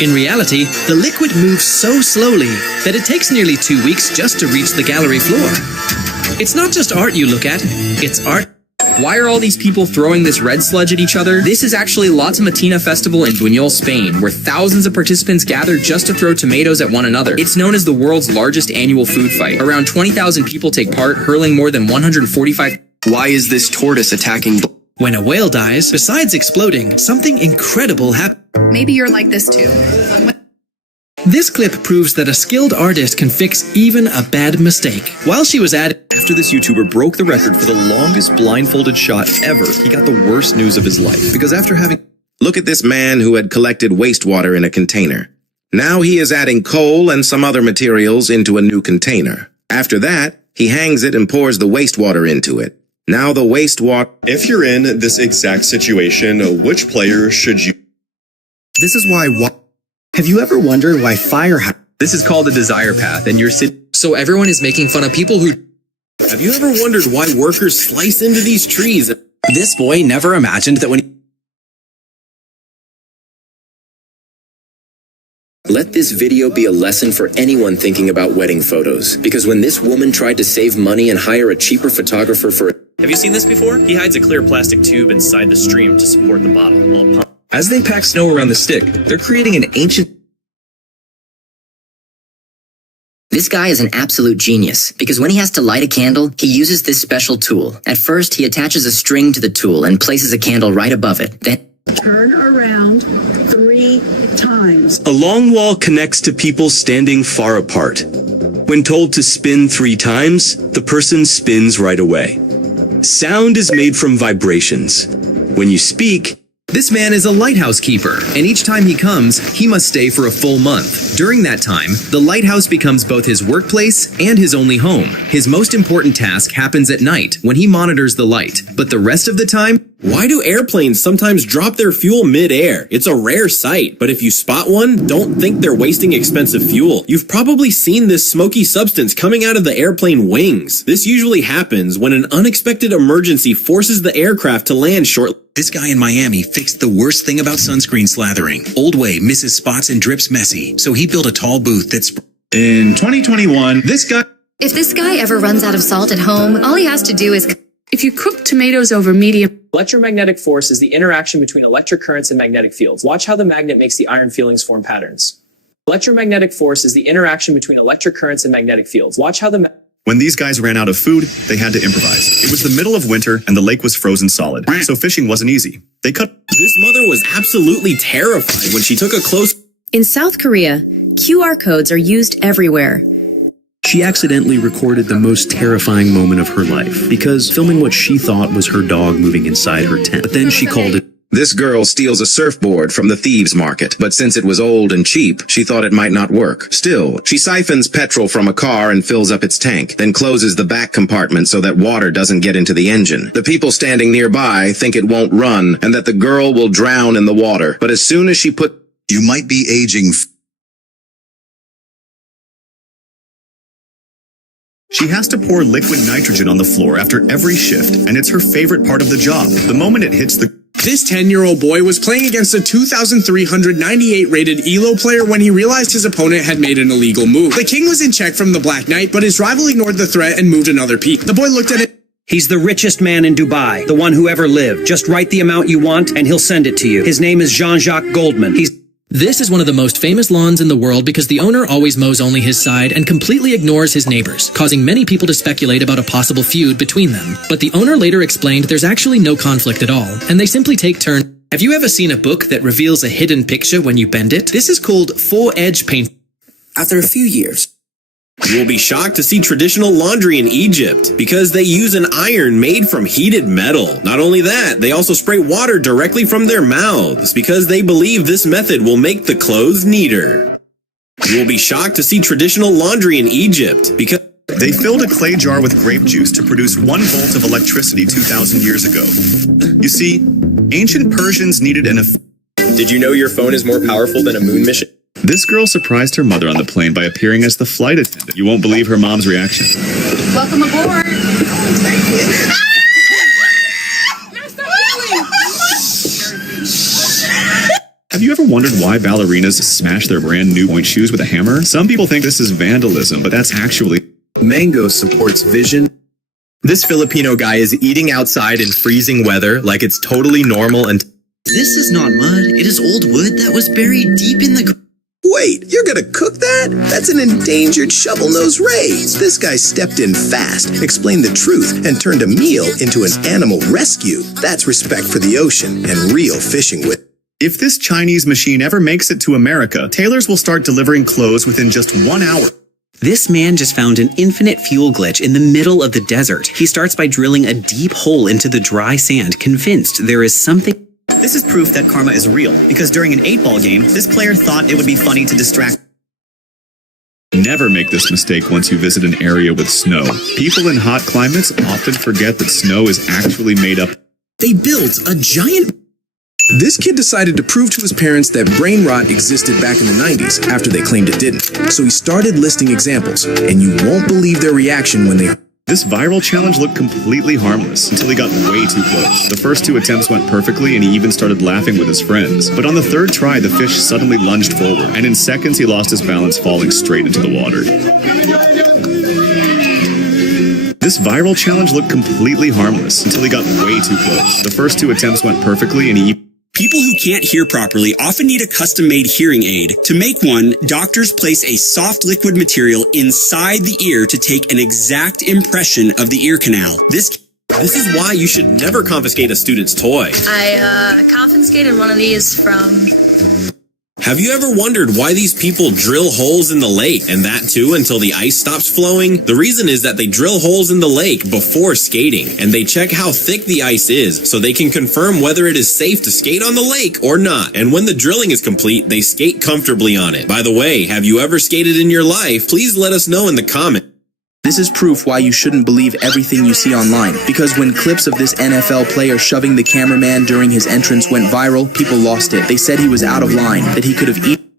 In reality, the liquid moves so slowly that it takes nearly 2 weeks just to reach the gallery floor. It's not just art you look at, it's art. Why are all these people throwing this red sludge at each other? This is actually La Tomatina Festival in Buñol, Spain, where thousands of participants gather just to throw tomatoes at one another. It's known as the world's largest annual food fight. Around 20,000 people take part, hurling more than 145... Why is this tortoise attacking... When a whale dies, besides exploding, something incredible happens. Maybe you're like this too. This clip proves that a skilled artist can fix even a bad mistake. While she was at it... After this YouTuber broke the record for the longest blindfolded shot ever, he got the worst news of his life. Because after having... Look at this man who had collected wastewater in a container. Now he is adding coal and some other materials into a new container. After that, he hangs it and pours the wastewater into it. Now the wastewater... If you're in this exact situation, which player should you... This is why... Have you ever wondered why fire... This is called a desire path, and you're so everyone is making fun of people who... Have you ever wondered why workers slice into these trees? This boy never imagined that when he... Let this video be a lesson for anyone thinking about wedding photos. Because when this woman tried to save money and hire a cheaper photographer for... Have you seen this before? He hides a clear plastic tube inside the stream to support the bottle while As they pack snow around the stick, they're creating an ancient... This guy is an absolute genius, because when he has to light a candle, he uses this special tool. At first, he attaches a string to the tool and places a candle right above it. Then... Turn around 3 times. A long wall connects to people standing far apart. When told to spin 3 times, the person spins right away. Sound is made from vibrations. When you speak... This man is a lighthouse keeper, and each time he comes, he must stay for a full month. During that time, the lighthouse becomes both his workplace and his only home. His most important task happens at night, when he monitors the light. But the rest of the time, Why do airplanes sometimes drop their fuel mid-air? It's a rare sight, but if you spot one, don't think they're wasting expensive fuel. You've probably seen this smoky substance coming out of the airplane wings. This usually happens when an unexpected emergency forces the aircraft to land shortly. This guy in Miami fixed the worst thing about sunscreen slathering. Old way misses spots and drips messy, so he built a tall booth that's... In 2021, this guy... If this guy ever runs out of salt at home, all he has to do is... If you cook tomatoes over medium... Electromagnetic force is the interaction between electric currents and magnetic fields. Watch how the magnet makes the iron filings form patterns. Electromagnetic force is the interaction between electric currents and magnetic fields. Watch how the... When these guys ran out of food, they had to improvise. It was the middle of winter and the lake was frozen solid, so fishing wasn't easy. They cut... This mother was absolutely terrified when she took a close... In South Korea, QR codes are used everywhere. She accidentally recorded the most terrifying moment of her life because filming what she thought was her dog moving inside her tent. But then she called it... This girl steals a surfboard from the thieves market, but since it was old and cheap, she thought it might not work. Still, she siphons petrol from a car and fills up its tank, then closes the back compartment so that water doesn't get into the engine. The people standing nearby think it won't run and that the girl will drown in the water, but as soon as she put... You might be aging... She has to pour liquid nitrogen on the floor after every shift, and it's her favorite part of the job. The moment it hits the... This 10-year-old boy was playing against a 2,398 rated ELO player when he realized his opponent had made an illegal move. The king was in check from the Black Knight, but his rival ignored the threat and moved another piece. The boy looked at it. He's the richest man in Dubai, the one who ever lived. Just write the amount you want and he'll send it to you. His name is Jean-Jacques Goldman. This is one of the most famous lawns in the world because the owner always mows only his side and completely ignores his neighbors, causing many people to speculate about a possible feud between them. But the owner later explained there's actually no conflict at all, and they simply take turns. Have you ever seen a book that reveals a hidden picture when you bend it? This is called four-edge paint. After a few years, you will be shocked to see traditional laundry in Egypt because they use an iron made from heated metal. Not only that, they also spray water directly from their mouths because they believe this method will make the clothes neater. You will be shocked to see traditional laundry in Egypt because they filled a clay jar with grape juice to produce 1 volt of electricity 2,000 years ago. You see, ancient Persians needed an... Did you know your phone is more powerful than a moon mission? This girl surprised her mother on the plane by appearing as the flight attendant. You won't believe her mom's reaction. Welcome aboard. Have you ever wondered why ballerinas smash their brand new point shoes with a hammer? Some people think this is vandalism, but that's actually... Mango supports vision. This Filipino guy is eating outside in freezing weather like it's totally normal and... This is not mud. It is old wood that was buried deep in the... Wait, you're gonna cook that? That's an endangered shovel-nosed ray. This guy stepped in fast, explained the truth, and turned a meal into an animal rescue. That's respect for the ocean and real fishing with. If this Chinese machine ever makes it to America, tailors will start delivering clothes within just 1 hour. This man just found an infinite fuel glitch in the middle of the desert. He starts by drilling a deep hole into the dry sand, convinced there is something... This is proof that karma is real, because during an 8-ball game, this player thought it would be funny to distract. Never make this mistake once you visit an area with snow. People in hot climates often forget that snow is actually made up. They built a giant... This kid decided to prove to his parents that brain rot existed back in the 90s after they claimed it didn't. So he started listing examples, and you won't believe their reaction when they... This viral challenge looked completely harmless until he got way too close. The first 2 attempts went perfectly and he even started laughing with his friends. But on the 3rd try, the fish suddenly lunged forward, and in seconds he lost his balance, falling straight into the water. This viral challenge looked completely harmless until he got way too close. The first 2 attempts went perfectly and he... People who can't hear properly often need a custom-made hearing aid. To make one, doctors place a soft liquid material inside the ear to take an exact impression of the ear canal. This is why you should never confiscate a student's toy. I confiscated one of these from... Have you ever wondered why these people drill holes in the lake, and that too until the ice stops flowing? The reason is that they drill holes in the lake before skating, and they check how thick the ice is so they can confirm whether it is safe to skate on the lake or not. And when the drilling is complete, they skate comfortably on it. By the way, have you ever skated in your life? Please let us know in the comments. This is proof why you shouldn't believe everything you see online. Because when clips of this NFL player shoving the cameraman during his entrance went viral, people lost it. They said he was out of line, that he could have eaten.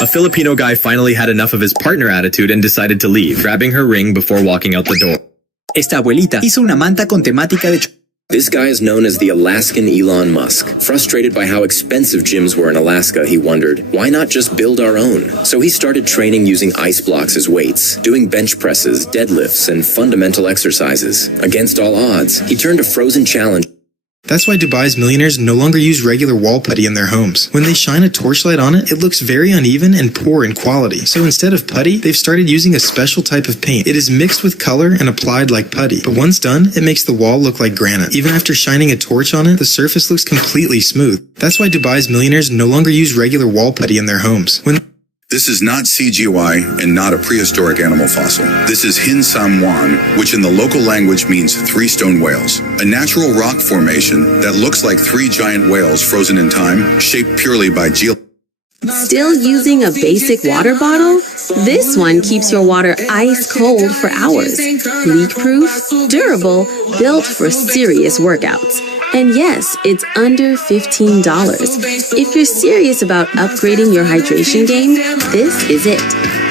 A Filipino guy finally had enough of his partner attitude and decided to leave, grabbing her ring before walking out the door. Esta abuelita hizo una manta con temática de This guy is known as the Alaskan Elon Musk. Frustrated by how expensive gyms were in Alaska, he wondered, why not just build our own? So he started training using ice blocks as weights, doing bench presses, deadlifts, and fundamental exercises. Against all odds, he turned to frozen challenge. That's why Dubai's millionaires no longer use regular wall putty in their homes. When they shine a torchlight on it, it looks very uneven and poor in quality. So instead of putty, they've started using a special type of paint. It is mixed with color and applied like putty. But once done, it makes the wall look like granite. Even after shining a torch on it, the surface looks completely smooth. That's why Dubai's millionaires no longer use regular wall putty in their homes. This is not CGY and not a prehistoric animal fossil. This is Hin Sam Wan, which in the local language means 3 stone whales, a natural rock formation that looks like 3 giant whales frozen in time, shaped purely by Still using a basic water bottle? This one keeps your water ice cold for hours. Leak-proof, durable, built for serious workouts. And yes, it's under $15. If you're serious about upgrading your hydration game, this is it.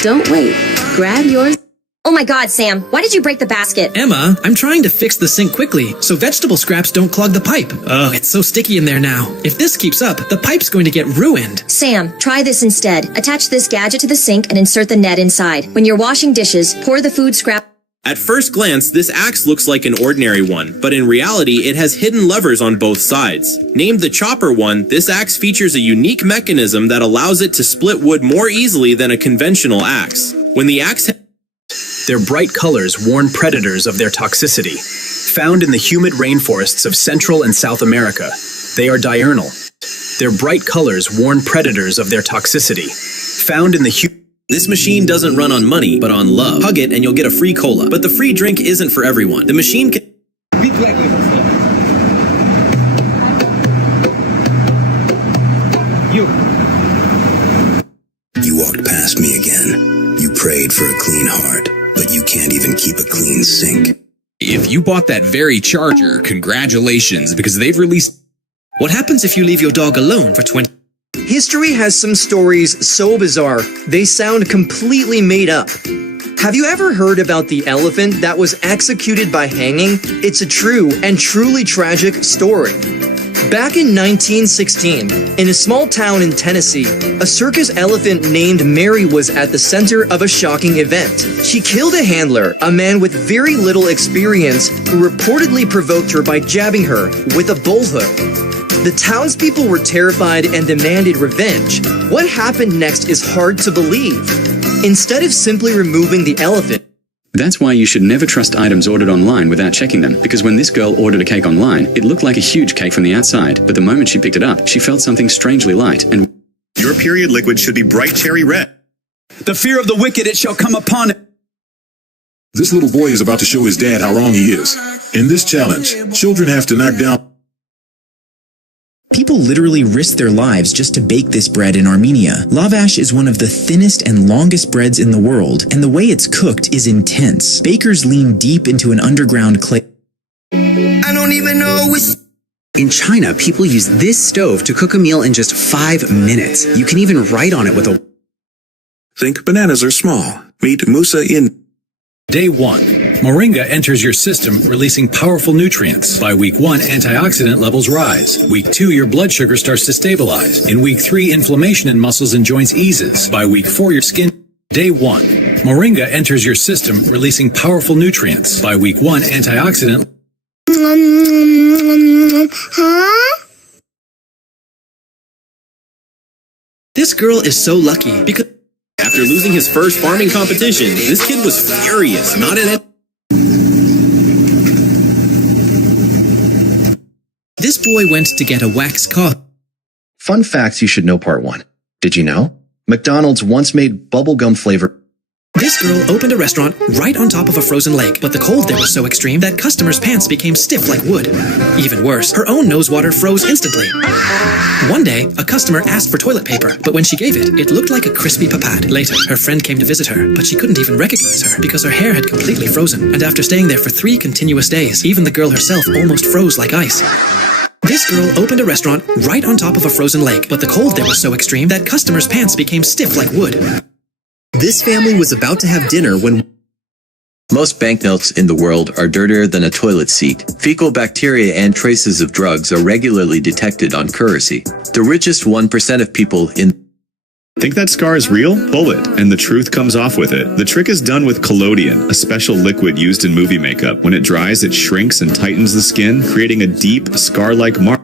Don't wait. Grab yours. Oh my god, Sam, why did you break the basket? Emma, I'm trying to fix the sink quickly so vegetable scraps don't clog the pipe. Oh, it's so sticky in there now. If this keeps up, the pipe's going to get ruined. Sam, try this instead. Attach this gadget to the sink and insert the net inside. When you're washing dishes, pour the food scrap. At first glance, this axe looks like an ordinary one, but in reality, it has hidden levers on both sides. Named the Chopper One, this axe features a unique mechanism that allows it to split wood more easily than a conventional axe. When the axe Their bright colors warn predators of their toxicity. Found in the humid rainforests of Central and South America, they are diurnal. Their bright colors warn predators of their toxicity. Found in the This machine doesn't run on money, but on love. Hug it and you'll get a free cola. But the free drink isn't for everyone. The machine can... You walked past me again. You prayed for a clean heart, but you can't even keep a clean sink. If you bought that very charger, congratulations, because they've released... What happens if you leave your dog alone for 20... History has some stories so bizarre, they sound completely made up. Have you ever heard about the elephant that was executed by hanging? It's a true and truly tragic story. Back in 1916, in a small town in Tennessee, a circus elephant named Mary was at the center of a shocking event. She killed a handler, a man with very little experience, who reportedly provoked her by jabbing her with a bullhook. The townspeople were terrified and demanded revenge. What happened next is hard to believe. Instead of simply removing the elephant, That's why you should never trust items ordered online without checking them, because when this girl ordered a cake online, it looked like a huge cake from the outside, but the moment she picked it up, she felt something strangely light and... Your period liquid should be bright cherry red. The fear of the wicked, it shall come upon it. This little boy is about to show his dad how wrong he is. In this challenge, children have to knock down... People literally risk their lives just to bake this bread in Armenia. Lavash is one of the thinnest and longest breads in the world, and the way it's cooked is intense. Bakers lean deep into an underground clay. I don't even know In China, people use this stove to cook a meal in just 5 minutes. You can even write on it with a... Think bananas are small. Meet Musa in... Day 1. Moringa enters your system, releasing powerful nutrients. By week 1, antioxidant levels rise. Week 2, your blood sugar starts to stabilize. In week 3, inflammation in muscles and joints eases. By week 4, your skin... Day 1. Moringa enters your system, releasing powerful nutrients. By week 1, antioxidant... This girl is so lucky because... After losing his first farming competition, this kid was furious, not in it. This boy went to get a wax car. Fun facts you should know part 1. Did you know? McDonald's once made bubblegum flavor. This girl opened a restaurant right on top of a frozen lake, but the cold there was so extreme that customers' pants became stiff like wood. Even worse, her own nose water froze instantly. One day, a customer asked for toilet paper, but when she gave it, it looked like a crispy papad. Later, her friend came to visit her, but she couldn't even recognize her because her hair had completely frozen. And after staying there for 3 continuous days, even the girl herself almost froze like ice. This girl opened a restaurant right on top of a frozen lake, but the cold there was so extreme that customers' pants became stiff like wood. This family was about to have dinner when... Most banknotes in the world are dirtier than a toilet seat. Fecal bacteria and traces of drugs are regularly detected on currency. The richest 1% of people in... Think that scar is real? Pull it, and the truth comes off with it. The trick is done with collodion, a special liquid used in movie makeup. When it dries, it shrinks and tightens the skin, creating a deep, scar-like mark.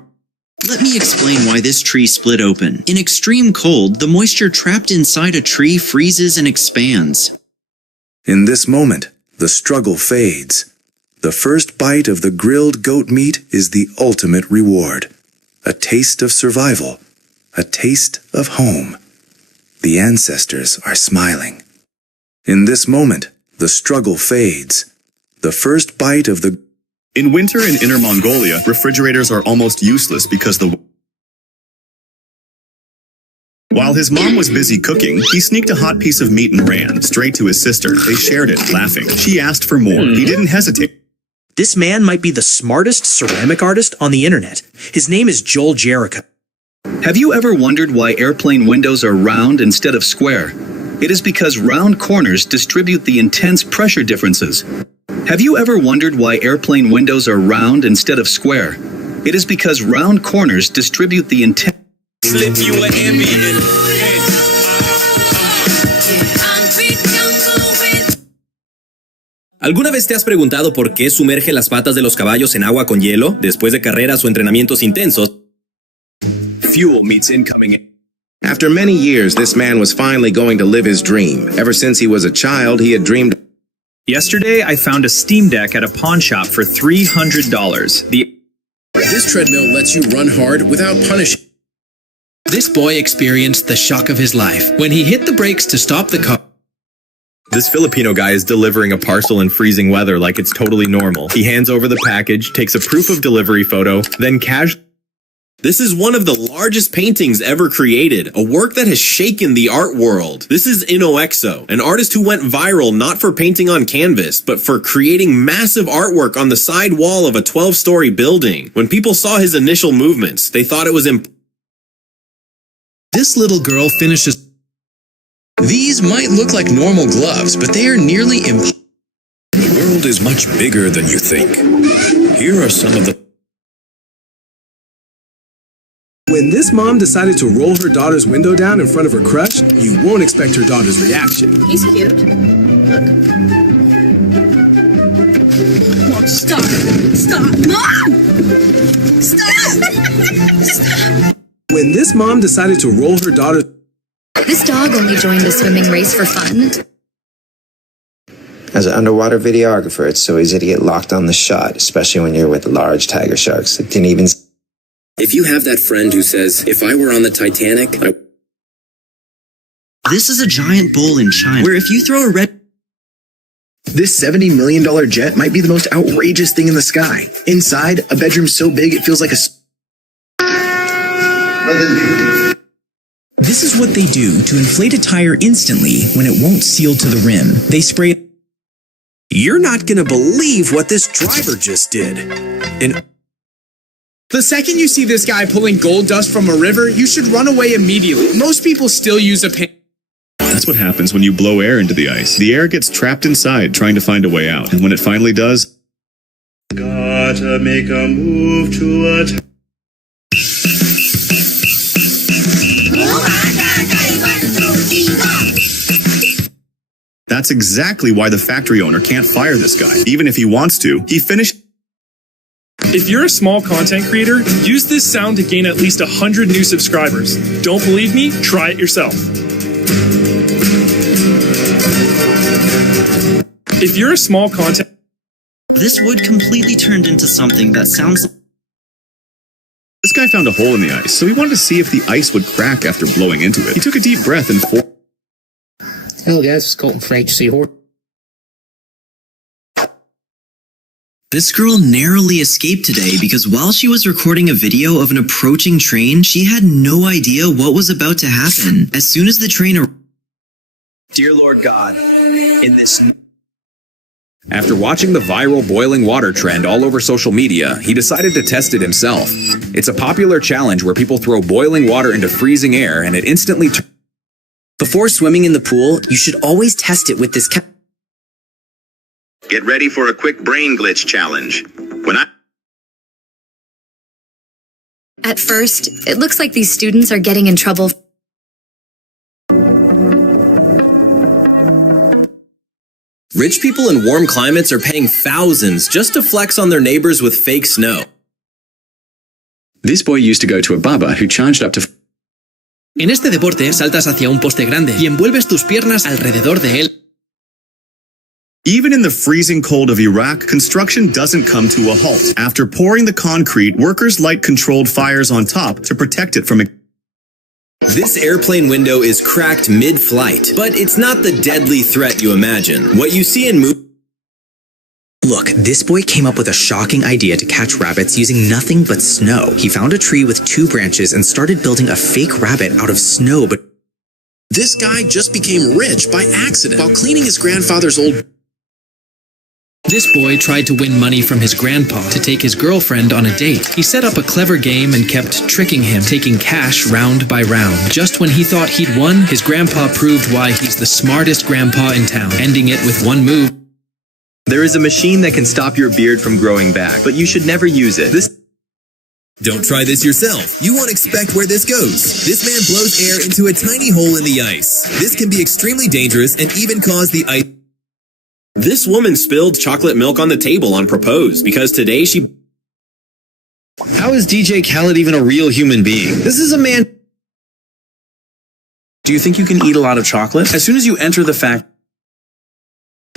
Let me explain why this tree split open. In extreme cold, the moisture trapped inside a tree freezes and expands. In this moment, the struggle fades. The first bite of the grilled goat meat is the ultimate reward. A taste of survival. A taste of home. The ancestors are smiling. In this moment, the struggle fades. The first bite of the... In winter in Inner Mongolia, refrigerators are almost useless because While his mom was busy cooking, he sneaked a hot piece of meat and ran straight to his sister. They shared it, laughing. She asked for more. He didn't hesitate. This man might be the smartest ceramic artist on the internet. His name is Joel Jericho. Have you ever wondered why airplane windows are round instead of square? It is because round corners distribute the intense pressure differences. Have you ever wondered why airplane windows are round instead of square? It is because round corners distribute the intense... Slip you an ambient. ¿Alguna vez te has preguntado por qué sumerge las patas de los caballos en agua con hielo después de carreras o entrenamientos intensos? Fuel meets incoming. After many years, this man was finally going to live his dream. Ever since he was a child, he had dreamed... Yesterday, I found a Steam Deck at a pawn shop for $300. This treadmill lets you run hard without punishing. This boy experienced the shock of his life when he hit the brakes to stop the car. This Filipino guy is delivering a parcel in freezing weather like it's totally normal. He hands over the package, takes a proof of delivery photo, then casually... This is one of the largest paintings ever created, a work that has shaken the art world. This is Inoexo, an artist who went viral not for painting on canvas, but for creating massive artwork on the side wall of a 12-story building. When people saw his initial movements, they thought it was This little girl finishes... These might look like normal gloves, but they are nearly impossible. The world is much bigger than you think. Here are some of the... When this mom decided to roll her daughter's window down in front of her crush, you won't expect her daughter's reaction. He's cute. Look. Mom, stop. Stop. Mom! Stop! Stop! When this mom decided to roll her daughter... This dog only joined the swimming race for fun. As an underwater videographer, it's so easy to get locked on the shot, especially when you're with large tiger sharks. It didn't even... If you have that friend who says, if I were on the Titanic, This is a giant bull in China, where if you throw a red... This $70 million jet might be the most outrageous thing in the sky. Inside, a bedroom so big it feels like a... This is what they do to inflate a tire instantly when it won't seal to the rim. They spray... You're not gonna believe what this driver just did. The second you see this guy pulling gold dust from a river, you should run away immediately. Most people still use a pan. That's what happens when you blow air into the ice. The air gets trapped inside, trying to find a way out. And when it finally does... Gotta make a move to a... That's exactly why the factory owner can't fire this guy. Even if he wants to, he finished... If you're a small content creator, use this sound to gain at least 100 new subscribers. Don't believe me? Try it yourself. If you're a small content... This wood completely turned into something that sounds... This guy found a hole in the ice, so he wanted to see if the ice would crack after blowing into it. He took a deep breath and Hello guys, it's Colton from HC Horror. This girl narrowly escaped today because while she was recording a video of an approaching train, she had no idea what was about to happen. As soon as the train arrived... Dear Lord God, in this... After watching the viral boiling water trend all over social media, he decided to test it himself. It's a popular challenge where people throw boiling water into freezing air and it instantly... Before swimming in the pool, you should always test it with this... Get ready for a quick brain glitch challenge. At first, it looks like these students are getting in trouble. Rich people in warm climates are paying thousands just to flex on their neighbors with fake snow. This boy used to go to a barber who charged up to... En este deporte, saltas hacia un poste grande y envuelves tus piernas alrededor de él. Even in the freezing cold of Iraq, construction doesn't come to a halt. After pouring the concrete, workers light controlled fires on top to protect it from... This airplane window is cracked mid-flight, but it's not the deadly threat you imagine. What you see in movies... Look, this boy came up with a shocking idea to catch rabbits using nothing but snow. He found a tree with 2 branches and started building a fake rabbit out of snow, but... This guy just became rich by accident while cleaning his grandfather's old... This boy tried to win money from his grandpa to take his girlfriend on a date. He set up a clever game and kept tricking him, taking cash round by round. Just when he thought he'd won, his grandpa proved why he's the smartest grandpa in town, ending it with one move. There is a machine that can stop your beard from growing back, but you should never use it. Don't try this yourself. You won't expect where this goes. This man blows air into a tiny hole in the ice. This can be extremely dangerous and even cause the ice... This woman spilled chocolate milk on the table on Propose because today she... How is DJ Khaled even a real human being? This is a man... Do you think you can eat a lot of chocolate? As soon as you enter the fact...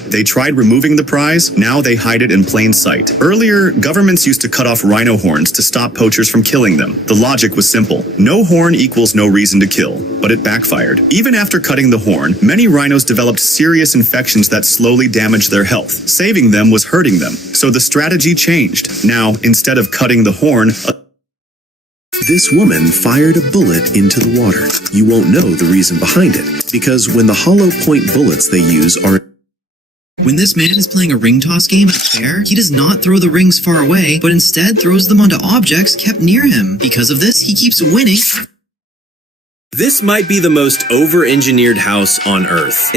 They tried removing the prize, now they hide it in plain sight. Earlier, governments used to cut off rhino horns to stop poachers from killing them. The logic was simple. No horn equals no reason to kill, but it backfired. Even after cutting the horn, many rhinos developed serious infections that slowly damaged their health. Saving them was hurting them, so the strategy changed. Now, instead of cutting the horn, This woman fired a bullet into the water. You won't know the reason behind it, because when the hollow point bullets they use are... When this man is playing a ring toss game at a fair, he does not throw the rings far away, but instead throws them onto objects kept near him. Because of this, he keeps winning. This might be the most over-engineered house on Earth.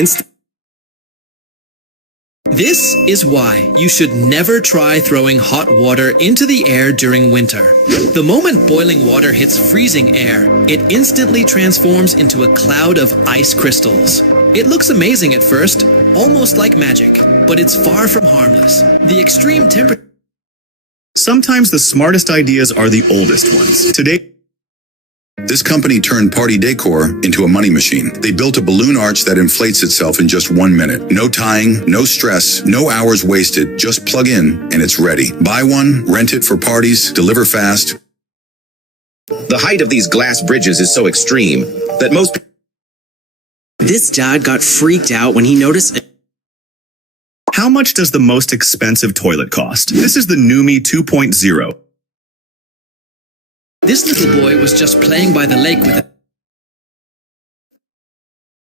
This is why you should never try throwing hot water into the air during winter. The moment boiling water hits freezing air, it instantly transforms into a cloud of ice crystals. It looks amazing at first, almost like magic, but it's far from harmless. The extreme temperature... Sometimes the smartest ideas are the oldest ones. Today... This company turned party decor into a money machine. They built a balloon arch that inflates itself in just 1 minute. No tying, no stress, no hours wasted. Just plug in and it's ready. Buy one, rent it for parties, deliver fast. The height of these glass bridges is so extreme that most... This dad got freaked out when he noticed... How much does the most expensive toilet cost? This is the Numi 2.0. This little boy was just playing by the lake with a...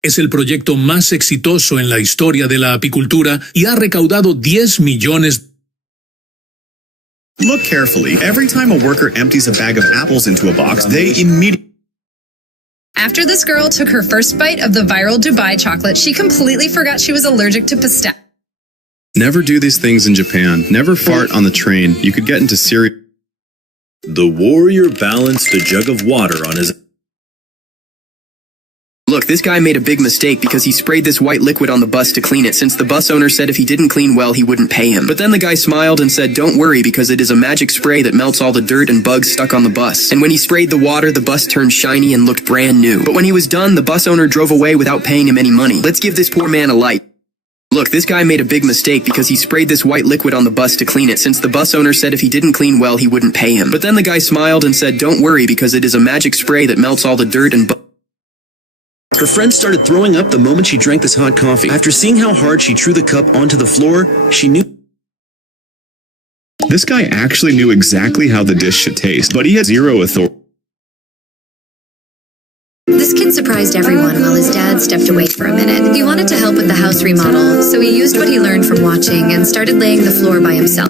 Es el proyecto más exitoso en la historia de la apicultura y ha recaudado 10 millones. Look carefully. Every time a worker empties a bag of apples into a box, they immediately... After this girl took her first bite of the viral Dubai chocolate, she completely forgot she was allergic to pistachio. Never do these things in Japan. Never fart on the train. You could get into serious... The warrior balanced a jug of water on his... Look, this guy made a big mistake because he sprayed this white liquid on the bus to clean it, since the bus owner said if he didn't clean well, he wouldn't pay him. But then the guy smiled and said, don't worry, because it is a magic spray that melts all the dirt and bugs stuck on the bus. And when he sprayed the water, the bus turned shiny and looked brand new. But when he was done, the bus owner drove away without paying him any money. Let's give this poor man a light. Look, this guy made a big mistake because he sprayed this white liquid on the bus to clean it, since the bus owner said if he didn't clean well, he wouldn't pay him. But then the guy smiled and said, don't worry, because it is a magic spray that melts all the dirt and Her friend started throwing up the moment she drank this hot coffee. After seeing how hard she threw the cup onto the floor, she knew. This guy actually knew exactly how the dish should taste, but he had zero authority. This kid surprised everyone while his dad stepped away for a minute. He wanted to help with the house remodel, so he used what he learned from watching and started laying the floor by himself.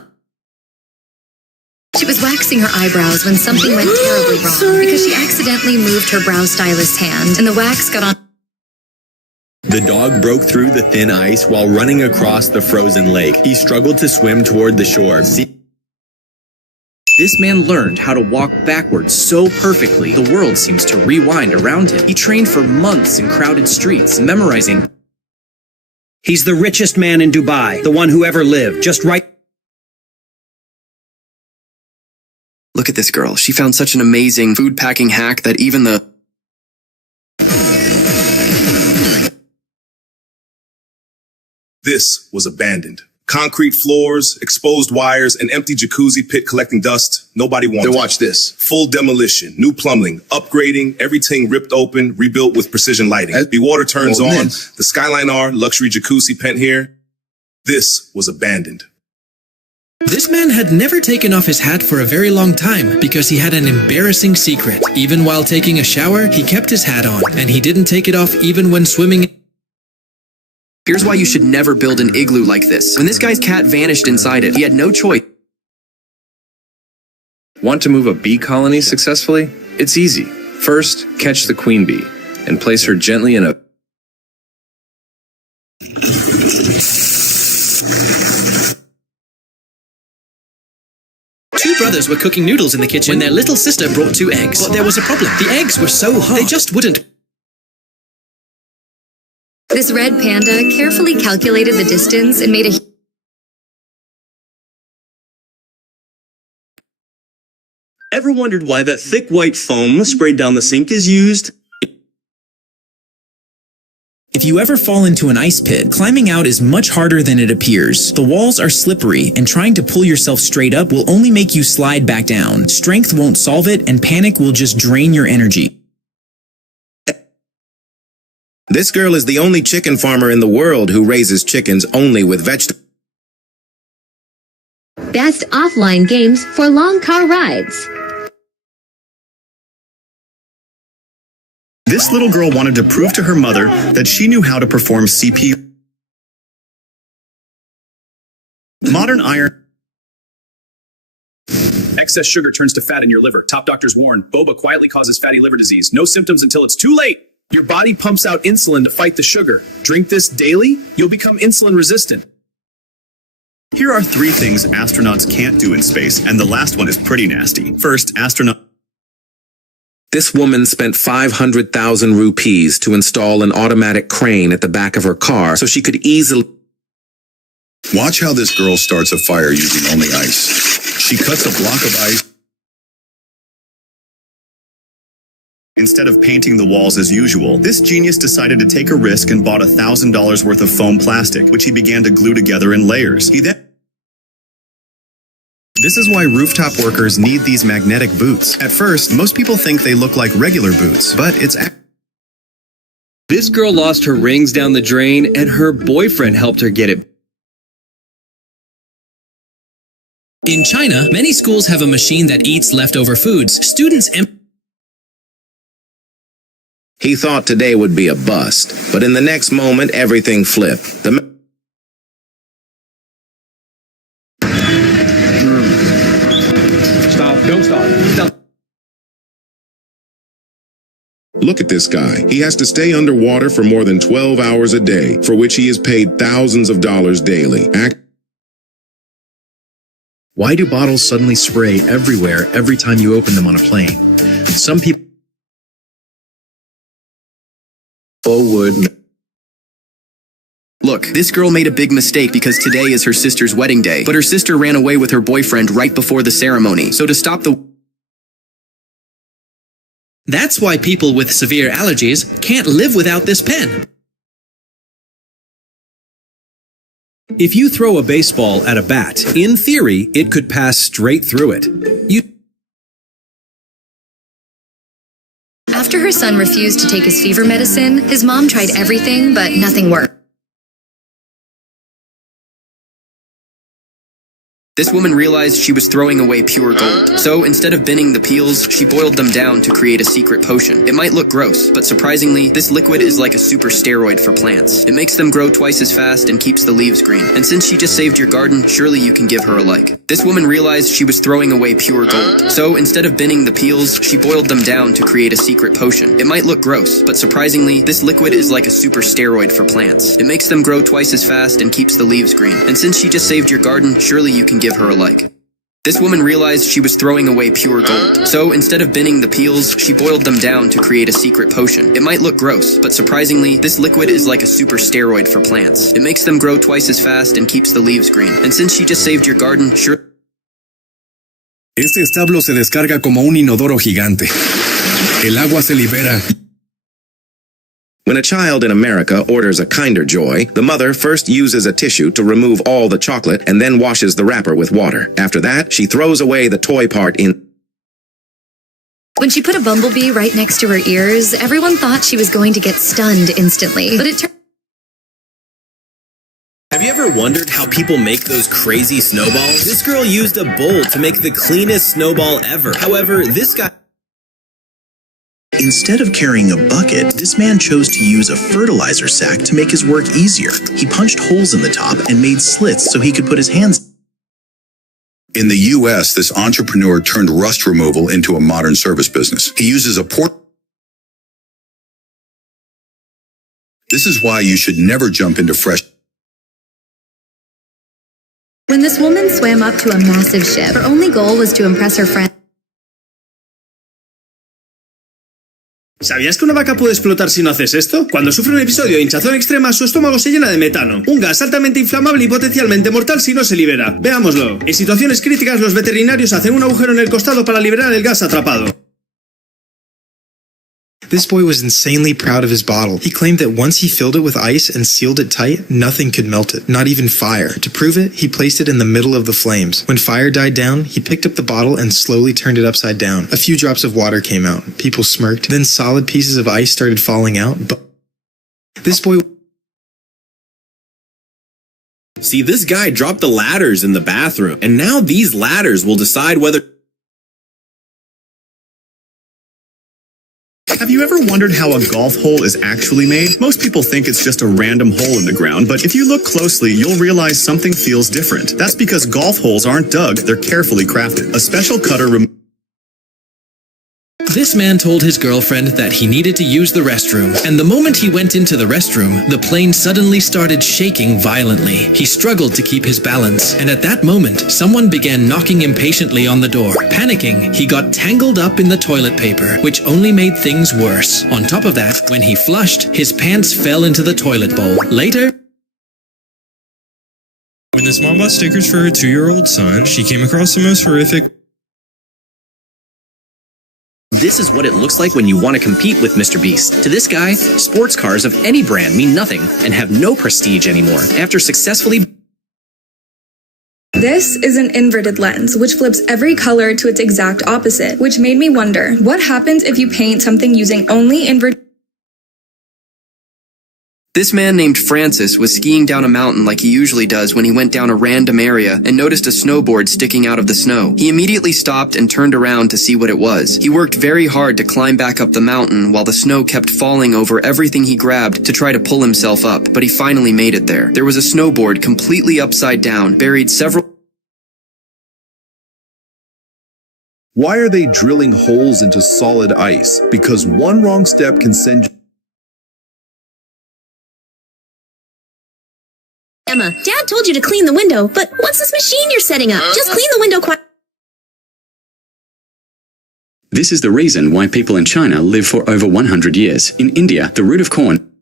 She was waxing her eyebrows when something went terribly wrong because she accidentally moved her brow stylist's hand and the wax got on. The dog broke through the thin ice while running across the frozen lake. He struggled to swim toward the shore. This man learned how to walk backwards so perfectly, the world seems to rewind around him. He trained for months in crowded streets, memorizing. He's the richest man in Dubai, the one who ever lived, just right. Look at this girl. She found such an amazing food packing hack that even the... This was abandoned. Concrete floors, exposed wires, an empty jacuzzi pit collecting dust. Nobody wanted. Then watch this. Full demolition, new plumbing, upgrading, everything ripped open, rebuilt with precision lighting. The water turns on, the Skyline R, luxury jacuzzi pent here. This was abandoned. This man had never taken off his hat for a very long time because he had an embarrassing secret. Even while taking a shower, he kept his hat on, and he didn't take it off even when swimming. Here's why you should never build an igloo like this. When this guy's cat vanished inside it, he had no choice. Want to move a bee colony successfully? It's easy. First, catch the queen bee and place her gently in a... Two brothers were cooking noodles in the kitchen when their little sister brought 2 eggs. But there was a problem. The eggs were so hot, they just wouldn't. This red panda carefully calculated the distance and made a... Ever wondered why that thick white foam sprayed down the sink is used? If you ever fall into an ice pit, climbing out is much harder than it appears. The walls are slippery, and trying to pull yourself straight up will only make you slide back down. Strength won't solve it, and panic will just drain your energy. This girl is the only chicken farmer in the world who raises chickens only with vegetables. Best offline games for long car rides. This little girl wanted to prove to her mother that she knew how to perform CP. Modern iron. Excess sugar turns to fat in your liver. Top doctors warn, boba quietly causes fatty liver disease. No symptoms until it's too late. Your body pumps out insulin to fight the sugar. Drink this daily, you'll become insulin resistant. Here are 3 things astronauts can't do in space, and the last one is pretty nasty. First, astronaut. This woman spent 500,000 rupees to install an automatic crane at the back of her car so she could easily... Watch how this girl starts a fire using only ice. She cuts a block of ice. Instead of painting the walls as usual, this genius decided to take a risk and bought $1,000 worth of foam plastic, which he began to glue together in layers. This is why rooftop workers need these magnetic boots. At first, most people think they look like regular boots, but it's... This girl lost her rings down the drain, and her boyfriend helped her get it. In China, many schools have a machine that eats leftover foods. Students He thought today would be a bust, but in the next moment, everything flipped. Stop, don't stop. Look at this guy. He has to stay underwater for more than 12 hours a day, for which he is paid thousands of dollars daily. Why do bottles suddenly spray everywhere every time you open them on a plane? Some people would. Look, this girl made a big mistake because today is her sister's wedding day, but her sister ran away with her boyfriend right before the ceremony. So to stop the... That's why people with severe allergies can't live without this pen. If you throw a baseball at a bat, in theory, it could pass straight through it. After her son refused to take his fever medicine, his mom tried everything, but nothing worked. This woman realized she was throwing away pure gold. So instead of binning the peels, she boiled them down to create a secret potion. It might look gross, but surprisingly, this liquid is like a super steroid for plants. It makes them grow twice as fast and keeps the leaves green. And since she just saved your garden, surely you can give her a like. This woman realized she was throwing away pure gold. So instead of binning the peels, she boiled them down to create a secret potion. It might look gross, but surprisingly, this liquid is like a super steroid for plants. It makes them grow twice as fast and keeps the leaves green. And since she just saved your garden, surely you can give her a like. This woman realized she was throwing away pure gold. So instead of binning the peels, she boiled them down to create a secret potion. It might look gross, but surprisingly, this liquid is like a super steroid for plants. It makes them grow twice as fast and keeps the leaves green. And since she just saved your garden, sure. Este establo se descarga como un inodoro gigante. El agua se libera. When a child in America orders a Kinder Joy, the mother first uses a tissue to remove all the chocolate and then washes the wrapper with water. After that, she throws away the toy part in. When she put a bumblebee right next to her ears, everyone thought she was going to get stunned instantly. But it turned. Have you ever wondered how people make those crazy snowballs? This girl used a bowl to make the cleanest snowball ever. However, this guy... Instead of carrying a bucket, this man chose to use a fertilizer sack to make his work easier. He punched holes in the top and made slits so he could put his hands. In the U.S., this entrepreneur turned rust removal into a modern service business. He uses a This is why you should never jump into fresh. When this woman swam up to a massive ship, her only goal was to impress her friend. ¿Sabías que una vaca puede explotar si no haces esto? Cuando sufre un episodio de hinchazón extrema, su estómago se llena de metano, un gas altamente inflamable y potencialmente mortal si no se libera. Veámoslo. En situaciones críticas, los veterinarios hacen un agujero en el costado para liberar el gas atrapado. This boy was insanely proud of his bottle. He claimed that once he filled it with ice and sealed it tight, nothing could melt it, not even fire. To prove it, he placed it in the middle of the flames. When fire died down, he picked up the bottle and slowly turned it upside down. A few drops of water came out. People smirked. Then solid pieces of ice started falling out, but this boy... See, this guy dropped the ladders in the bathroom, and now these ladders will decide whether... Have you ever wondered how a golf hole is actually made? Most people think it's just a random hole in the ground, but if you look closely, you'll realize something feels different. That's because golf holes aren't dug, they're carefully crafted. A special cutter This man told his girlfriend that he needed to use the restroom, and the moment he went into the restroom, the plane suddenly started shaking violently. He struggled to keep his balance, and at that moment, someone began knocking impatiently on the door. Panicking, he got tangled up in the toilet paper, which only made things worse. On top of that, when he flushed, his pants fell into the toilet bowl. Later... When this mom bought stickers for her 2-year-old son, she came across the most horrific... This is what it looks like when you want to compete with Mr. Beast. To this guy, sports cars of any brand mean nothing and have no prestige anymore. After successfully... This is an inverted lens, which flips every color to its exact opposite, which made me wonder, what happens if you paint something using only inverted... This man named Francis was skiing down a mountain like he usually does when he went down a random area and noticed a snowboard sticking out of the snow. He immediately stopped and turned around to see what it was. He worked very hard to climb back up the mountain while the snow kept falling over everything he grabbed to try to pull himself up, but he finally made it there. There was a snowboard completely upside down, buried several... Why are they drilling holes into solid ice? Because one wrong step can send you... Emma, Dad told you to clean the window, but what's this machine you're setting up? Just clean the window quiet. This is the reason why people in China live for over 100 years. In India, the root of corn...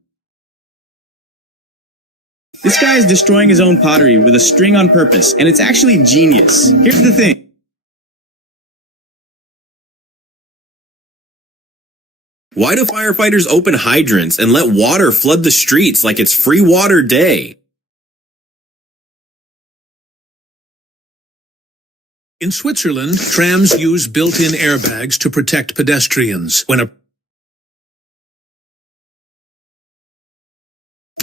This guy is destroying his own pottery with a string on purpose, and it's actually genius. Here's the thing. Why do firefighters open hydrants and let water flood the streets like it's free water day? In Switzerland, trams use built-in airbags to protect pedestrians. When a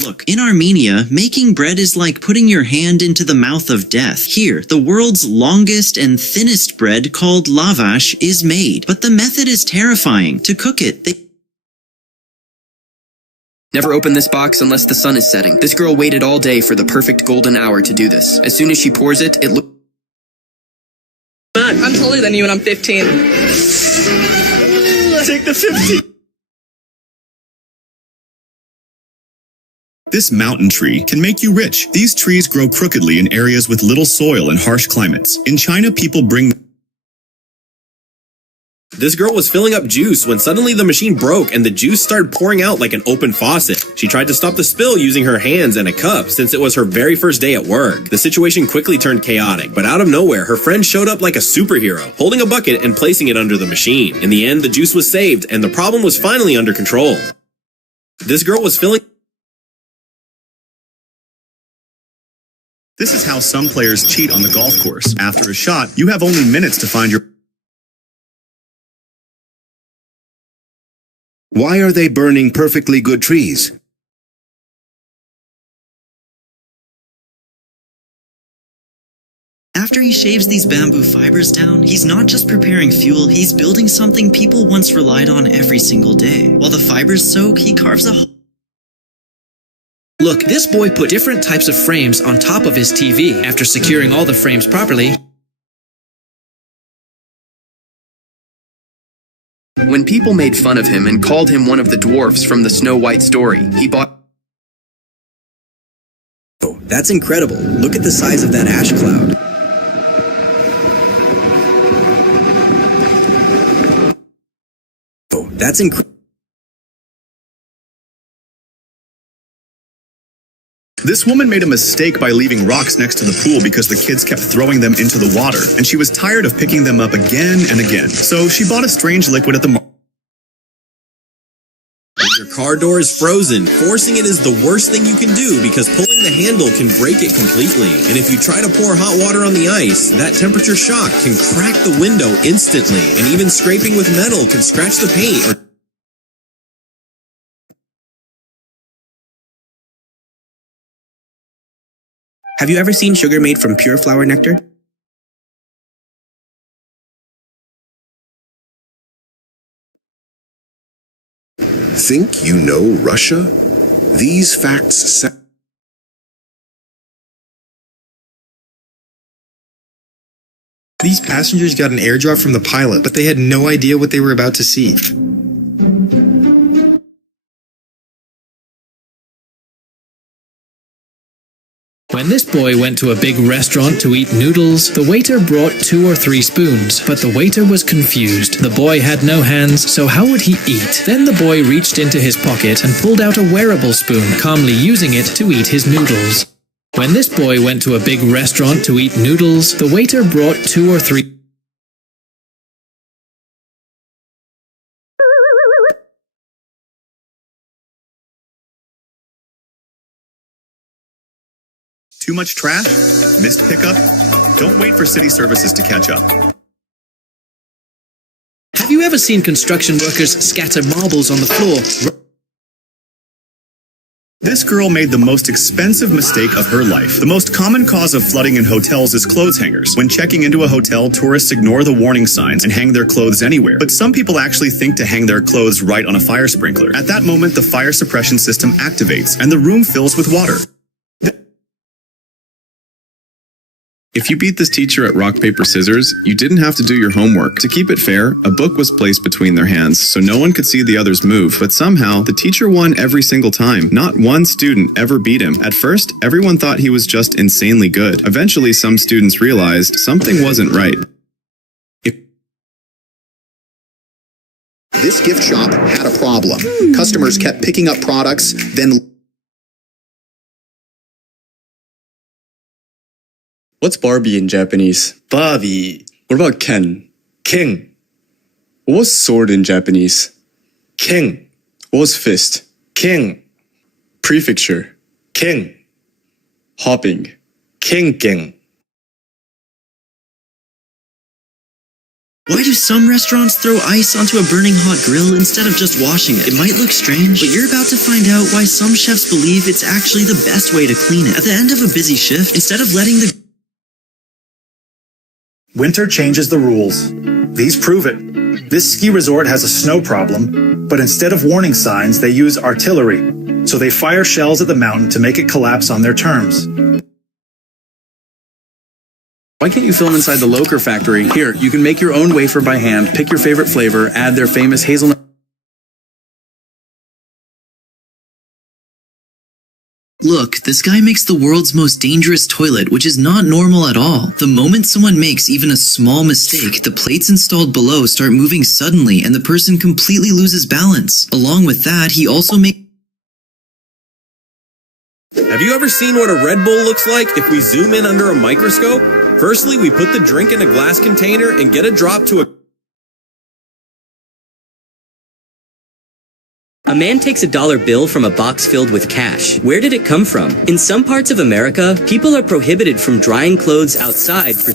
Look, in Armenia, making bread is like putting your hand into the mouth of death. Here, the world's longest and thinnest bread, called lavash, is made. But the method is terrifying. To cook it, they Never open this box unless the sun is setting. This girl waited all day for the perfect golden hour to do this. As soon as she pours it, it looks... I'm taller than you and I'm 15. Take the 15. This mountain tree can make you rich. These trees grow crookedly in areas with little soil and harsh climates. In China, people bring... This girl was filling up juice when suddenly the machine broke and the juice started pouring out like an open faucet. She tried to stop the spill using her hands and a cup since it was her very first day at work. The situation quickly turned chaotic, but out of nowhere, her friend showed up like a superhero, holding a bucket and placing it under the machine. In the end, the juice was saved and the problem was finally under control. This girl was filling... This is how some players cheat on the golf course. After a shot, you have only minutes to find your... Why are they burning perfectly good trees? After he shaves these bamboo fibers down, he's not just preparing fuel, he's building something people once relied on every single day. While the fibers soak, he carves a hole. Look, this boy put different types of frames on top of his TV. After securing all the frames properly, When people made fun of him and called him one of the dwarfs from the Snow White story, he bought... Oh, that's incredible. Look at the size of that ash cloud. Oh, that's incredible. This woman made a mistake by leaving rocks next to the pool because the kids kept throwing them into the water, and she was tired of picking them up again and again. So she bought a strange liquid at the market. When your car door is frozen, forcing it is the worst thing you can do because pulling the handle can break it completely. And if you try to pour hot water on the ice, that temperature shock can crack the window instantly. And even scraping with metal can scratch the paint or... Have you ever seen sugar made from pure flower nectar? Think you know Russia? These facts These passengers got an airdrop from the pilot, but they had no idea what they were about to see. when this boy went to a big restaurant to eat noodles, the waiter brought 2 or 3 spoons, but the waiter was confused. The boy had no hands, so how would he eat? Then the boy reached into his pocket and pulled out a wearable spoon, calmly using it to eat his noodles. When this boy went to a big restaurant to eat noodles, the waiter brought 2 or 3... Too much trash? Missed pickup? Don't wait for city services to catch up. Have you ever seen construction workers scatter marbles on the floor? This girl made the most expensive mistake of her life. The most common cause of flooding in hotels is clothes hangers. When checking into a hotel, tourists ignore the warning signs and hang their clothes anywhere. But some people actually think to hang their clothes right on a fire sprinkler. At that moment, the fire suppression system activates and the room fills with water. If you beat this teacher at rock, paper, scissors, you didn't have to do your homework. To keep it fair, a book was placed between their hands so no one could see the others move. But somehow, the teacher won every single time. Not one student ever beat him. At first, everyone thought he was just insanely good. Eventually, some students realized something wasn't right. This gift shop had a problem. Customers kept picking up products, then... What's Barbie in Japanese? Barbie. What about Ken? King. What was sword in Japanese? King. What was fist? King. Prefecture. King. Hopping. King. Why do some restaurants throw ice onto a burning hot grill instead of just washing it? It might look strange, but you're about to find out why some chefs believe it's actually the best way to clean it. At the end of a busy shift, instead of letting the Winter changes the rules. These prove it. This ski resort has a snow problem, but instead of warning signs, they use artillery. So they fire shells at the mountain to make it collapse on their terms. Why can't you film inside the Loker factory? Here, you can make your own wafer by hand, pick your favorite flavor, add their famous hazelnut. Look, this guy makes the world's most dangerous toilet, which is not normal at all. The moment someone makes even a small mistake, the plates installed below start moving suddenly and the person completely loses balance. Along with that, he also makes... Have you ever seen what a Red Bull looks like if we zoom in under a microscope? Firstly, we put the drink in a glass container and get a drop to A man takes a dollar bill from a box filled with cash. Where did it come from? In some parts of America, people are prohibited from drying clothes outside for...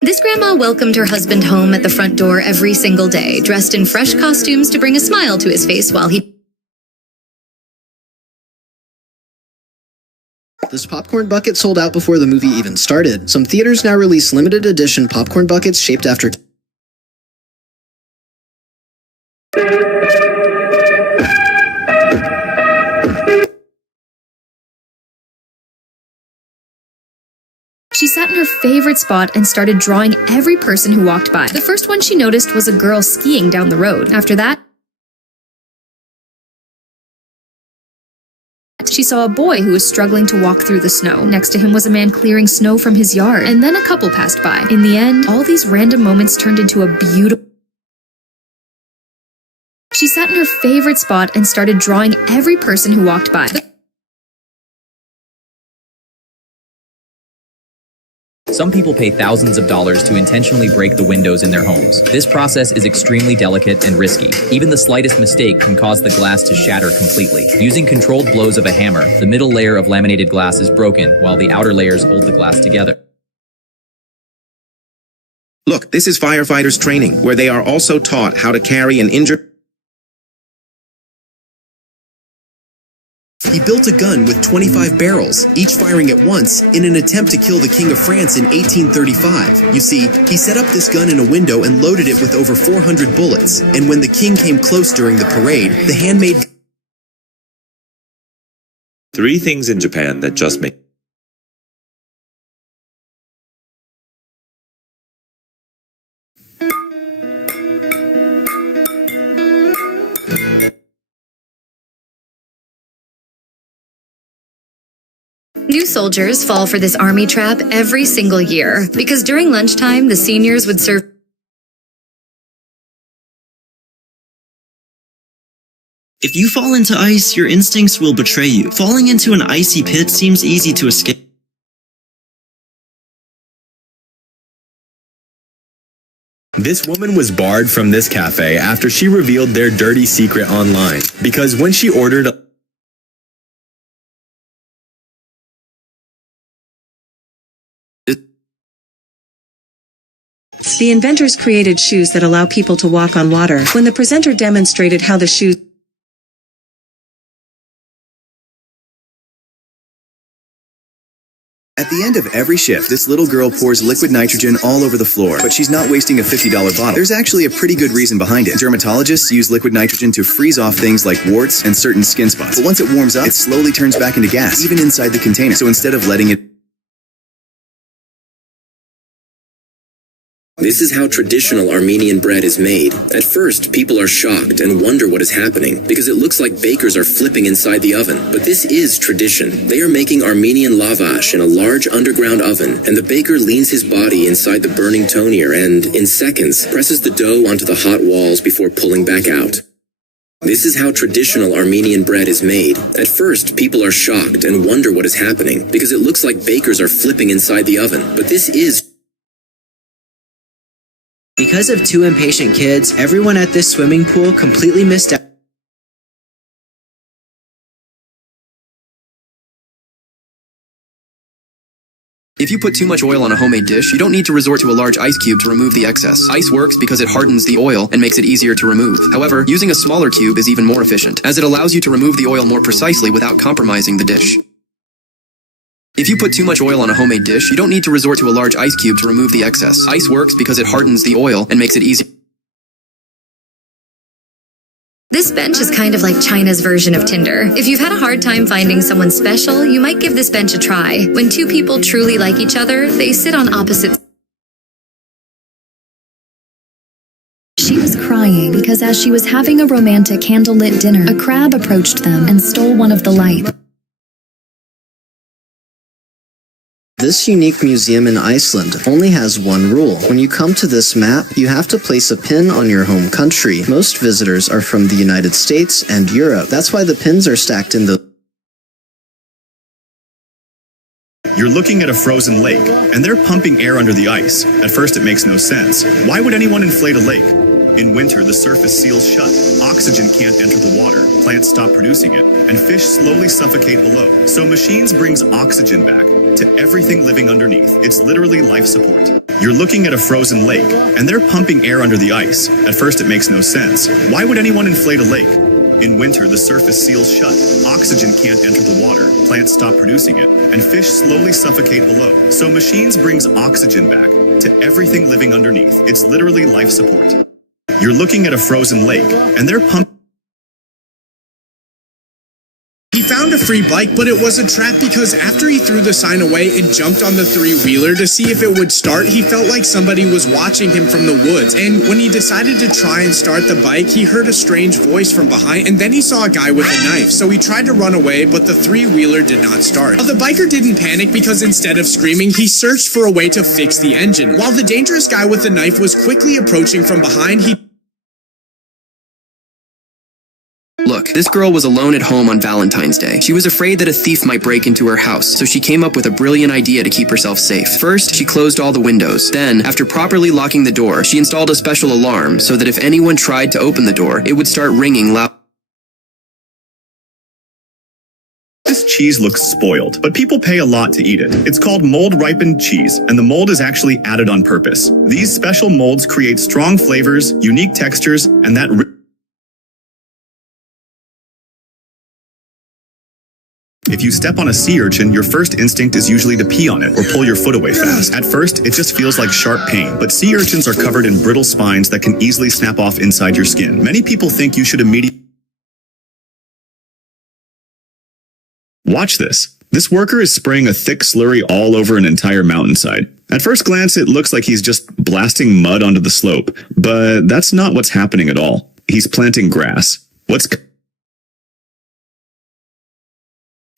This grandma welcomed her husband home at the front door every single day, dressed in fresh costumes to bring a smile to his face while he... This popcorn bucket sold out before the movie even started. Some theaters now release limited edition popcorn buckets shaped after... She sat in her favorite spot and started drawing every person who walked by. The first one she noticed was a girl skiing down the road. After that, she saw a boy who was struggling to walk through the snow. Next to him was a man clearing snow from his yard. And then a couple passed by. In the end, all these random moments turned into a beautiful... She sat in her favorite spot and started drawing every person who walked by. Some people pay thousands of dollars to intentionally break the windows in their homes. This process is extremely delicate and risky. Even the slightest mistake can cause the glass to shatter completely. Using controlled blows of a hammer, the middle layer of laminated glass is broken, while the outer layers hold the glass together. Look, this is firefighters training, where they are also taught how to carry an injured... He built a gun with 25 barrels, each firing at once, in an attempt to kill the King of France in 1835. You see, he set up this gun in a window and loaded it with over 400 bullets, and when the king came close during the parade, the handmade... 3 things in Japan that just make... New soldiers fall for this army trap every single year, because during lunchtime, the seniors would serve... If you fall into ice, your instincts will betray you. Falling into an icy pit seems easy to escape. This woman was barred from this cafe after she revealed their dirty secret online, because when she ordered The inventors created shoes that allow people to walk on water. When the presenter demonstrated how the shoes... At the end of every shift, this little girl pours liquid nitrogen all over the floor, but she's not wasting a $50 bottle. There's actually a pretty good reason behind it. Dermatologists use liquid nitrogen to freeze off things like warts and certain skin spots. But once it warms up, it slowly turns back into gas, even inside the container. So instead of letting it... This is how traditional Armenian bread is made. At first, people are shocked and wonder what is happening, because it looks like bakers are flipping inside the oven. But this is tradition. They are making Armenian lavash in a large underground oven, and the baker leans his body inside the burning tonier and, in seconds, presses the dough onto the hot walls before pulling back out. This is how traditional Armenian bread is made. At first, people are shocked and wonder what is happening, because it looks like bakers are flipping inside the oven. But this is... Because of 2 impatient kids, everyone at this swimming pool completely missed out. If you put too much oil on a homemade dish, you don't need to resort to a large ice cube to remove the excess. Ice works because it hardens the oil and makes it easier to remove. However, using a smaller cube is even more efficient, as it allows you to remove the oil more precisely without compromising the dish. If you put too much oil on a homemade dish, you don't need to resort to a large ice cube to remove the excess. Ice works because it hardens the oil and makes it easier. This bench is kind of like China's version of Tinder. If you've had a hard time finding someone special, you might give this bench a try. When two people truly like each other, they sit on opposite. She was crying because as she was having a romantic candlelit dinner, a crab approached them and stole one of the lights. This unique museum in Iceland only has one rule. When you come to this map, you have to place a pin on your home country. Most visitors are from the United States and Europe. That's why the pins are stacked in the... You're looking at a frozen lake, and they're pumping air under the ice. At first, it makes no sense. Why would anyone inflate a lake? In winter, the surface seals shut. Oxygen can't enter the water. Plants stop producing it, and fish slowly suffocate below. So machines brings oxygen back to everything living underneath. It's literally life support. You're looking at a frozen lake, and they're pumping air under the ice. At first, it makes no sense. Why would anyone inflate a lake? In winter, the surface seals shut. Oxygen can't enter the water. Plants stop producing it, and fish slowly suffocate below. So machines brings oxygen back to everything living underneath. It's literally life support. You're looking at a frozen lake, and they're pumping. He found a free bike, but it was a trap because after he threw the sign away and jumped on the three-wheeler to see if it would start, he felt like somebody was watching him from the woods. And when he decided to try and start the bike, he heard a strange voice from behind, and then he saw a guy with a knife. So he tried to run away, but the three-wheeler did not start. The biker didn't panic because instead of screaming, he searched for a way to fix the engine. While the dangerous guy with the knife was quickly approaching from behind, Look, this girl was alone at home on Valentine's Day. She was afraid that a thief might break into her house, so she came up with a brilliant idea to keep herself safe. First, she closed all the windows. Then, after properly locking the door, she installed a special alarm so that if anyone tried to open the door, it would start ringing loud. This cheese looks spoiled, but people pay a lot to eat it. It's called mold-ripened cheese, and the mold is actually added on purpose. These special molds create strong flavors, unique textures, and that If you step on a sea urchin, your first instinct is usually to pee on it or pull your foot away fast. At first, it just feels like sharp pain, but sea urchins are covered in brittle spines that can easily snap off inside your skin. Many people think you should immediately... Watch this. This worker is spraying a thick slurry all over an entire mountainside. At first glance, it looks like he's just blasting mud onto the slope, but that's not what's happening at all. He's planting grass.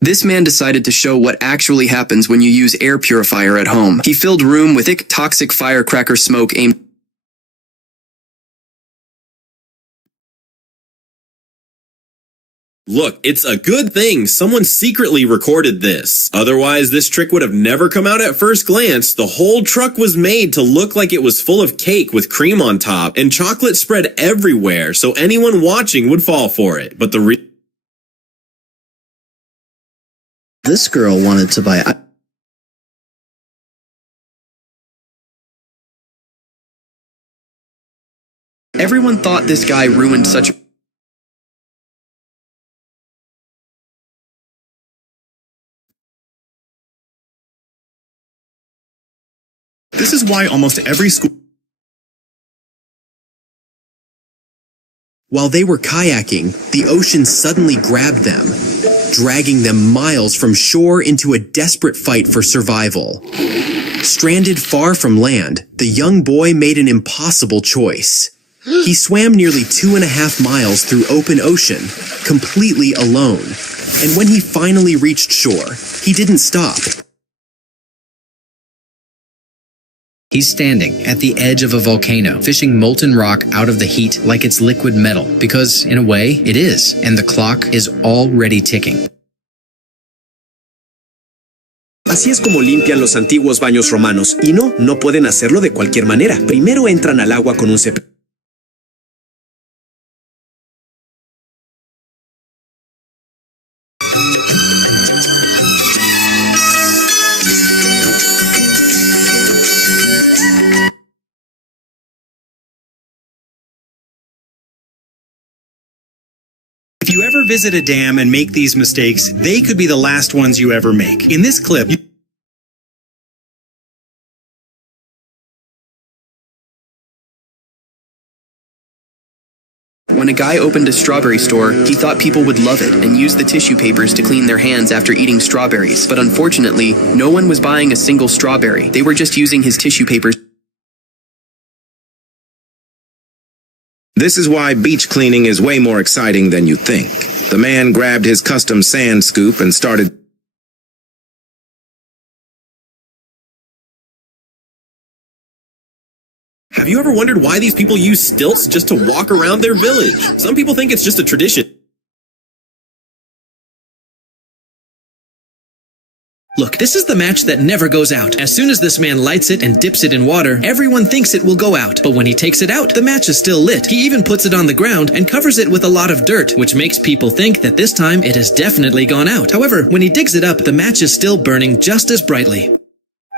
This man decided to show what actually happens when you use air purifier at home. He filled room with thick, toxic firecracker smoke aimed. Look, it's a good thing someone secretly recorded this. Otherwise, this trick would have never come out at first glance. The whole truck was made to look like it was full of cake with cream on top, and chocolate spread everywhere, so anyone watching would fall for it. But This girl wanted to buy... Everyone thought this guy ruined such a... This is why almost every school... While they were kayaking, the ocean suddenly grabbed them, dragging them miles from shore into a desperate fight for survival. Stranded far from land, the young boy made an impossible choice. He swam nearly 2.5 miles through open ocean, completely alone. And when he finally reached shore, he didn't stop. He's standing at the edge of a volcano, fishing molten rock out of the heat like it's liquid metal, because, in a way, it is, and the clock is already ticking. Así es como limpian los antiguos baños romanos, y no pueden hacerlo de cualquier manera. Primero entran al agua con un cepillo. If you ever visit a dam and make these mistakes, they could be the last ones you ever make. In this clip, When a guy opened a strawberry store, he thought people would love it and use the tissue papers to clean their hands after eating strawberries. But unfortunately, no one was buying a single strawberry. They were just using his tissue papers. This is why beach cleaning is way more exciting than you think. The man grabbed his custom sand scoop and started. Have you ever wondered why these people use stilts just to walk around their village? Some people think it's just a tradition. Look, this is the match that never goes out. As soon as this man lights it and dips it in water, everyone thinks it will go out. But when he takes it out, the match is still lit. He even puts it on the ground and covers it with a lot of dirt, which makes people think that this time it has definitely gone out. However, when he digs it up, the match is still burning just as brightly.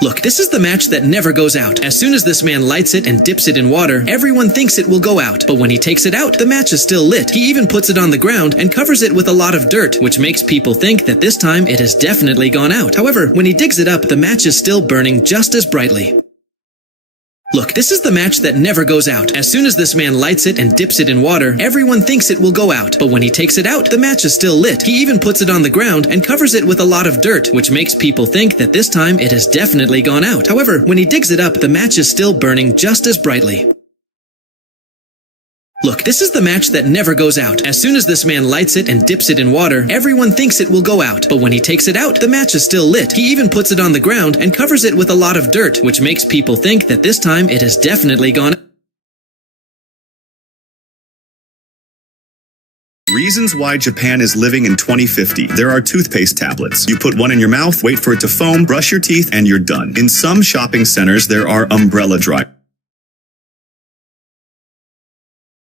Look, this is the match that never goes out. As soon as this man lights it and dips it in water, everyone thinks it will go out. But when he takes it out, the match is still lit. He even puts it on the ground and covers it with a lot of dirt, which makes people think that this time it has definitely gone out. However, when he digs it up, the match is still burning just as brightly. Look, this is the match that never goes out. As soon as this man lights it and dips it in water, everyone thinks it will go out. But when he takes it out, the match is still lit. He even puts it on the ground and covers it with a lot of dirt, which makes people think that this time it has definitely gone out. However, when he digs it up, the match is still burning just as brightly. Look, this is the match that never goes out. As soon as this man lights it and dips it in water, everyone thinks it will go out. But when he takes it out, the match is still lit. He even puts it on the ground and covers it with a lot of dirt, which makes people think that this time it has definitely gone out. Reasons why Japan is living in 2050. There are toothpaste tablets. You put one in your mouth, wait for it to foam, brush your teeth, and you're done. In some shopping centers, there are umbrella dryers.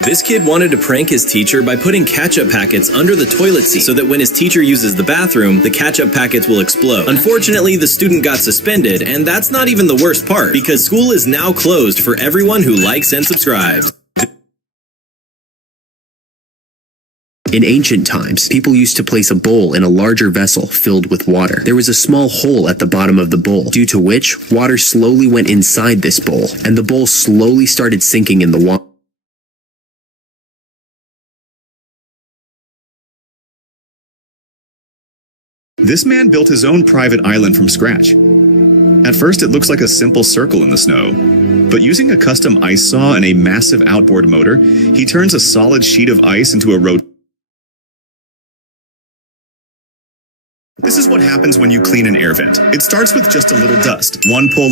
This kid wanted to prank his teacher by putting ketchup packets under the toilet seat so that when his teacher uses the bathroom, the ketchup packets will explode. Unfortunately, the student got suspended, and that's not even the worst part, because school is now closed for everyone who likes and subscribes. In ancient times, people used to place a bowl in a larger vessel filled with water. There was a small hole at the bottom of the bowl, due to which water slowly went inside this bowl, and the bowl slowly started sinking in the water. This man built his own private island from scratch. At first, it looks like a simple circle in the snow, but using a custom ice saw and a massive outboard motor, he turns a solid sheet of ice into a road. This is what happens when you clean an air vent. It starts with just a little dust. One pull